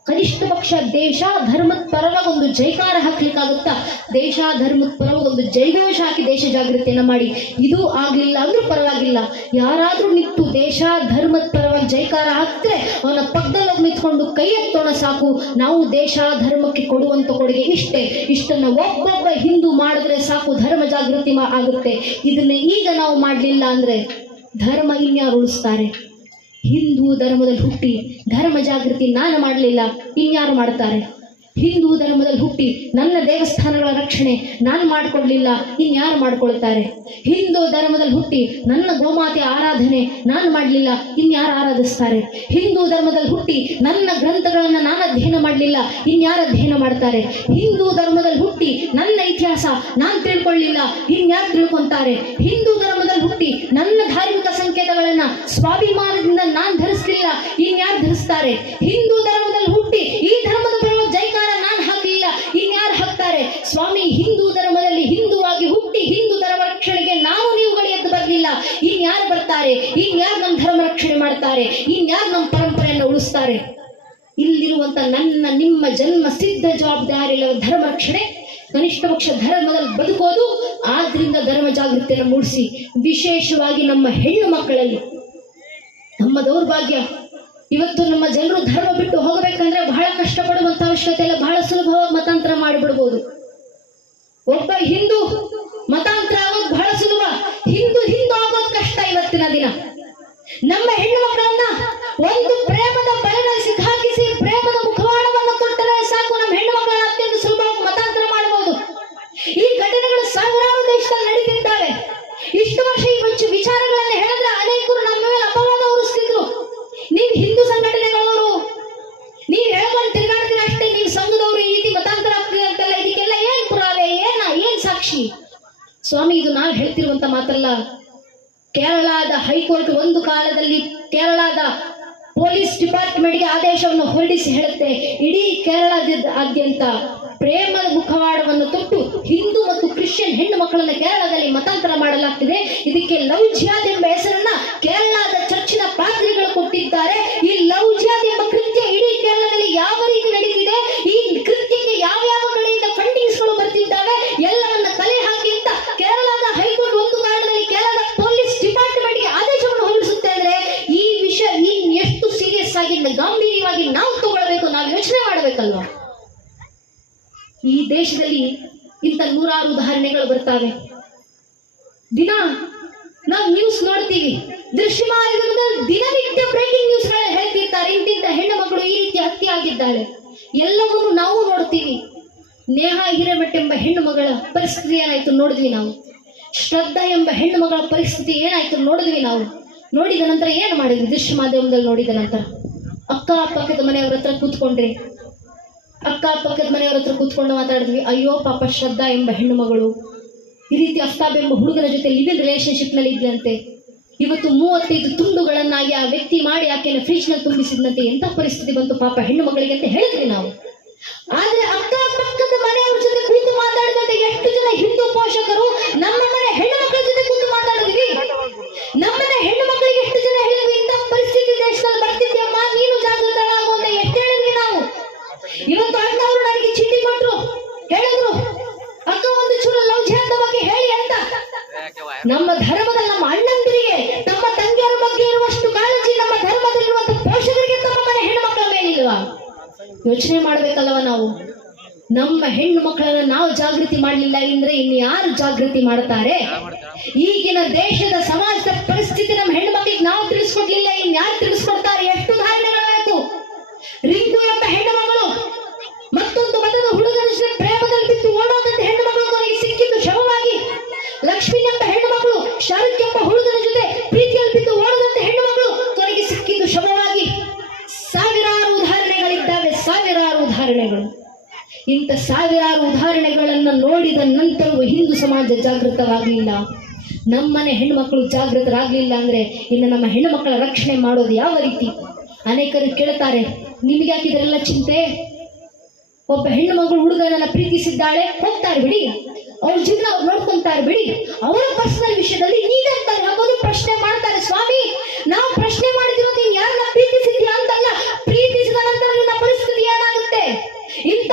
ಕನಿಷ್ಠ ಪಕ್ಷ ದೇಶ ಧರ್ಮದ ಪರವಾಗಿ ಒಂದು ಜೈಕಾರ ಹಾಕ್ಲಿಕ್ಕಾಗುತ್ತಾ? ದೇಶ ಧರ್ಮದ ಪರವಾಗಿ ಒಂದು ಜೈಘೋಷ ಹಾಕಿ ದೇಶ ಜಾಗೃತಿಯನ್ನ ಮಾಡಿ. ಇದು ಆಗ್ಲಿಲ್ಲ ಅಂದ್ರೂ ಪರವಾಗಿಲ್ಲ, ಯಾರಾದ್ರೂ ನಿಂತು ದೇಶ ಧರ್ಮದ ಪರವಾಗಿ ಜೈಕಾರ ಹಾಕ್ತಾರೆ, ಅವನ ಪಕ್ಕದಲ್ಲಿ ಹೋಗಿ ನಿಂತ್ಕೊಂಡು ಕೈ ಎತ್ತೋಣ ಸಾಕು. ನಾವು ದೇಶ ಧರ್ಮಕ್ಕೆ ಕೊಡುವಂತ ಕೊಡುಗೆ ಇಷ್ಟೇ, ಇಷ್ಟನ್ನ ಒಬ್ಬೊಬ್ಬ ಹಿಂದೂ ಮಾಡಿದ್ರೆ ಸಾಕು, ಧರ್ಮ ಜಾಗೃತಿ ಆಗುತ್ತೆ. ಇದನ್ನ ಈಗ ನಾವು ಮಾಡಲಿಲ್ಲ ಅಂದ್ರೆ ಧರ್ಮ ಇನ್ಯಾರು ಉಳಿಸ್ತಾರೆ? ಹಿಂದೂ ಧರ್ಮದಲ್ಲಿ ಹುಟ್ಟಿ ಧರ್ಮ ಜಾಗೃತಿ ನಾನು ಮಾಡಲಿಲ್ಲ, ಇನ್ಯಾರು ಮಾಡ್ತಾರೆ? ಹಿಂದೂ ಧರ್ಮದಲ್ಲಿ ಹುಟ್ಟಿ ನನ್ನ ದೇವಸ್ಥಾನಗಳ ರಕ್ಷಣೆ ನಾನು ಮಾಡಿಕೊಡ್ಲಿಲ್ಲ, ಇನ್ಯಾರು ಮಾಡ್ಕೊಳ್ತಾರೆ? ಹಿಂದೂ ಧರ್ಮದಲ್ಲಿ ಹುಟ್ಟಿ ನನ್ನ ಗೋಮಾತೆ ಆರಾಧನೆ ನಾನು ಮಾಡಲಿಲ್ಲ, ಇನ್ಯಾರು ಆರಾಧಿಸ್ತಾರೆ? ಹಿಂದೂ ಧರ್ಮದಲ್ಲಿ ಹುಟ್ಟಿ ನನ್ನ ಗ್ರಂಥಗಳನ್ನು ನಾನು ಅಧ್ಯಯನ ಮಾಡಲಿಲ್ಲ, ಇನ್ಯಾರು ಅಧ್ಯಯನ ಮಾಡ್ತಾರೆ? ಹಿಂದೂ ಧರ್ಮದಲ್ಲಿ ಹುಟ್ಟಿ ನನ್ನ ಇತಿಹಾಸ ನಾನು ತಿಳ್ಕೊಳ್ಳಿಲ್ಲ, ಇನ್ಯಾರು ತಿಳ್ಕೊಂತಾರೆ? ಹಿಂದೂ ಧರ್ಮದಲ್ಲಿ ಹುಟ್ಟಿ ನನ್ನ ಧಾರ್ಮಿಕ ಸಂಕೇತಗಳನ್ನ ಸ್ವಾಭಿಮಾನದಿಂದ ನಾನು ಧರಿಸಲಿಲ್ಲ, ಇನ್ಯಾರು ಧರಿಸ್ತಾರೆ? ಹಿಂದೂ ಧರ್ಮದಲ್ಲಿ ಹುಟ್ಟಿ ಈ ಧರ್ಮದ ಪರವಾಗಿ ಜೈಕಾರ ನಾನು ಹಾಕಲಿಲ್ಲ, ಇನ್ಯಾರು ಹಾಕ್ತಾರೆ? ಸ್ವಾಮಿ, ಹಿಂದೂ ಧರ್ಮದಲ್ಲಿ ಹಿಂದೂವಾಗಿ ಹುಟ್ಟಿ ಹಿಂದೂ ಧರ್ಮ ರಕ್ಷಣೆಗೆ ನಾವು ನೀವುಗಳು ಎದ್ದು ಬರಲಿಲ್ಲ, ಇನ್ಯಾರು ಬರ್ತಾರೆ? ಇನ್ಯಾರು ನಮ್ಮ ಧರ್ಮ ರಕ್ಷಣೆ ಮಾಡ್ತಾರೆ? ಇನ್ಯಾರು ನಮ್ಮ ಪರಂಪರೆಯನ್ನು ಉಳಿಸ್ತಾರೆ? ಇಲ್ಲಿರುವಂತ ನನ್ನ ನಿಮ್ಮ ಜನ್ಮ ಸಿದ್ಧ ಜವಾಬ್ದಾರಿ ಧರ್ಮ ರಕ್ಷಣೆ, ಕನಿಷ್ಠ ಪಕ್ಷ ಧರ್ಮದಲ್ಲಿ ಬದುಕೋದು. ಆದ್ರಿಂದ ಧರ್ಮ ಜಾಗೃತಿಯನ್ನು ಮೂಡಿಸಿ, ವಿಶೇಷವಾಗಿ ನಮ್ಮ ಹೆಣ್ಣು ಮಕ್ಕಳಲ್ಲಿ. ನಮ್ಮ ದೌರ್ಭಾಗ್ಯ ಇವತ್ತು ನಮ್ಮ ಜನರು ಧರ್ಮ ಬಿಟ್ಟು ಹೋಗಬೇಕಂದ್ರೆ ಬಹಳ ಕಷ್ಟಪಡುವಂತ ಅವಶ್ಯಕತೆ ಇಲ್ಲ, ಬಹಳ ಸುಲಭವಾಗಿ ಮತಾಂತರ ಮಾಡಿಬಿಡ್ಬೋದು. ಒಬ್ಬ ಹಿಂದೂ ಮತಾಂತರ ಆಗೋದು ಬಹಳ ಸುಲಭ, ಹಿಂದೂ ಆಗೋದು ಕಷ್ಟ ಇವತ್ತಿನ ದಿನ. ನಮ್ಮ ಹೆಣ್ಣು ಮಕ್ಕಳನ್ನ ಒಂದು ಪ್ರೇಮದ ಬಲೆಯಲ್ಲಿ ಸಿಕ್ಕಾಕಿಸಿ ಪ್ರೇಮದ ಮುಖವಾಡವನ್ನು ಕೊಟ್ಟರೆ ಸಾಕು, ನಮ್ಮ ಹೆಣ್ಣು ಮಕ್ಕಳನ್ನ ಅತ್ಯಂತ ಸುಲಭವಾಗಿ ಮತಾಂತರ ಮಾಡಬಹುದು. ಈ ಘಟನೆಗಳು ಸಾವಿರಾರು ದೇಶದಲ್ಲಿ ನಡೀತಿದ್ದಾವೆ. ಇಷ್ಟು ವರ್ಷ ಈ ವಿಚಾರಗಳನ್ನ ಹೇಳಿದ್ರೆ ಅನೇಕರು ನಮ್ಮ ಮೇಲೆ ಅಪವಾದ ಹೊರಿಸ್ತಿದ್ರು. ನೀವು ಹಿಂದೂ ಸಂಘಟನೆಗಳವರು, ನೀವು ಹೇಳ್ಕೊಂಡು ತಿರುಗಾಡ್ತೀರ ಅಷ್ಟೇ, ನೀವು ಸಂಘದವರು ಈ ರೀತಿ ಮತಾಂತರ ಆಗ್ತೀರಿ ಅಂತೆಲ್ಲ. ಇದಕ್ಕೆಲ್ಲ ಏನ್ ಪುರಾವೆ, ಏನ್ ಸಾಕ್ಷಿ? ಸ್ವಾಮಿ, ಇದು ನಾವು ಹೇಳ್ತಿರುವಂತ ಮಾತಲ್ಲ. ಕೇರಳದ ಹೈಕೋರ್ಟ್ ಒಂದು ಕಾಲದಲ್ಲಿ ಕೇರಳದ ಪೊಲೀಸ್ ಡಿಪಾರ್ಟ್ಮೆಂಟ್ಗೆ ಆದೇಶವನ್ನು ಹೊರಡಿಸಿ ಹೇಳುತ್ತೆ, ಇಡೀ ಕೇರಳದಾದ್ಯಂತ ಪ್ರೇಮದ ಮುಖವಾಡವನ್ನು ತೊಟ್ಟು ಹಿಂದೂ ಮತ್ತು ಕ್ರಿಶ್ಚಿಯನ್ ಹೆಣ್ಣು ಮಕ್ಕಳನ್ನ ಕೇರಳದಲ್ಲಿ ಮತಾಂತರ ಮಾಡಲಾಗ್ತಿದೆ. ಇದಕ್ಕೆ ಲವ್ ಜಿಹಾದ್ ಎಂಬ ಹೆಸರನ್ನ ಕೇರಳದ ಚರ್ಚಿನ ಪಾದ್ರಿಗಳು ಕೊಟ್ಟಿದ್ದಾರೆ. ಈ ಲವ್ ಜಿಹಾದ್ ಎಂಬ ಕೃತ್ಯ ಇಡೀ ಕೇರಳದಲ್ಲಿ ಯಾವ ರೀತಿ ನಡೀತಿದೆ, ಈ ಕೃತ್ಯಕ್ಕೆ ಯಾವ ಕಡೆಯಿಂದ ಫಂಡಿಂಗ್ಸ್ಗಳು ಬರ್ತಿದ್ದಾವೆ, ಎಲ್ಲವನ್ನ ತಲೆ ಹಾಕಿ ಅಂತ ಕೇರಳದ ಹೈಕೋರ್ಟ್ ಒಂದು ಕಾರಣದಲ್ಲಿ ಕೇರಳದ ಪೊಲೀಸ್ ಡಿಪಾರ್ಟ್ಮೆಂಟ್ಗೆ ಆದೇಶವನ್ನು ಹೊರಡಿಸುತ್ತೆ. ಅಂದ್ರೆ ಈ ವಿಷಯ ಎಷ್ಟು ಸೀರಿಯಸ್ ಆಗಿ ಗಂಭೀರವಾಗಿ ನಾವು ತಗೊಳ್ಬೇಕು, ನಾವು ಯೋಚನೆ ಮಾಡಬೇಕಲ್ವಾ? ಈ ದೇಶದಲ್ಲಿ ಇಂಥ ನೂರಾರು ಉದಾಹರಣೆಗಳು ಬರ್ತಾವೆ. ದಿನ ನಾವು ನ್ಯೂಸ್ ನೋಡ್ತೀವಿ, ದೃಶ್ಯ ಮಾಧ್ಯಮದಲ್ಲಿ ದಿನನಿತ್ಯ ಬ್ರೇಕಿಂಗ್ ನ್ಯೂಸ್ ಹೇಳ್ತಿರ್ತಾರೆ, ಇಂತಿಂತ ಹೆಣ್ಣು ಮಗಳು ಈ ರೀತಿ ಹತ್ಯೆ ಆಗಿದ್ದಾಳೆ. ಎಲ್ಲವನ್ನೂ ನಾವು ನೋಡ್ತೀವಿ. ನೇಹಾ ಹಿರೇಮಠ ಎಂಬ ಹೆಣ್ಣು ಮಗಳ ಪರಿಸ್ಥಿತಿ ಏನಾಯ್ತು ನೋಡಿದ್ವಿ ನಾವು. ಶ್ರದ್ಧಾ ಎಂಬ ಹೆಣ್ಣು ಮಗಳ ಪರಿಸ್ಥಿತಿ ಏನಾಯ್ತು ನೋಡಿದ್ವಿ ನಾವು. ನೋಡಿದ ನಂತರ ಏನು ಮಾಡಿದ್ವಿ? ದೃಶ್ಯ ಮಾಧ್ಯಮದಲ್ಲಿ ನೋಡಿದ ನಂತರ ಅಕ್ಕಪಕ್ಕದ ಮನೆಯವ್ರ ಹತ್ರ ಕೂತ್ಕೊಂಡ್ರಿ, ಅಕ್ಕಪಕ್ಕದ ಮನೆಯವ್ರ ಹತ್ರ ಕೂತ್ಕೊಂಡು ಮಾತಾಡಿದ್ವಿ. ಅಯ್ಯೋ ಪಾಪ, ಶ್ರದ್ಧಾ ಎಂಬ ಹೆಣ್ಣು ಮಗಳು ಈ ರೀತಿ ಅಫ್ತಾಬ್ ಎಂಬ ಹುಡುಗನ ಜೊತೆ ಲಿವ್ ಇನ್ ರಿಲೇಶನ್ಶಿಪ್ ನಲ್ಲಿ ಇದ್ದಂತೆ. ಇವತ್ತು 35 ತುಂಡುಗಳನ್ನಾಗಿ ಆ ವ್ಯಕ್ತಿ ಮಾಡಿ ಆಕೆಯನ್ನು ಫ್ರಿಜ್ ನಲ್ಲಿ ತುಂಬಿಸಿದಂತೆ. ಎಂತ ಪರಿಸ್ಥಿತಿ ಬಂತು ಪಾಪ ಹೆಣ್ಣು ಮಗಳಿಗೆ ಅಂತ ಹೇಳಿದ್ವಿ ನಾವು. ಆದ್ರೆ ಅಕ್ಕಪಕ್ಕದ ಮನೆಯವ್ರ ಜೊತೆ ಕೂತು ಮಾತಾಡಿದಂತೆ ಎಷ್ಟು ಜನ ಹಿಂದೂ ಪೋಷಕರು ನಮ್ಮ ಮನೆ ಹೆಣ್ಣು ಮಕ್ಕಳ ಜೊತೆ ಕೂತು ಮಾತಾಡಿದ್ವಿ. ನಮ್ಮನೆ ಹೆಣ್ಣು ಮಕ್ಕಳಿಗೆ ಎಷ್ಟು ಜನ ಹೇಳಿದ್ವಿ, ಇಂಥ ಪರಿಸ್ಥಿತಿ ದೇಶದಲ್ಲಿ ಬರ್ತಿದ್ಯಮ್ಮ, ನೀನು ಜಾಗೃತರಾಗು ಅಂತ ಎಷ್ಟು ಹೇಳಿದ್ವಿ ನಾವು. ಇವತ್ತು ಅಣ್ಣವರು ನನಗೆ ಚೀಟಿ ಕೊಟ್ರು, ಹೇಳಿದ್ರು ಅಕ್ಕ ಒಂದು ಚೂರು ಲವ್ ಜಿಹಾದ್ ಬಗ್ಗೆ ಹೇಳಿ ಅಂತ. ನಮ್ಮ ಧರ್ಮದಲ್ಲಿ ನಮ್ಮ ಅಣ್ಣಂದಿರಿಗೆ, ನಮ್ಮ ತಂಗಿಯರ ಬಗ್ಗೆ ಇರುವಷ್ಟು ಕಾಳಜಿ ನಮ್ಮ ಧರ್ಮದಲ್ಲಿರುವಂತ ಪೋಷಕರಿಗೆ ತಮ್ಮ ಮನೆ ಹೆಣ್ಣು ಮಕ್ಕಳ ಮೇಲಿಲ್ವಾ? ಯೋಚನೆ ಮಾಡ್ಬೇಕಲ್ವ ನಾವು. ನಮ್ಮ ಹೆಣ್ಣು ಮಕ್ಕಳನ್ನ ನಾವು ಜಾಗೃತಿ ಮಾಡಲಿಲ್ಲ ಅಂದ್ರೆ ಇನ್ಯಾರು ಜಾಗೃತಿ ಮಾಡ್ತಾರೆ? ಈಗಿನ ದೇಶದ ಸಮಾಜದ ಪರಿಸ್ಥಿತಿ ನಮ್ಮ ಹೆಣ್ಣು ಮಕ್ಕಳಿಗೆ ನಾವು ತಿಳಿಸ್ಕೊಡ್ಲಿಲ್ಲ, ಇನ್ಯಾರು ತಿಳಿಸ್ಕೊಡ್ತಾರೆ? ಎಷ್ಟು ಉದಾಹರಣೆಗಳಾಯ್ತು. ರಿಂದು ಎಂಬ ಹೆಣ್ಣು ಮಗಳು ಮತ್ತೊಂದು ಮತದ ಹುಡುಗನ ಜೊತೆ ಪ್ರೇಮದಲ್ಲಿ ಬಿದ್ದು ಓಡೋದಂತ ಹೆಣ್ಣು ಮಗಳು ಕೊನೆಗೆ ಸಿಕ್ಕಿದ್ದು ಶವವಾಗಿ. ಲಕ್ಷ್ಮಿ ಎಂಬ ಹೆಣ್ಣು ಮಗಳು ಶಾರುಖ್ ಎಂಬ ಹುಡುಗನ ಜೊತೆ ಪ್ರೀತಿಯಲ್ಲಿ ಬಿದ್ದು ಓಡದಂತ ಹೆಣ್ಣು ಮಗಳು ಕೊನೆಗೆ ಸಿಕ್ಕಿದ್ದು ಶವವಾಗಿ. ಸಾವಿರಾರು ಉದಾಹರಣೆಗಳಿದ್ದಾವೆ, ಸಾವಿರಾರು ಉದಾಹರಣೆಗಳು. ಇಂಥ ಸಾವಿರಾರು ಉದಾಹರಣೆಗಳನ್ನು ನೋಡಿದ ನಂತರವೂ ಹಿಂದೂ ಸಮಾಜ ಜಾಗೃತವಾಗಲಿಲ್ಲ. ನಮ್ಮನೆ ಹೆಣ್ಣು ಮಕ್ಕಳು ಜಾಗೃತರಾಗಲಿಲ್ಲ ಅಂದ್ರೆ ಇನ್ನು ನಮ್ಮ ಹೆಣ್ಣು ಮಕ್ಕಳ ರಕ್ಷಣೆ ಮಾಡೋದು ಯಾವ ರೀತಿ? ಅನೇಕರು ಕೇಳ್ತಾರೆ, ನಿಮಗೆ ಹಾಕಿದ್ರೆಲ್ಲ ಚಿಂತೆ? ಒಬ್ಬ ಹೆಣ್ಣು ಮಗಳು ಹುಡುಗನನ್ನ ಪ್ರೀತಿಸಿದ್ದಾಳೆ, ಹೋಗ್ತಾರೆ ಬಿಡಿ, ಅವ್ರ ಜೀವನ ಅವ್ರು ನೋಡ್ಕೊಂತಾರೆ ಬಿಡಿ, ಅವರ ಪರ್ಸನಲ್ ವಿಷಯದಲ್ಲಿ ನೀವೆಂತಾರೆ ಹಾಕೋದು ಪ್ರಶ್ನೆ ಮಾಡ್ತಾರೆ. ಸ್ವಾಮಿ, ನಾವು ಪ್ರಶ್ನೆ ಮಾಡಿದಿರೋದು ನೀನ್ ಯಾರನ್ನ ಪ್ರೀತಿಸಿದ್ಯಾ ಅಂತಲ್ಲ, ಪ್ರೀತಿಸಿದ ನಂತರ ನಿನ್ನ ಪರಿಸ್ಥಿತಿ ಏನಾಗುತ್ತೆ? ಇಂಥ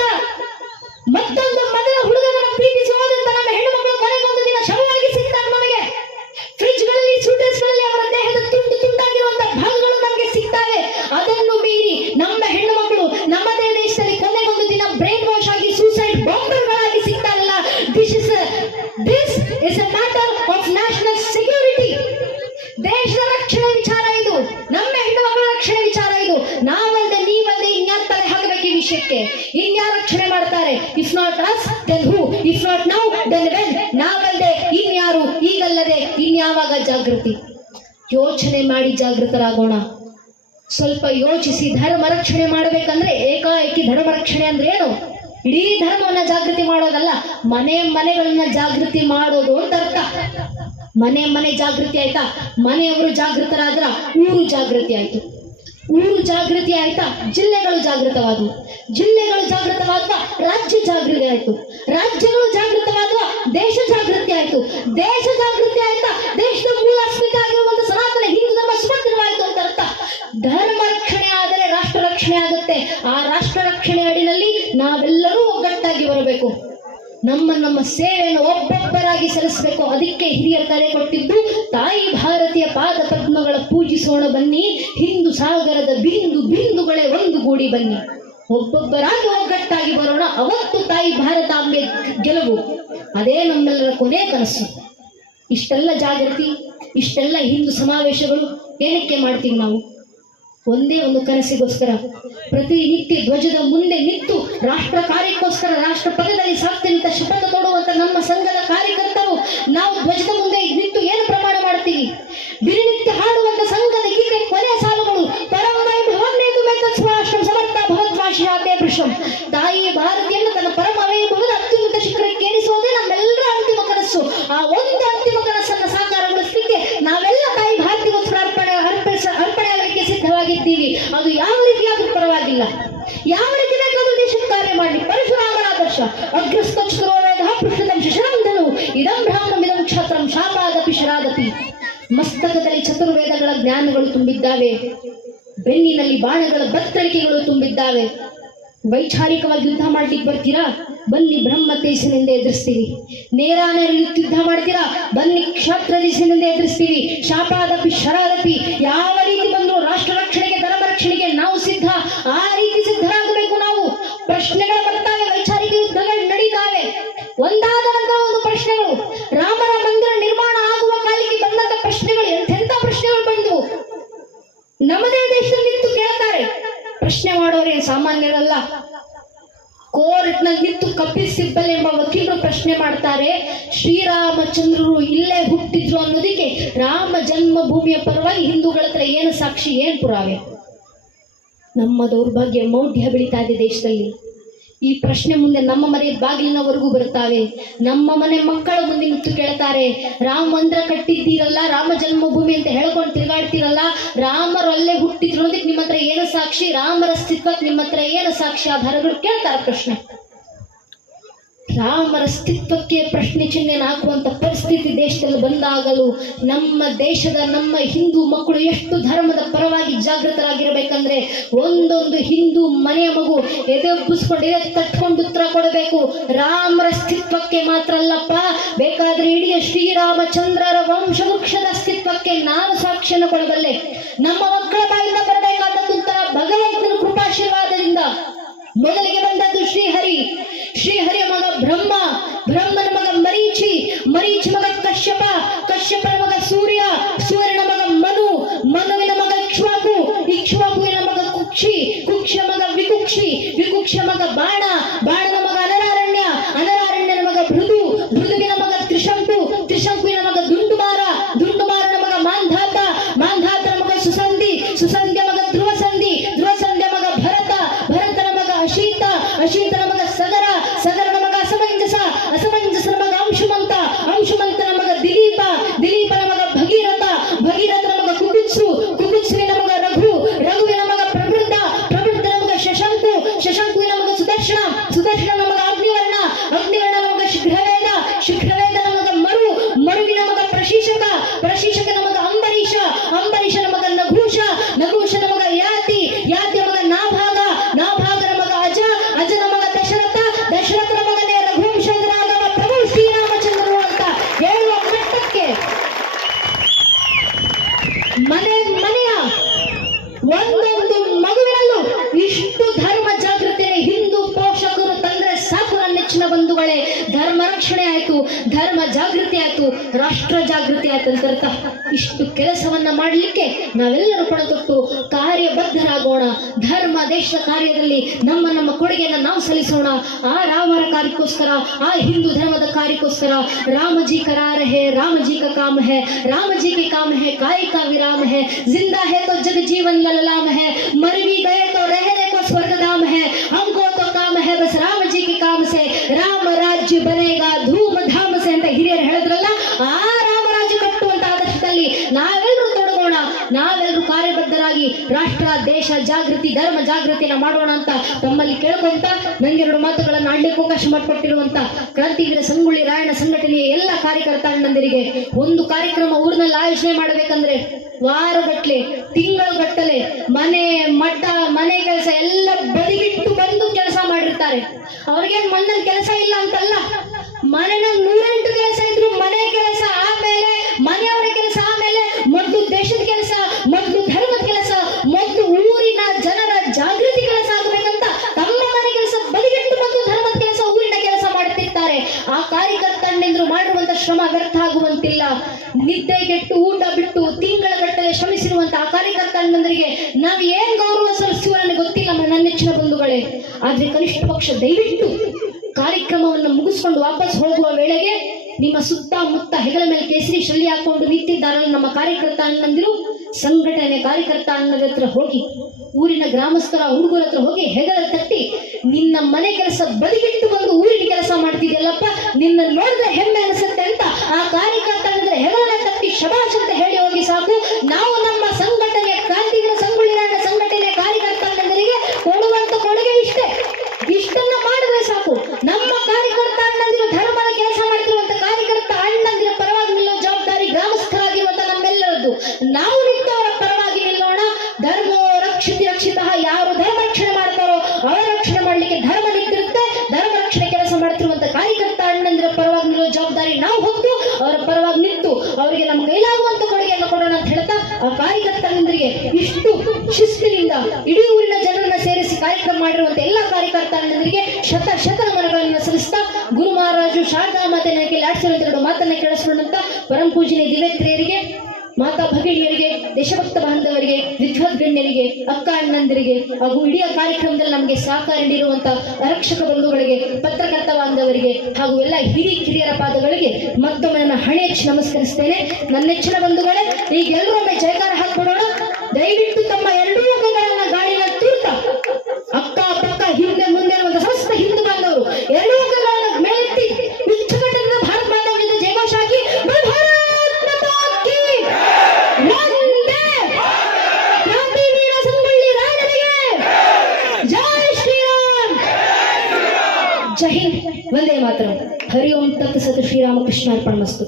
ಮತ್ತೊಂದು ಮೊದಲ ಹುಡುಗನನ್ನ ಪ್ರೀತಿಸಿ ಹೋದಂತ ನಮ್ಮ ಹೆಣ್ಣು ಮಕ್ಕಳು ಕೊನೆಗೊಂದು ದಿನ ಶವವಾಗಿ ಸಿಗ್ತಾರೆ ನಮಗೆ. ಫ್ರಿಜ್ಗಳಲ್ಲಿ, ಸೂಟ್ಕೇಸ್ಗಳಲ್ಲಿ ಅವರ ದೇಹದ ತುಂಡಾಗಿರುವಂತ ಭಾಗಗಳು ನಮಗೆ ಸಿಗ್ತವೆ. ಅದನ್ನು ಮೀರಿ ನಮ್ಮ ಹೆಣ್ಣು ಮಕ್ಕಳು ನಮ್ಮದೇ ದೇಶದಲ್ಲಿ ಕೊನೆಗೊಂದು ದಿನ ಬ್ರೈನ್ ವಾಶ್ ಆಗಿ ಸೂಸೈಡ್ ಬಾಂಬರ್ಗಳಾಗಿ ಸಿಗ್ತಾರಲ್ಲ. This is a matter of national security. ದೇಶದ ರಕ್ಷಣೆ ವಿಚಾರ ಇದು, ನಮ್ಮ ಹೆಣ್ಣು ಮಕ್ಕಳ ರಕ್ಷಣೆ ವಿಚಾರ ಇದು. ನಾವಲ್ದೆ ನೀವಲ್ದೆ ಇನ್ಯಾರು ತಲೆ ಹಾಕಬೇಕು ಈ ವಿಷಯಕ್ಕೆ? ಇನ್ಯಾರು ರಕ್ಷಣೆ ಮಾಡ್ತಾರೆ? If not us then who? If not now then when? ನಾವಲ್ದೆ ಇನ್ಯಾರು? ಈಗಲ್ಲದೆ ಇನ್ಯಾವಾಗ ಜಾಗೃತಿ? ಯೋಚನೆ ಮಾಡಿ ಜಾಗೃತರಾಗೋಣ. ಸ್ವಲ್ಪ ಯೋಚಿಸಿ. ಧರ್ಮ ರಕ್ಷಣೆ ಮಾಡಬೇಕಂದ್ರೆ ಏಕಾಏಕಿ ಧರ್ಮ ರಕ್ಷಣೆ ಅಂದ್ರೆ ಏನು? ಇಡೀ ಧರ್ಮವನ್ನ ಜಾಗೃತಿ ಮಾಡೋದಲ್ಲ, ಮನೆಗಳನ್ನ ಜಾಗೃತಿ ಮಾಡೋದು ಅಂತ ಅರ್ಥ. ಮನೆ ಜಾಗೃತಿ ಆಯ್ತಾ? ಮನೆಯವರು ಜಾಗೃತರಾದ್ರ ಊರು ಜಾಗೃತಿ ಆಯ್ತು. ಊರು ಜಾಗೃತಿ ಆಯ್ತಾ ಜಿಲ್ಲೆಗಳು ಜಾಗೃತವಾದವು. ಜಿಲ್ಲೆಗಳು ಜಾಗೃತವಾದ ರಾಜ್ಯ ಜಾಗೃತಿ ಆಯ್ತು. ರಾಜ್ಯಗಳು ಜಾಗೃತವಾದ ದೇಶ ಜಾಗೃತಿ ಆಯ್ತು. ದೇಶ ಜಾಗೃತಿ ಆಯ್ತಾ ದೇಶದ ಮೂಲ ಅಸ್ಮಿತೆ ಆಗಿರುವಂತ ಸನಾತನ ಹಿಂದೂ ಧರ್ಮ ಸುಭದ್ರವಾಯಿತು ಅಂತ ಅರ್ಥ. ಧರ್ಮ ರಕ್ಷಣೆ ಆದರೆ ರಾಷ್ಟ್ರ ರಕ್ಷಣೆ ಆಗುತ್ತೆ. ನಮ್ಮ ಸೇವೆಯನ್ನು ಒಬ್ಬೊಬ್ಬರಾಗಿ ಸಲ್ಲಿಸಬೇಕು. ಅದಕ್ಕೆ ಹಿರಿಯರ ಕರೆ ಕೊಟ್ಟಿದ್ದು ತಾಯಿ ಭಾರತೀಯ ಪಾದ ಪದ್ಮಗಳ ಪೂಜಿಸೋಣ ಬನ್ನಿ, ಹಿಂದೂ ಸಾಗರದ ಬಿಂದು ಬಿಂದುಗಳೇ ಒಂದು ಗೂಡಿ ಬನ್ನಿ. ಒಬ್ಬೊಬ್ಬರಾಗಿ ಒಗ್ಗಟ್ಟಾಗಿ ಬರೋಣ, ಅವತ್ತು ತಾಯಿ ಭಾರತಾಂಬೆ ಗೆಲುವು. ಅದೇ ನಮ್ಮೆಲ್ಲರ ಕೊನೆ ಕನಸು. ಇಷ್ಟೆಲ್ಲ ಜಾಗೃತಿ, ಇಷ್ಟೆಲ್ಲ ಹಿಂದೂ ಸಮಾವೇಶಗಳು ಏನಕ್ಕೆ ಮಾಡ್ತೀವಿ ನಾವು? ಒಂದೇ ಒಂದು ಕನಸಿಗೋಸ್ಕರ. ಪ್ರತಿನಿತ್ಯ ಧ್ವಜದ ಮುಂದೆ ನಿಂತು ರಾಷ್ಟ್ರ ಕಾರ್ಯಕ್ಕೋಸ್ಕರ ರಾಷ್ಟ್ರ ಪದದಲ್ಲಿ ಸಾಕ್ತೇನೆ ಅಂತ ಶಪಥ ತೊಡುವಂತ ನಮ್ಮ ಸಂಘದ ಕಾರ್ಯಕರ್ತರು ನಾವು ಧ್ವಜದ ಮುಂದೆ ನಿಂತು ಏನು ಪ್ರಮಾಣ ಮಾಡ್ತೀವಿ? ದಿನನಿತ್ಯ ಹಾಡುವಂತ ಸಂಘದ ಗೀತೆ ಕೊನೆಯ ಸಾಲುಗಳು ತಾಯಿ ಭಾರತೀಯನ್ನು ತನ್ನ ಪರಮ ವೈಭವದ ಅತ್ಯುನ್ನತ ಶಿಖರಕ್ಕೆ ಏರಿಸುವುದೇ ನಮ್ಮೆಲ್ಲರ ಅಂತಿಮ ಕನಸು. ಆ ಒಂದು ಅಂತಿಮ ಕನಸನ್ನು ಸಾಕಾರಗೊಳಿಸಲಿಕ್ಕೆ ನಾವೆಲ್ಲ ತಾಯಿ ಭಾರತೀಗೋಸ್ಕರ ಅರ್ಪಣೆಯಾಗಲಿಕ್ಕೆ ಸಿದ್ಧವಾಗಿದ್ದೀವಿ. ಅದು ಯಾವ ರೀತಿಯಾದ್ರೂ ಪರವಾಗಿಲ್ಲ, ಯಾವ ರೀತಿ ಬೇಕಾದ್ರೂ ದೇಶಕ್ಕೆ ಕಾರ್ಯ ಮಾಡಿ. ಪರಶುರಾಮನ ಆದರ್ಶ ಅಗ್ರಸ್ತೋವೇದ ಪೃಷ್ಠದಂ ಶಿಶರಂಧನು ಇದಂ ಬ್ರಾಹ್ಮಣಮಿದಂ ಕ್ಷಾತ್ರಂ ಶಾಪಾದಪಿ ಶರಾದಪಿ. ಮಸ್ತಕದಲ್ಲಿ ಚತುರ್ವೇದಗಳ ಜ್ಞಾನಗಳು ತುಂಬಿದ್ದಾವೆ, ಬೆನ್ನಿನಲ್ಲಿ ಬಾಣಗಳ ಬತ್ತಳಿಕೆಗಳು ತುಂಬಿದ್ದಾವೆ. ವೈಚಾರಿಕವಾಗಿ ಯುದ್ಧ ಮಾಡ್ಲಿಕ್ಕೆ ಬರ್ತೀರಾ? ಬನ್ನಿ ಬ್ರಹ್ಮ ತೇಜಸ್ಸಿನಿಂದ ಎದುರಿಸ್ತೀವಿ. ಯುದ್ಧ ಮಾಡ್ತೀರಾ? ಬನ್ನಿ ಕ್ಷಾತ್ರ ತೇಜಸ್ಸಿನಿಂದ ಎದುರಿಸ್ತೀವಿ. ಶಾಪಾದಪಿ ಶರಾದಪಿ. ಯಾವ ರೀತಿ ಬಂದ್ರು ರಾಷ್ಟ್ರ ರಕ್ಷಣೆಗೆ ಧರ್ಮ ರಕ್ಷಣೆಗೆ ನಾವು ಸಿದ್ಧ. ಆ ರೀತಿ ಸಿದ್ಧರಾಗಬೇಕು ನಾವು. ಪ್ರಶ್ನೆಗಳು ಬರ್ತಾವೆ, ವೈಚಾರಿಕ ಯುದ್ಧಗಳು ನಡೀತಾವೆ, ಒಂದಾದ ನಂತರ ಒಂದು ಪ್ರಶ್ನೆಗಳು. ರಾಮರ ಮಂದಿರ ನಿರ್ಮಾಣ ಆಗುವ ಕಾಲಕ್ಕೆ ಬಂದಂತ ಪ್ರಶ್ನೆಗಳು ಎಂತೆಂಥ ಪ್ರಶ್ನೆಗಳು ಬಂದವು. ನಮ್ಮದೇ ದೇಶದಲ್ಲಿ ನಿಂತು ಕೇಳ್ತಾರೆ. ಪ್ರಶ್ನೆ ಮಾಡೋರೇ ಸಾಮಾನ್ಯರಲ್ಲ. ಕೋರ್ಟ್ ನಲ್ಲಿ ನಿಂತು ಕಪಿಲ್ ಸಿಬ್ಬಲ್ ಎಂಬ ವಕೀಲರು ಪ್ರಶ್ನೆ ಮಾಡ್ತಾರೆ, ಶ್ರೀರಾಮಚಂದ್ರರು ಇಲ್ಲೇ ಹುಟ್ಟಿದ್ರು ಅನ್ನೋದಕ್ಕೆ ರಾಮ ಜನ್ಮಭೂಮಿಯ ಪರವಾಗಿ ಹಿಂದೂಗಳ ಹತ್ರ ಏನು ಸಾಕ್ಷಿ, ಏನು ಪುರಾವೆ? ನಮ್ಮ ದೌರ್ಭಾಗ್ಯ ಮೌಢ್ಯ ಬೆಳೀತಾ ಇದೆ ದೇಶದಲ್ಲಿ. ಈ ಪ್ರಶ್ನೆ ಮುಂದೆ ನಮ್ಮ ಮನೆ ಬಾಗಿಲಿನವರೆಗೂ ಬರುತ್ತಾವೆ. ನಮ್ಮ ಮನೆ ಮಕ್ಕಳ ಮುಂದೆ ನಿಂತು ಕೇಳ್ತಾರೆ, ರಾಮ ಮಂದಿರ ಕಟ್ಟಿದ್ದೀರಲ್ಲ, ರಾಮ ಜನ್ಮಭೂಮಿ ಅಂತ ಹೇಳ್ಕೊಂಡು ತಿರುಗಾಡ್ತಿರಲ್ಲ, ರಾಮರು ಅಲ್ಲೇ ಹುಟ್ಟಿದ್ರು ಅನ್ನೋದಕ್ಕೆ ನಿಮ್ಮ ಹತ್ರ ಏನು ಸಾಕ್ಷಿ? ರಾಮರ ಅಸ್ತಿತ್ವಕ್ಕೆ ನಿಮ್ಮ ಹತ್ರ ಏನು ಸಾಕ್ಷಿ? ಆಧಾರಗಳು ಕೇಳ್ತಾರೆ ಪ್ರಶ್ನೆ. ರಾಮರ ಅಸ್ತಿತ್ವಕ್ಕೆ ಪ್ರಶ್ನೆ ಚಿಹ್ನೆ ಹಾಕುವಂತ ಪರಿಸ್ಥಿತಿ ದೇಶದಲ್ಲಿ ಬಂದಾಗಲೂ ನಮ್ಮ ದೇಶದ ನಮ್ಮ ಹಿಂದೂ ಮಕ್ಕಳು ಎಷ್ಟು ಧರ್ಮದ ಪರವಾಗಿ ಜಾಗೃತರಾಗಿರ್ಬೇಕಂದ್ರೆ, ಒಂದೊಂದು ಹಿಂದೂ ಮನೆಯ ಮಗು ಎದೆಬ್ಬಿಸ್ಕೊಂಡು ತಟ್ಕೊಂಡು ಉತ್ತರ ಕೊಡಬೇಕು. ರಾಮರ ಅಸ್ತಿತ್ವಕ್ಕೆ ಮಾತ್ರ ಅಲ್ಲಪ್ಪ, ಬೇಕಾದ್ರೆ ಇಡೀ ಶ್ರೀರಾಮಚಂದ್ರರ ವಂಶವೃಕ್ಷದ ಅಸ್ತಿತ್ವಕ್ಕೆ ನಾನು ಸಾಕ್ಷಿಯನ್ನು ಕೊಡಬಲ್ಲೆ. ನಮ್ಮ ಮಕ್ಕಳ ಬಾಯಿಂದ ಬರಬೇಕಾದದ್ದು ಉತ್ತರ ಭಗವಂತನ ಕೃಪಾಶೀರ್ವಾದದಿಂದ. ಮೊದಲಿಗೆ ಬಂದದ್ದು ಶ್ರೀಹರಿ, ಶ್ರೀಹರಿಯ ಮಗ ಬ್ರಹ್ಮ, ಬ್ರಹ್ಮನ ಮಗ ಮರೀಚಿ, ಮರೀಚಿ ಮಗ ಕಶ್ಯಪ, ಕಶ್ಯಪನ ಮಗ ಸೂರ್ಯ, ಸೂರ್ಯನ ಮಗ ಮನು, ಮನುವಿನ ಮಗ ಇಕ್ಷ್ವಾಕು, ಇಕ್ಷ್ವಾಕುವಿನ ಮಗ ಕುಕ್ಷಿ, ಕುಕ್ಷ ಮಗ ವಿಕುಕ್ಷಿ, ವಿಕುಕ್ಷ ಮಗ ಬಾಣ, ಬಾಣನ ಮಗ ಅನರಾರಣ್ಯ, ಅನರಾರಣ್ಯನ ಮಗ ಭೃದು, ಭೃದುವಿನ ಮಗ ತ್ರಿಶಂಕು, ತ್ರಿಶಂಕುವಿನ ಮಗ ದುಂಡುಮಾರ, ದುಂಡುಮಾರನ ಮಗ ಮಾಂಧಾತ, ಮಾಂಧಾತನ ಮಗ ಸುಸಂಧಿ, ಸುಸಂಧಿಯ ಮಗ ಧ್ರುವಸಂಧಿ, ಧ್ರುವಸಂಧಿಯ ಮಗ ಭರತ, ಭರತನ ಮಗ ಅಶೀತ, ಅಶೀತನ ಮಗ ಸಗರ, ಸಗರನ ಮಗ ಅಸಮಂಜಸ, ಅಸಮಂಜಸನ ಮಗ ಅಂಶುಮಂತ, ಅಂಶುಮಂತನ ಮಗ ದಿಲೀಪ, ದಿಲೀಪನ ಮಗ ಭಗೀರಥ, ಭಗೀರಥನ ಮಗ ಕುಕುತ್ಸು, ಕುಕುತ್ಸುವಿನ ಮಗ ರಘು, ರಘುವಿನ ಮಗ ಪ್ರವೃದ್ಧ, ಪ್ರವೃದ್ಧನ ಮಗ ಶಶಂಕು, ಶಶಂಕುವಿನ ಮಗ ಸುದರ್ಶನ, ಸುದರ್ಶನನ ಮಗ ಅಗ್ನಿವರ್ಣ, ಅಗ್ನಿವರ್ಣನ ಮಗ ಶೀಘ್ರವೇದ, ಶೀಘ್ರವೇದನ ಮಗ ಮರು, ಮರುವಿನ ಮಗ ಪ್ರಶೀಶಕ, ಪ್ರಶೀಶಕನ ಮಗ ಅಂಬರೀಷ, ಅಂಬರೀಷನ ಮಗ ನಘೂಷ, ನಘೂಷನ ಮಗ ಯಾತಿ, ಯಾತಿಯ ಮಗ ನಾಭಾಗ, ನಾಭಾಗನ ಮಗ ಅಜ, ಅಜನ ಮಗ ದಶರಥ, ದಶರಥನ ಮಗನೇ ರಘುವಂಶರಾಗವ ಪ್ರಭು ಶ್ರೀರಾಮಚಂದ್ರರು ಅಂತ ಹೇಳುವ ಮಟ್ಟಕ್ಕೆ ಮನೆಯ ಒಂದೊಂದು ಮಗುವಿನಲ್ಲೂ ಇಷ್ಟು ಧರ್ಮ ಜಾಗೃತಿಯನ್ನು ಹಿಂದೂ ಪೋಷಕರು ತಂದ್ರೆ ಸಾಕು. ನನ್ನ ನೆಚ್ಚಿನ ಬಂಧುಗಳೇ, ಧರ್ಮ ರಕ್ಷಣೆ ಆಯ್ತು, ಧರ್ಮ ಜಾಗೃತಿ ಆಯ್ತು, ರಾಷ್ಟ್ರ ಜಾಗೃತಿ ಆಯ್ತು ಅಂತ ಅರ್ಥ. ಇಷ್ಟು ಕೆಲಸವನ್ನ ಮಾಡಲಿಕ್ಕೆ ನಾವೆಲ್ಲರೂ ಪಣತೊಟ್ಟು ಕಾರ್ಯಬದ್ಧರಾಗೋಣ. ಧರ್ಮ ದೇಶದ ಕಾರ್ಯದಲ್ಲಿ ನಮ್ಮ ಕೊಡುಗೆಯನ್ನು ನಾವು ಸಲ್ಲಿಸೋಣ. ಆ ರಾಮರ ಕಾರ್ಯಕ್ಕೋಸ್ಕರ, ಆ ಹಿಂದೂ ಧರ್ಮದ ಕಾರ್ಯಕ್ಕೋಸ್ಕರ. ರಾಮಜಿ ಕರಾ ರಹೆ, ರಾಮಜಿ का काम है, रामजी के काम है, काय का विराम है, जिंदा है तो जग जीवन लललाम है, मर भी गए तो रहने को स्वर्गधाम है, हमको तो काम है बस राम जी के काम से, राम राज्य बनेगा धूमधाम से ಅಂತ ಹಿರಿಯರು ಹೇಳಿದ್ರಲ್ಲ, ಆ ರಾಮರಾಜ್ಯ ಕಟ್ಟುವಂತ ಆದರ್ಶದಲ್ಲಿ ನಾವೆಲ್ಲರೂ ತೊಡಗೋಣ. ನಾವೆಲ್ಲರೂ ಕಾರ್ಯಬದ್ಧರಾಗಿ ರಾಷ್ಟ್ರ ದೇಶ ಜಾಗೃತಿ ಧರ್ಮ ಜಾಗೃತಿಯನ್ನ ಮಾಡೋಣ ಅಂತ ತಮ್ಮಲ್ಲಿ ಕೇಳ್ಕೊಂತ ನಂಗೆರಡು ಮಾತುಗಳನ್ನು ಆಡ್ಲಿಕ್ಕೆ ಅವಕಾಶ ಮಾಡಿಕೊಟ್ಟಿರುವಂತ ಕ್ರಾಂತಿವೀರ ಸಂಗೊಳ್ಳಿ ರಾಯಣ್ಣ ಸಂಘಟನೆಯ ಎಲ್ಲ ಕಾರ್ಯಕರ್ತ ಅಣ್ಣಂದಿರಿಗೆ, ಒಂದು ಕಾರ್ಯಕ್ರಮ ಊರಿನಲ್ಲಿ ಆಯೋಜನೆ ಮಾಡಬೇಕಂದ್ರೆ ವಾರಗಟ್ಲೆ ತಿಂಗಳುಗಟ್ಟಲೆ ಮನೆ ಮಠ ಮನೆ ಕೆಲಸ ಎಲ್ಲ ಬದಿಗಿಟ್ಟು ಬಂದು ಕೆಲಸ ಮಾಡಿರ್ತಾರೆ. ಇದ್ದಾರೆ. ಅವ್ರಿಗೇನ್ ಮಣ್ಣಲ್ಲಿ ಕೆಲಸ ಇಲ್ಲ ಅಂತಲ್ಲ, ಮನೆಯಲ್ಲಿ 108 ಕೆಲಸ ಇದ್ರು ಮನೆ ಕೆಲಸ ಆಮೇಲೆ, ಮನೆಯವರ ಕೆಲಸ ಆಮೇಲೆ, ಮೊದಲು ದೇಶದ ಕೆಲಸ, ಮೊದಲು ಧರ್ಮದ ಕೆಲಸ, ಮೊದಲು ಊರಿನ ಜನರ ಜಾಗೃತಿ ಕೆಲಸ ಆಗಬೇಕಂತ ತಮ್ಮ ಮನೆ ಕೆಲಸ ಬದಿಗಿಟ್ಟು ಬಂದು ಧರ್ಮದ ಕೆಲಸ, ಊರಿನ ಕೆಲಸ ಮಾಡುತ್ತಿದ್ದಾರೆ. ಆ ಕಾರ್ಯಕರ್ತಣ್ಣಂದ್ರು ಮಾಡಿರುವಂತ ಶ್ರಮ ವ್ಯರ್ಥ ಆಗುವಂತಿಲ್ಲ. ನಿದ್ದೆಗೆಟ್ಟು ಊಟ ಬಿಟ್ಟು ತಿಂಗಳ ಗಟ್ಟಲೆ ಶ್ರಮಿಸಿರುವಂತ ಆ ಕಾರ್ಯಕರ್ತಣ್ಣಂದರಿಗೆ ನಾವು ಏನ್ ಗೌರವ ಸಲ್ಲಿಸುವ ನನಗೆ ಗೊತ್ತಿಲ್ಲ ನನ್ನ ನೆಚ್ಚಿನ ಬಂಧುಗಳೇ. ಆದ್ರೆ ಕನಿಷ್ಠ ಪಕ್ಷ ದಯವಿಟ್ಟು ಕಾರ್ಯಕ್ರಮವನ್ನು ಮುಗಿಸ್ಕೊಂಡು ವಾಪಸ್ ಹೋಗುವ ವೇಳೆಗೆ ನಿಮ್ಮ ಸುತ್ತಮುತ್ತ ಹೆಗಲ ಮೇಲೆ ಕೇಸರಿ ಶಲ್ಯ ಹಾಕೊಂಡು ನಿಂತಿದ್ದಾರಲ್ಲ ನಮ್ಮ ಕಾರ್ಯಕರ್ತ ಅಣ್ಣಂದಿರು, ಸಂಘಟನೆ ಕಾರ್ಯಕರ್ತ ಅಣ್ಣರ ಹತ್ರ ಹೋಗಿ, ಊರಿನ ಗ್ರಾಮಸ್ಥರ ಹುಡುಗರ ಹತ್ರ ಹೋಗಿ ಹೆಗಲ ತಟ್ಟಿ, ನಿನ್ನ ಮನೆ ಕೆಲಸ ಬದಿಗಿಟ್ಟು ಬಂದು ಊರಿನ ಕೆಲಸ ಮಾಡ್ತಿದ್ಯಲ್ಲಪ್ಪ, ನಿನ್ನ ನೋಡಿದ್ರೆ ಹೆಮ್ಮೆ ಅನಿಸುತ್ತೆ ಅಂತ ಆ ಕಾರ್ಯಕರ್ತ ಅಣ್ಣಂದ್ರೆ ಹೆಗಲ ತಟ್ಟಿ ಶಬಾಷ್ ಅಂತ ಹೇಳಿ ಹೋಗಿ ಸಾಕು. ನಾವು ನಮ್ಮ ಸಂಘಟನೆ ಕ್ರಾಂತಿಗಳ ಸಂಗೊಳ್ಳಿ ರಾಯಣ್ಣ ಸಂಘಟನೆ ಕಾರ್ಯಕರ್ತ ಅಣ್ಣಂದರಿಗೆ ಕೊಡುವಂತ ಕೊಡುಗೆ ಇಷ್ಟೇ. ಇಷ್ಟನ್ನ ಮಾಡಿದ್ರೆ ಸಾಕು. ನಮ್ಮ ಕಾರ್ಯಕರ್ತ ಅಣ್ಣಂದಿರು ಧರ್ಮದ ಕೆಲಸ ಮಾಡ್ತಿರುವಂತ ಕಾರ್ಯಕರ್ತ ಅಣ್ಣಂದಿರ ಪರವಾಗಿ ನಿಲ್ಲೋ ಜವಾಬ್ದಾರಿ ಗ್ರಾಮಸ್ಥರಾಗಿರುವಂತ ನಮ್ಮೆಲ್ಲರದ್ದು. ನಾವು ನಿಂತವರ ಪರವಾಗಿ ನಿಲ್ಲೋಣ. ಧರ್ಮ ರಕ್ಷಿತ ರಕ್ಷಿತ, ಯಾರು ಧರ್ಮ ರಕ್ಷಣೆ ಮಾಡ್ತಾರೋ ಅವರ ರಕ್ಷಣೆ ಮಾಡ್ಲಿಕ್ಕೆ ಧರ್ಮ ನಿಂತಿರುತ್ತೆ. ಧರ್ಮ ರಕ್ಷಣೆ ಕೆಲಸ ಮಾಡ್ತಿರುವಂತ ಕಾರ್ಯಕರ್ತ ಅಣ್ಣಂದಿರ ಪರವಾಗಿ ನಿಲ್ಲೋ ಜವಾಬ್ದಾರಿ ನಾವು ಹೊತ್ತು ಅವರ ಪರವಾಗಿ ನಿಂತು ಅವರಿಗೆ ನಮ್ಮ ಕೈಲಾಗುವಂತ ಕೊಡುಗೆಯನ್ನು ಕೊಡೋಣ ಅಂತ ಹೇಳ್ತಾ, ಆ ಕಾರ್ಯಕರ್ತ ಅಣ್ಣಂದರಿಗೆ ಇಷ್ಟು ಶಿಸ್ತಿನಿಂದ ಇಡೀ ಊರಿನ ಜನರನ್ನ ಸೇರಿಸಿ ಕಾರ್ಯಕ್ರಮ ಮಾಡಿರುವಂತ ಎಲ್ಲಾ ಕಾರ್ಯಕರ್ತ ಅಣ್ಣಂದರಿಗೆ ಶತ ನಮನಗಳನ್ನು ಸಲ್ಲಿಸ್ತಾ, ಗುರು ಮಹಾರಾಜು ಶಾರದಾ ಮಾತೆ ನನಗೆ ಲಾಡ್ಸಿರುವಂತ ಮಾತನ್ನ ಕೇಳಿಸ್ಕೊಂಡಂತ ಪರಂ ಪೂಜನೆ ದಿವ್ಯತ್ರಿಯರಿಗೆ, ಮಾತಾ ಭಗಿಣಿಯರಿಗೆ, ದೇಶಭಕ್ತ ಬಾಂಧವರಿಗೆ, ವಿದ್ವತ್ ಗಣ್ಯರಿಗೆ, ಅಕ್ಕ ಅಣ್ಣಂದಿರಿಗೆ ಹಾಗೂ ಇಡೀ ಕಾರ್ಯಕ್ರಮದಲ್ಲಿ ನಮಗೆ ಸಹಕಾರ ನೀಡಿರುವಂತ ಆರಕ್ಷಕ ಬಂಧುಗಳಿಗೆ, ಪತ್ರಕರ್ತ ಬಾಂಧವರಿಗೆ ಹಾಗೂ ಎಲ್ಲ ಹಿರಿಯರ ಪಾದಗಳಿಗೆ ಮತ್ತೊಮ್ಮೆ ನನ್ನ ಹಣೆ ಹಚ್ಚಿ ನಮಸ್ಕರಿಸ್ತೇನೆ. ನನ್ನ ನೆಚ್ಚಿನ ಬಂಧುಗಳೇ, ಈಗ ಎಲ್ಲರೊಮ್ಮೆ ಜಯಕಾರ ಹಾಕ್ಬಿಡೋಣ. ದಯವಿಟ್ಟು ತಮ್ಮ ಎರಡೂ ಅಂಗಗಳನ್ನ ಗಾಳಿನ ತೂರ್ತ ಅಕ್ಕ ಪಕ್ಕ ಹಿಂದೆ ಮುಂದೆ ಒಂದು ಸಮಸ್ತ ಹಿಂದೂ ಬಾಂಧವರು ಎರಡೂ ಅಂಗಗಳನ್ನ ಮೇಲೆತ್ತಿ ಉಚ್ಚಕಟ್ಟದಿಂದ ಭಾರತ ಬಾಂಧವ್ಯದ ಜಯಘೋಷ ಹಾಕಿ ಜೈ ಹಿಂದ್, ವಂದೇ ಮಾತರಂ. ಹರಿ ಓಂ ತತ್ ಸತ್ ಶ್ರೀರಾಮಕೃಷ್ಣಾರ್ಪಣಮಸ್ತು.